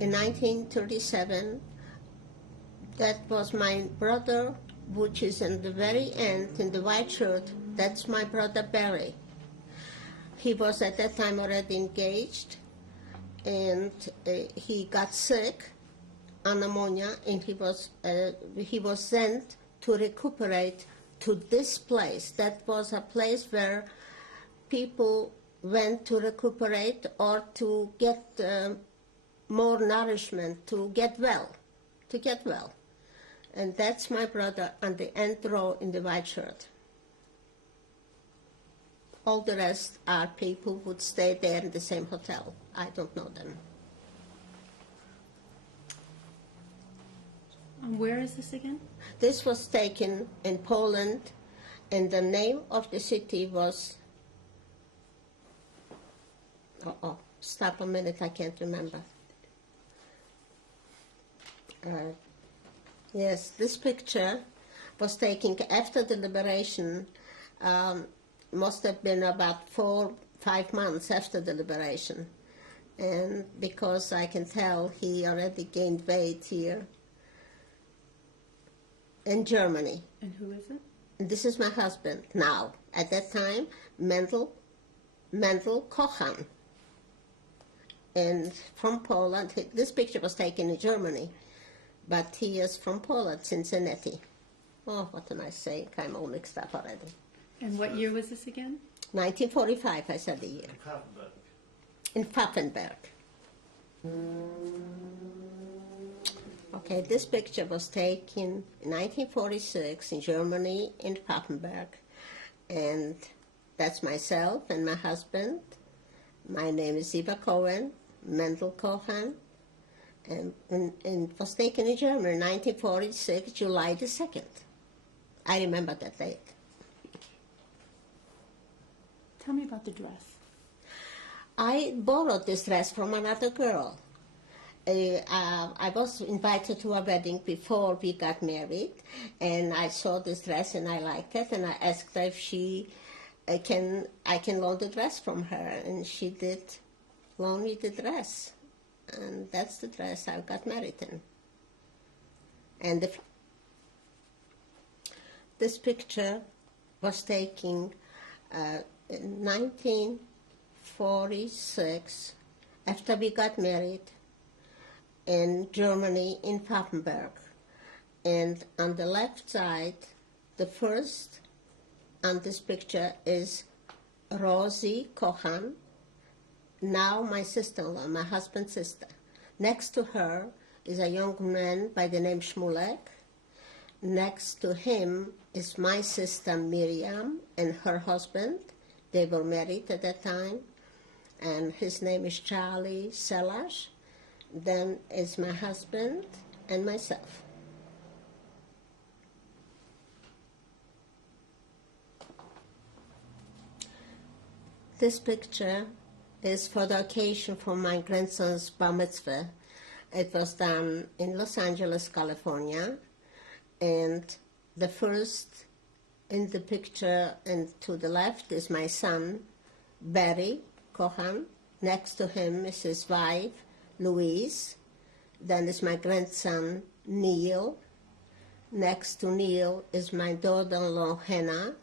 in 1937. That was my brother, which is in the very end, in the white shirt. That's my brother Barry. He was at that time already engaged, and he got sick on pneumonia, and he was sent to recuperate to this place. That was a place where people went to recuperate or to get more nourishment, to get well. And that's my brother on the end row in the white shirt. All the rest are people who would stay there in the same hotel. I don't know them. And where is this again? This was taken in Poland, and the name of the city was... stop a minute, I can't remember. Yes, this picture was taken after the liberation. Must have been about 4-5 months after the liberation. And because I can tell he already gained weight here in Germany. And who is it? And this is my husband now. At that time, Mendel Kohan. And from Poland, this picture was taken in Germany, but he is from Poland, Cincinnati. Oh, what am I saying? I'm all mixed up already. And what year was this again? 1945, I said the year. In Pfaffenberg. Okay, this picture was taken in 1946 in Germany, in Pfaffenberg. And that's myself and my husband. My name is Eva Kohan, Mendel Kohan. And it was taken in Germany, 1946, July the 2nd. I remember that date. Tell me about the dress. I borrowed this dress from another girl. I was invited to a wedding before we got married, and I saw this dress and I liked it, and I asked her if I can loan the dress from her, and she did loan me the dress, and that's the dress I got married in. And this picture was taken in 1946 after we got married in Germany, in Papenburg. And on the left side, the first on this picture is Rosie Kohan, now my sister-in-law, my husband's sister. Next to her is a young man by the name Shmulek. Next to him is my sister Miriam and her husband. They were married at that time, and his name is Charlie Selash. Then is my husband and myself. This picture is for the occasion for my grandson's bar mitzvah. It was done in Los Angeles, California, and the first in the picture and to the left is my son, Barry Kohan. Next to him is his wife, Louise. Then is my grandson, Neil. Next to Neil is my daughter-in-law, Hannah.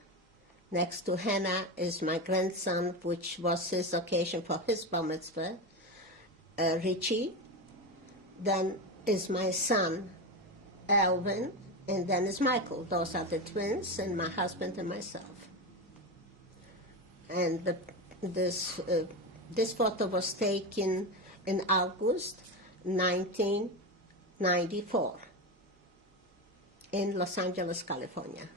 Next to Hannah is my grandson, which was his occasion for his bar mitzvah, Richie. Then is my son, Alvin, and then is Michael. Those are the twins, and my husband and myself. And this photo was taken in August 1994 in Los Angeles, California.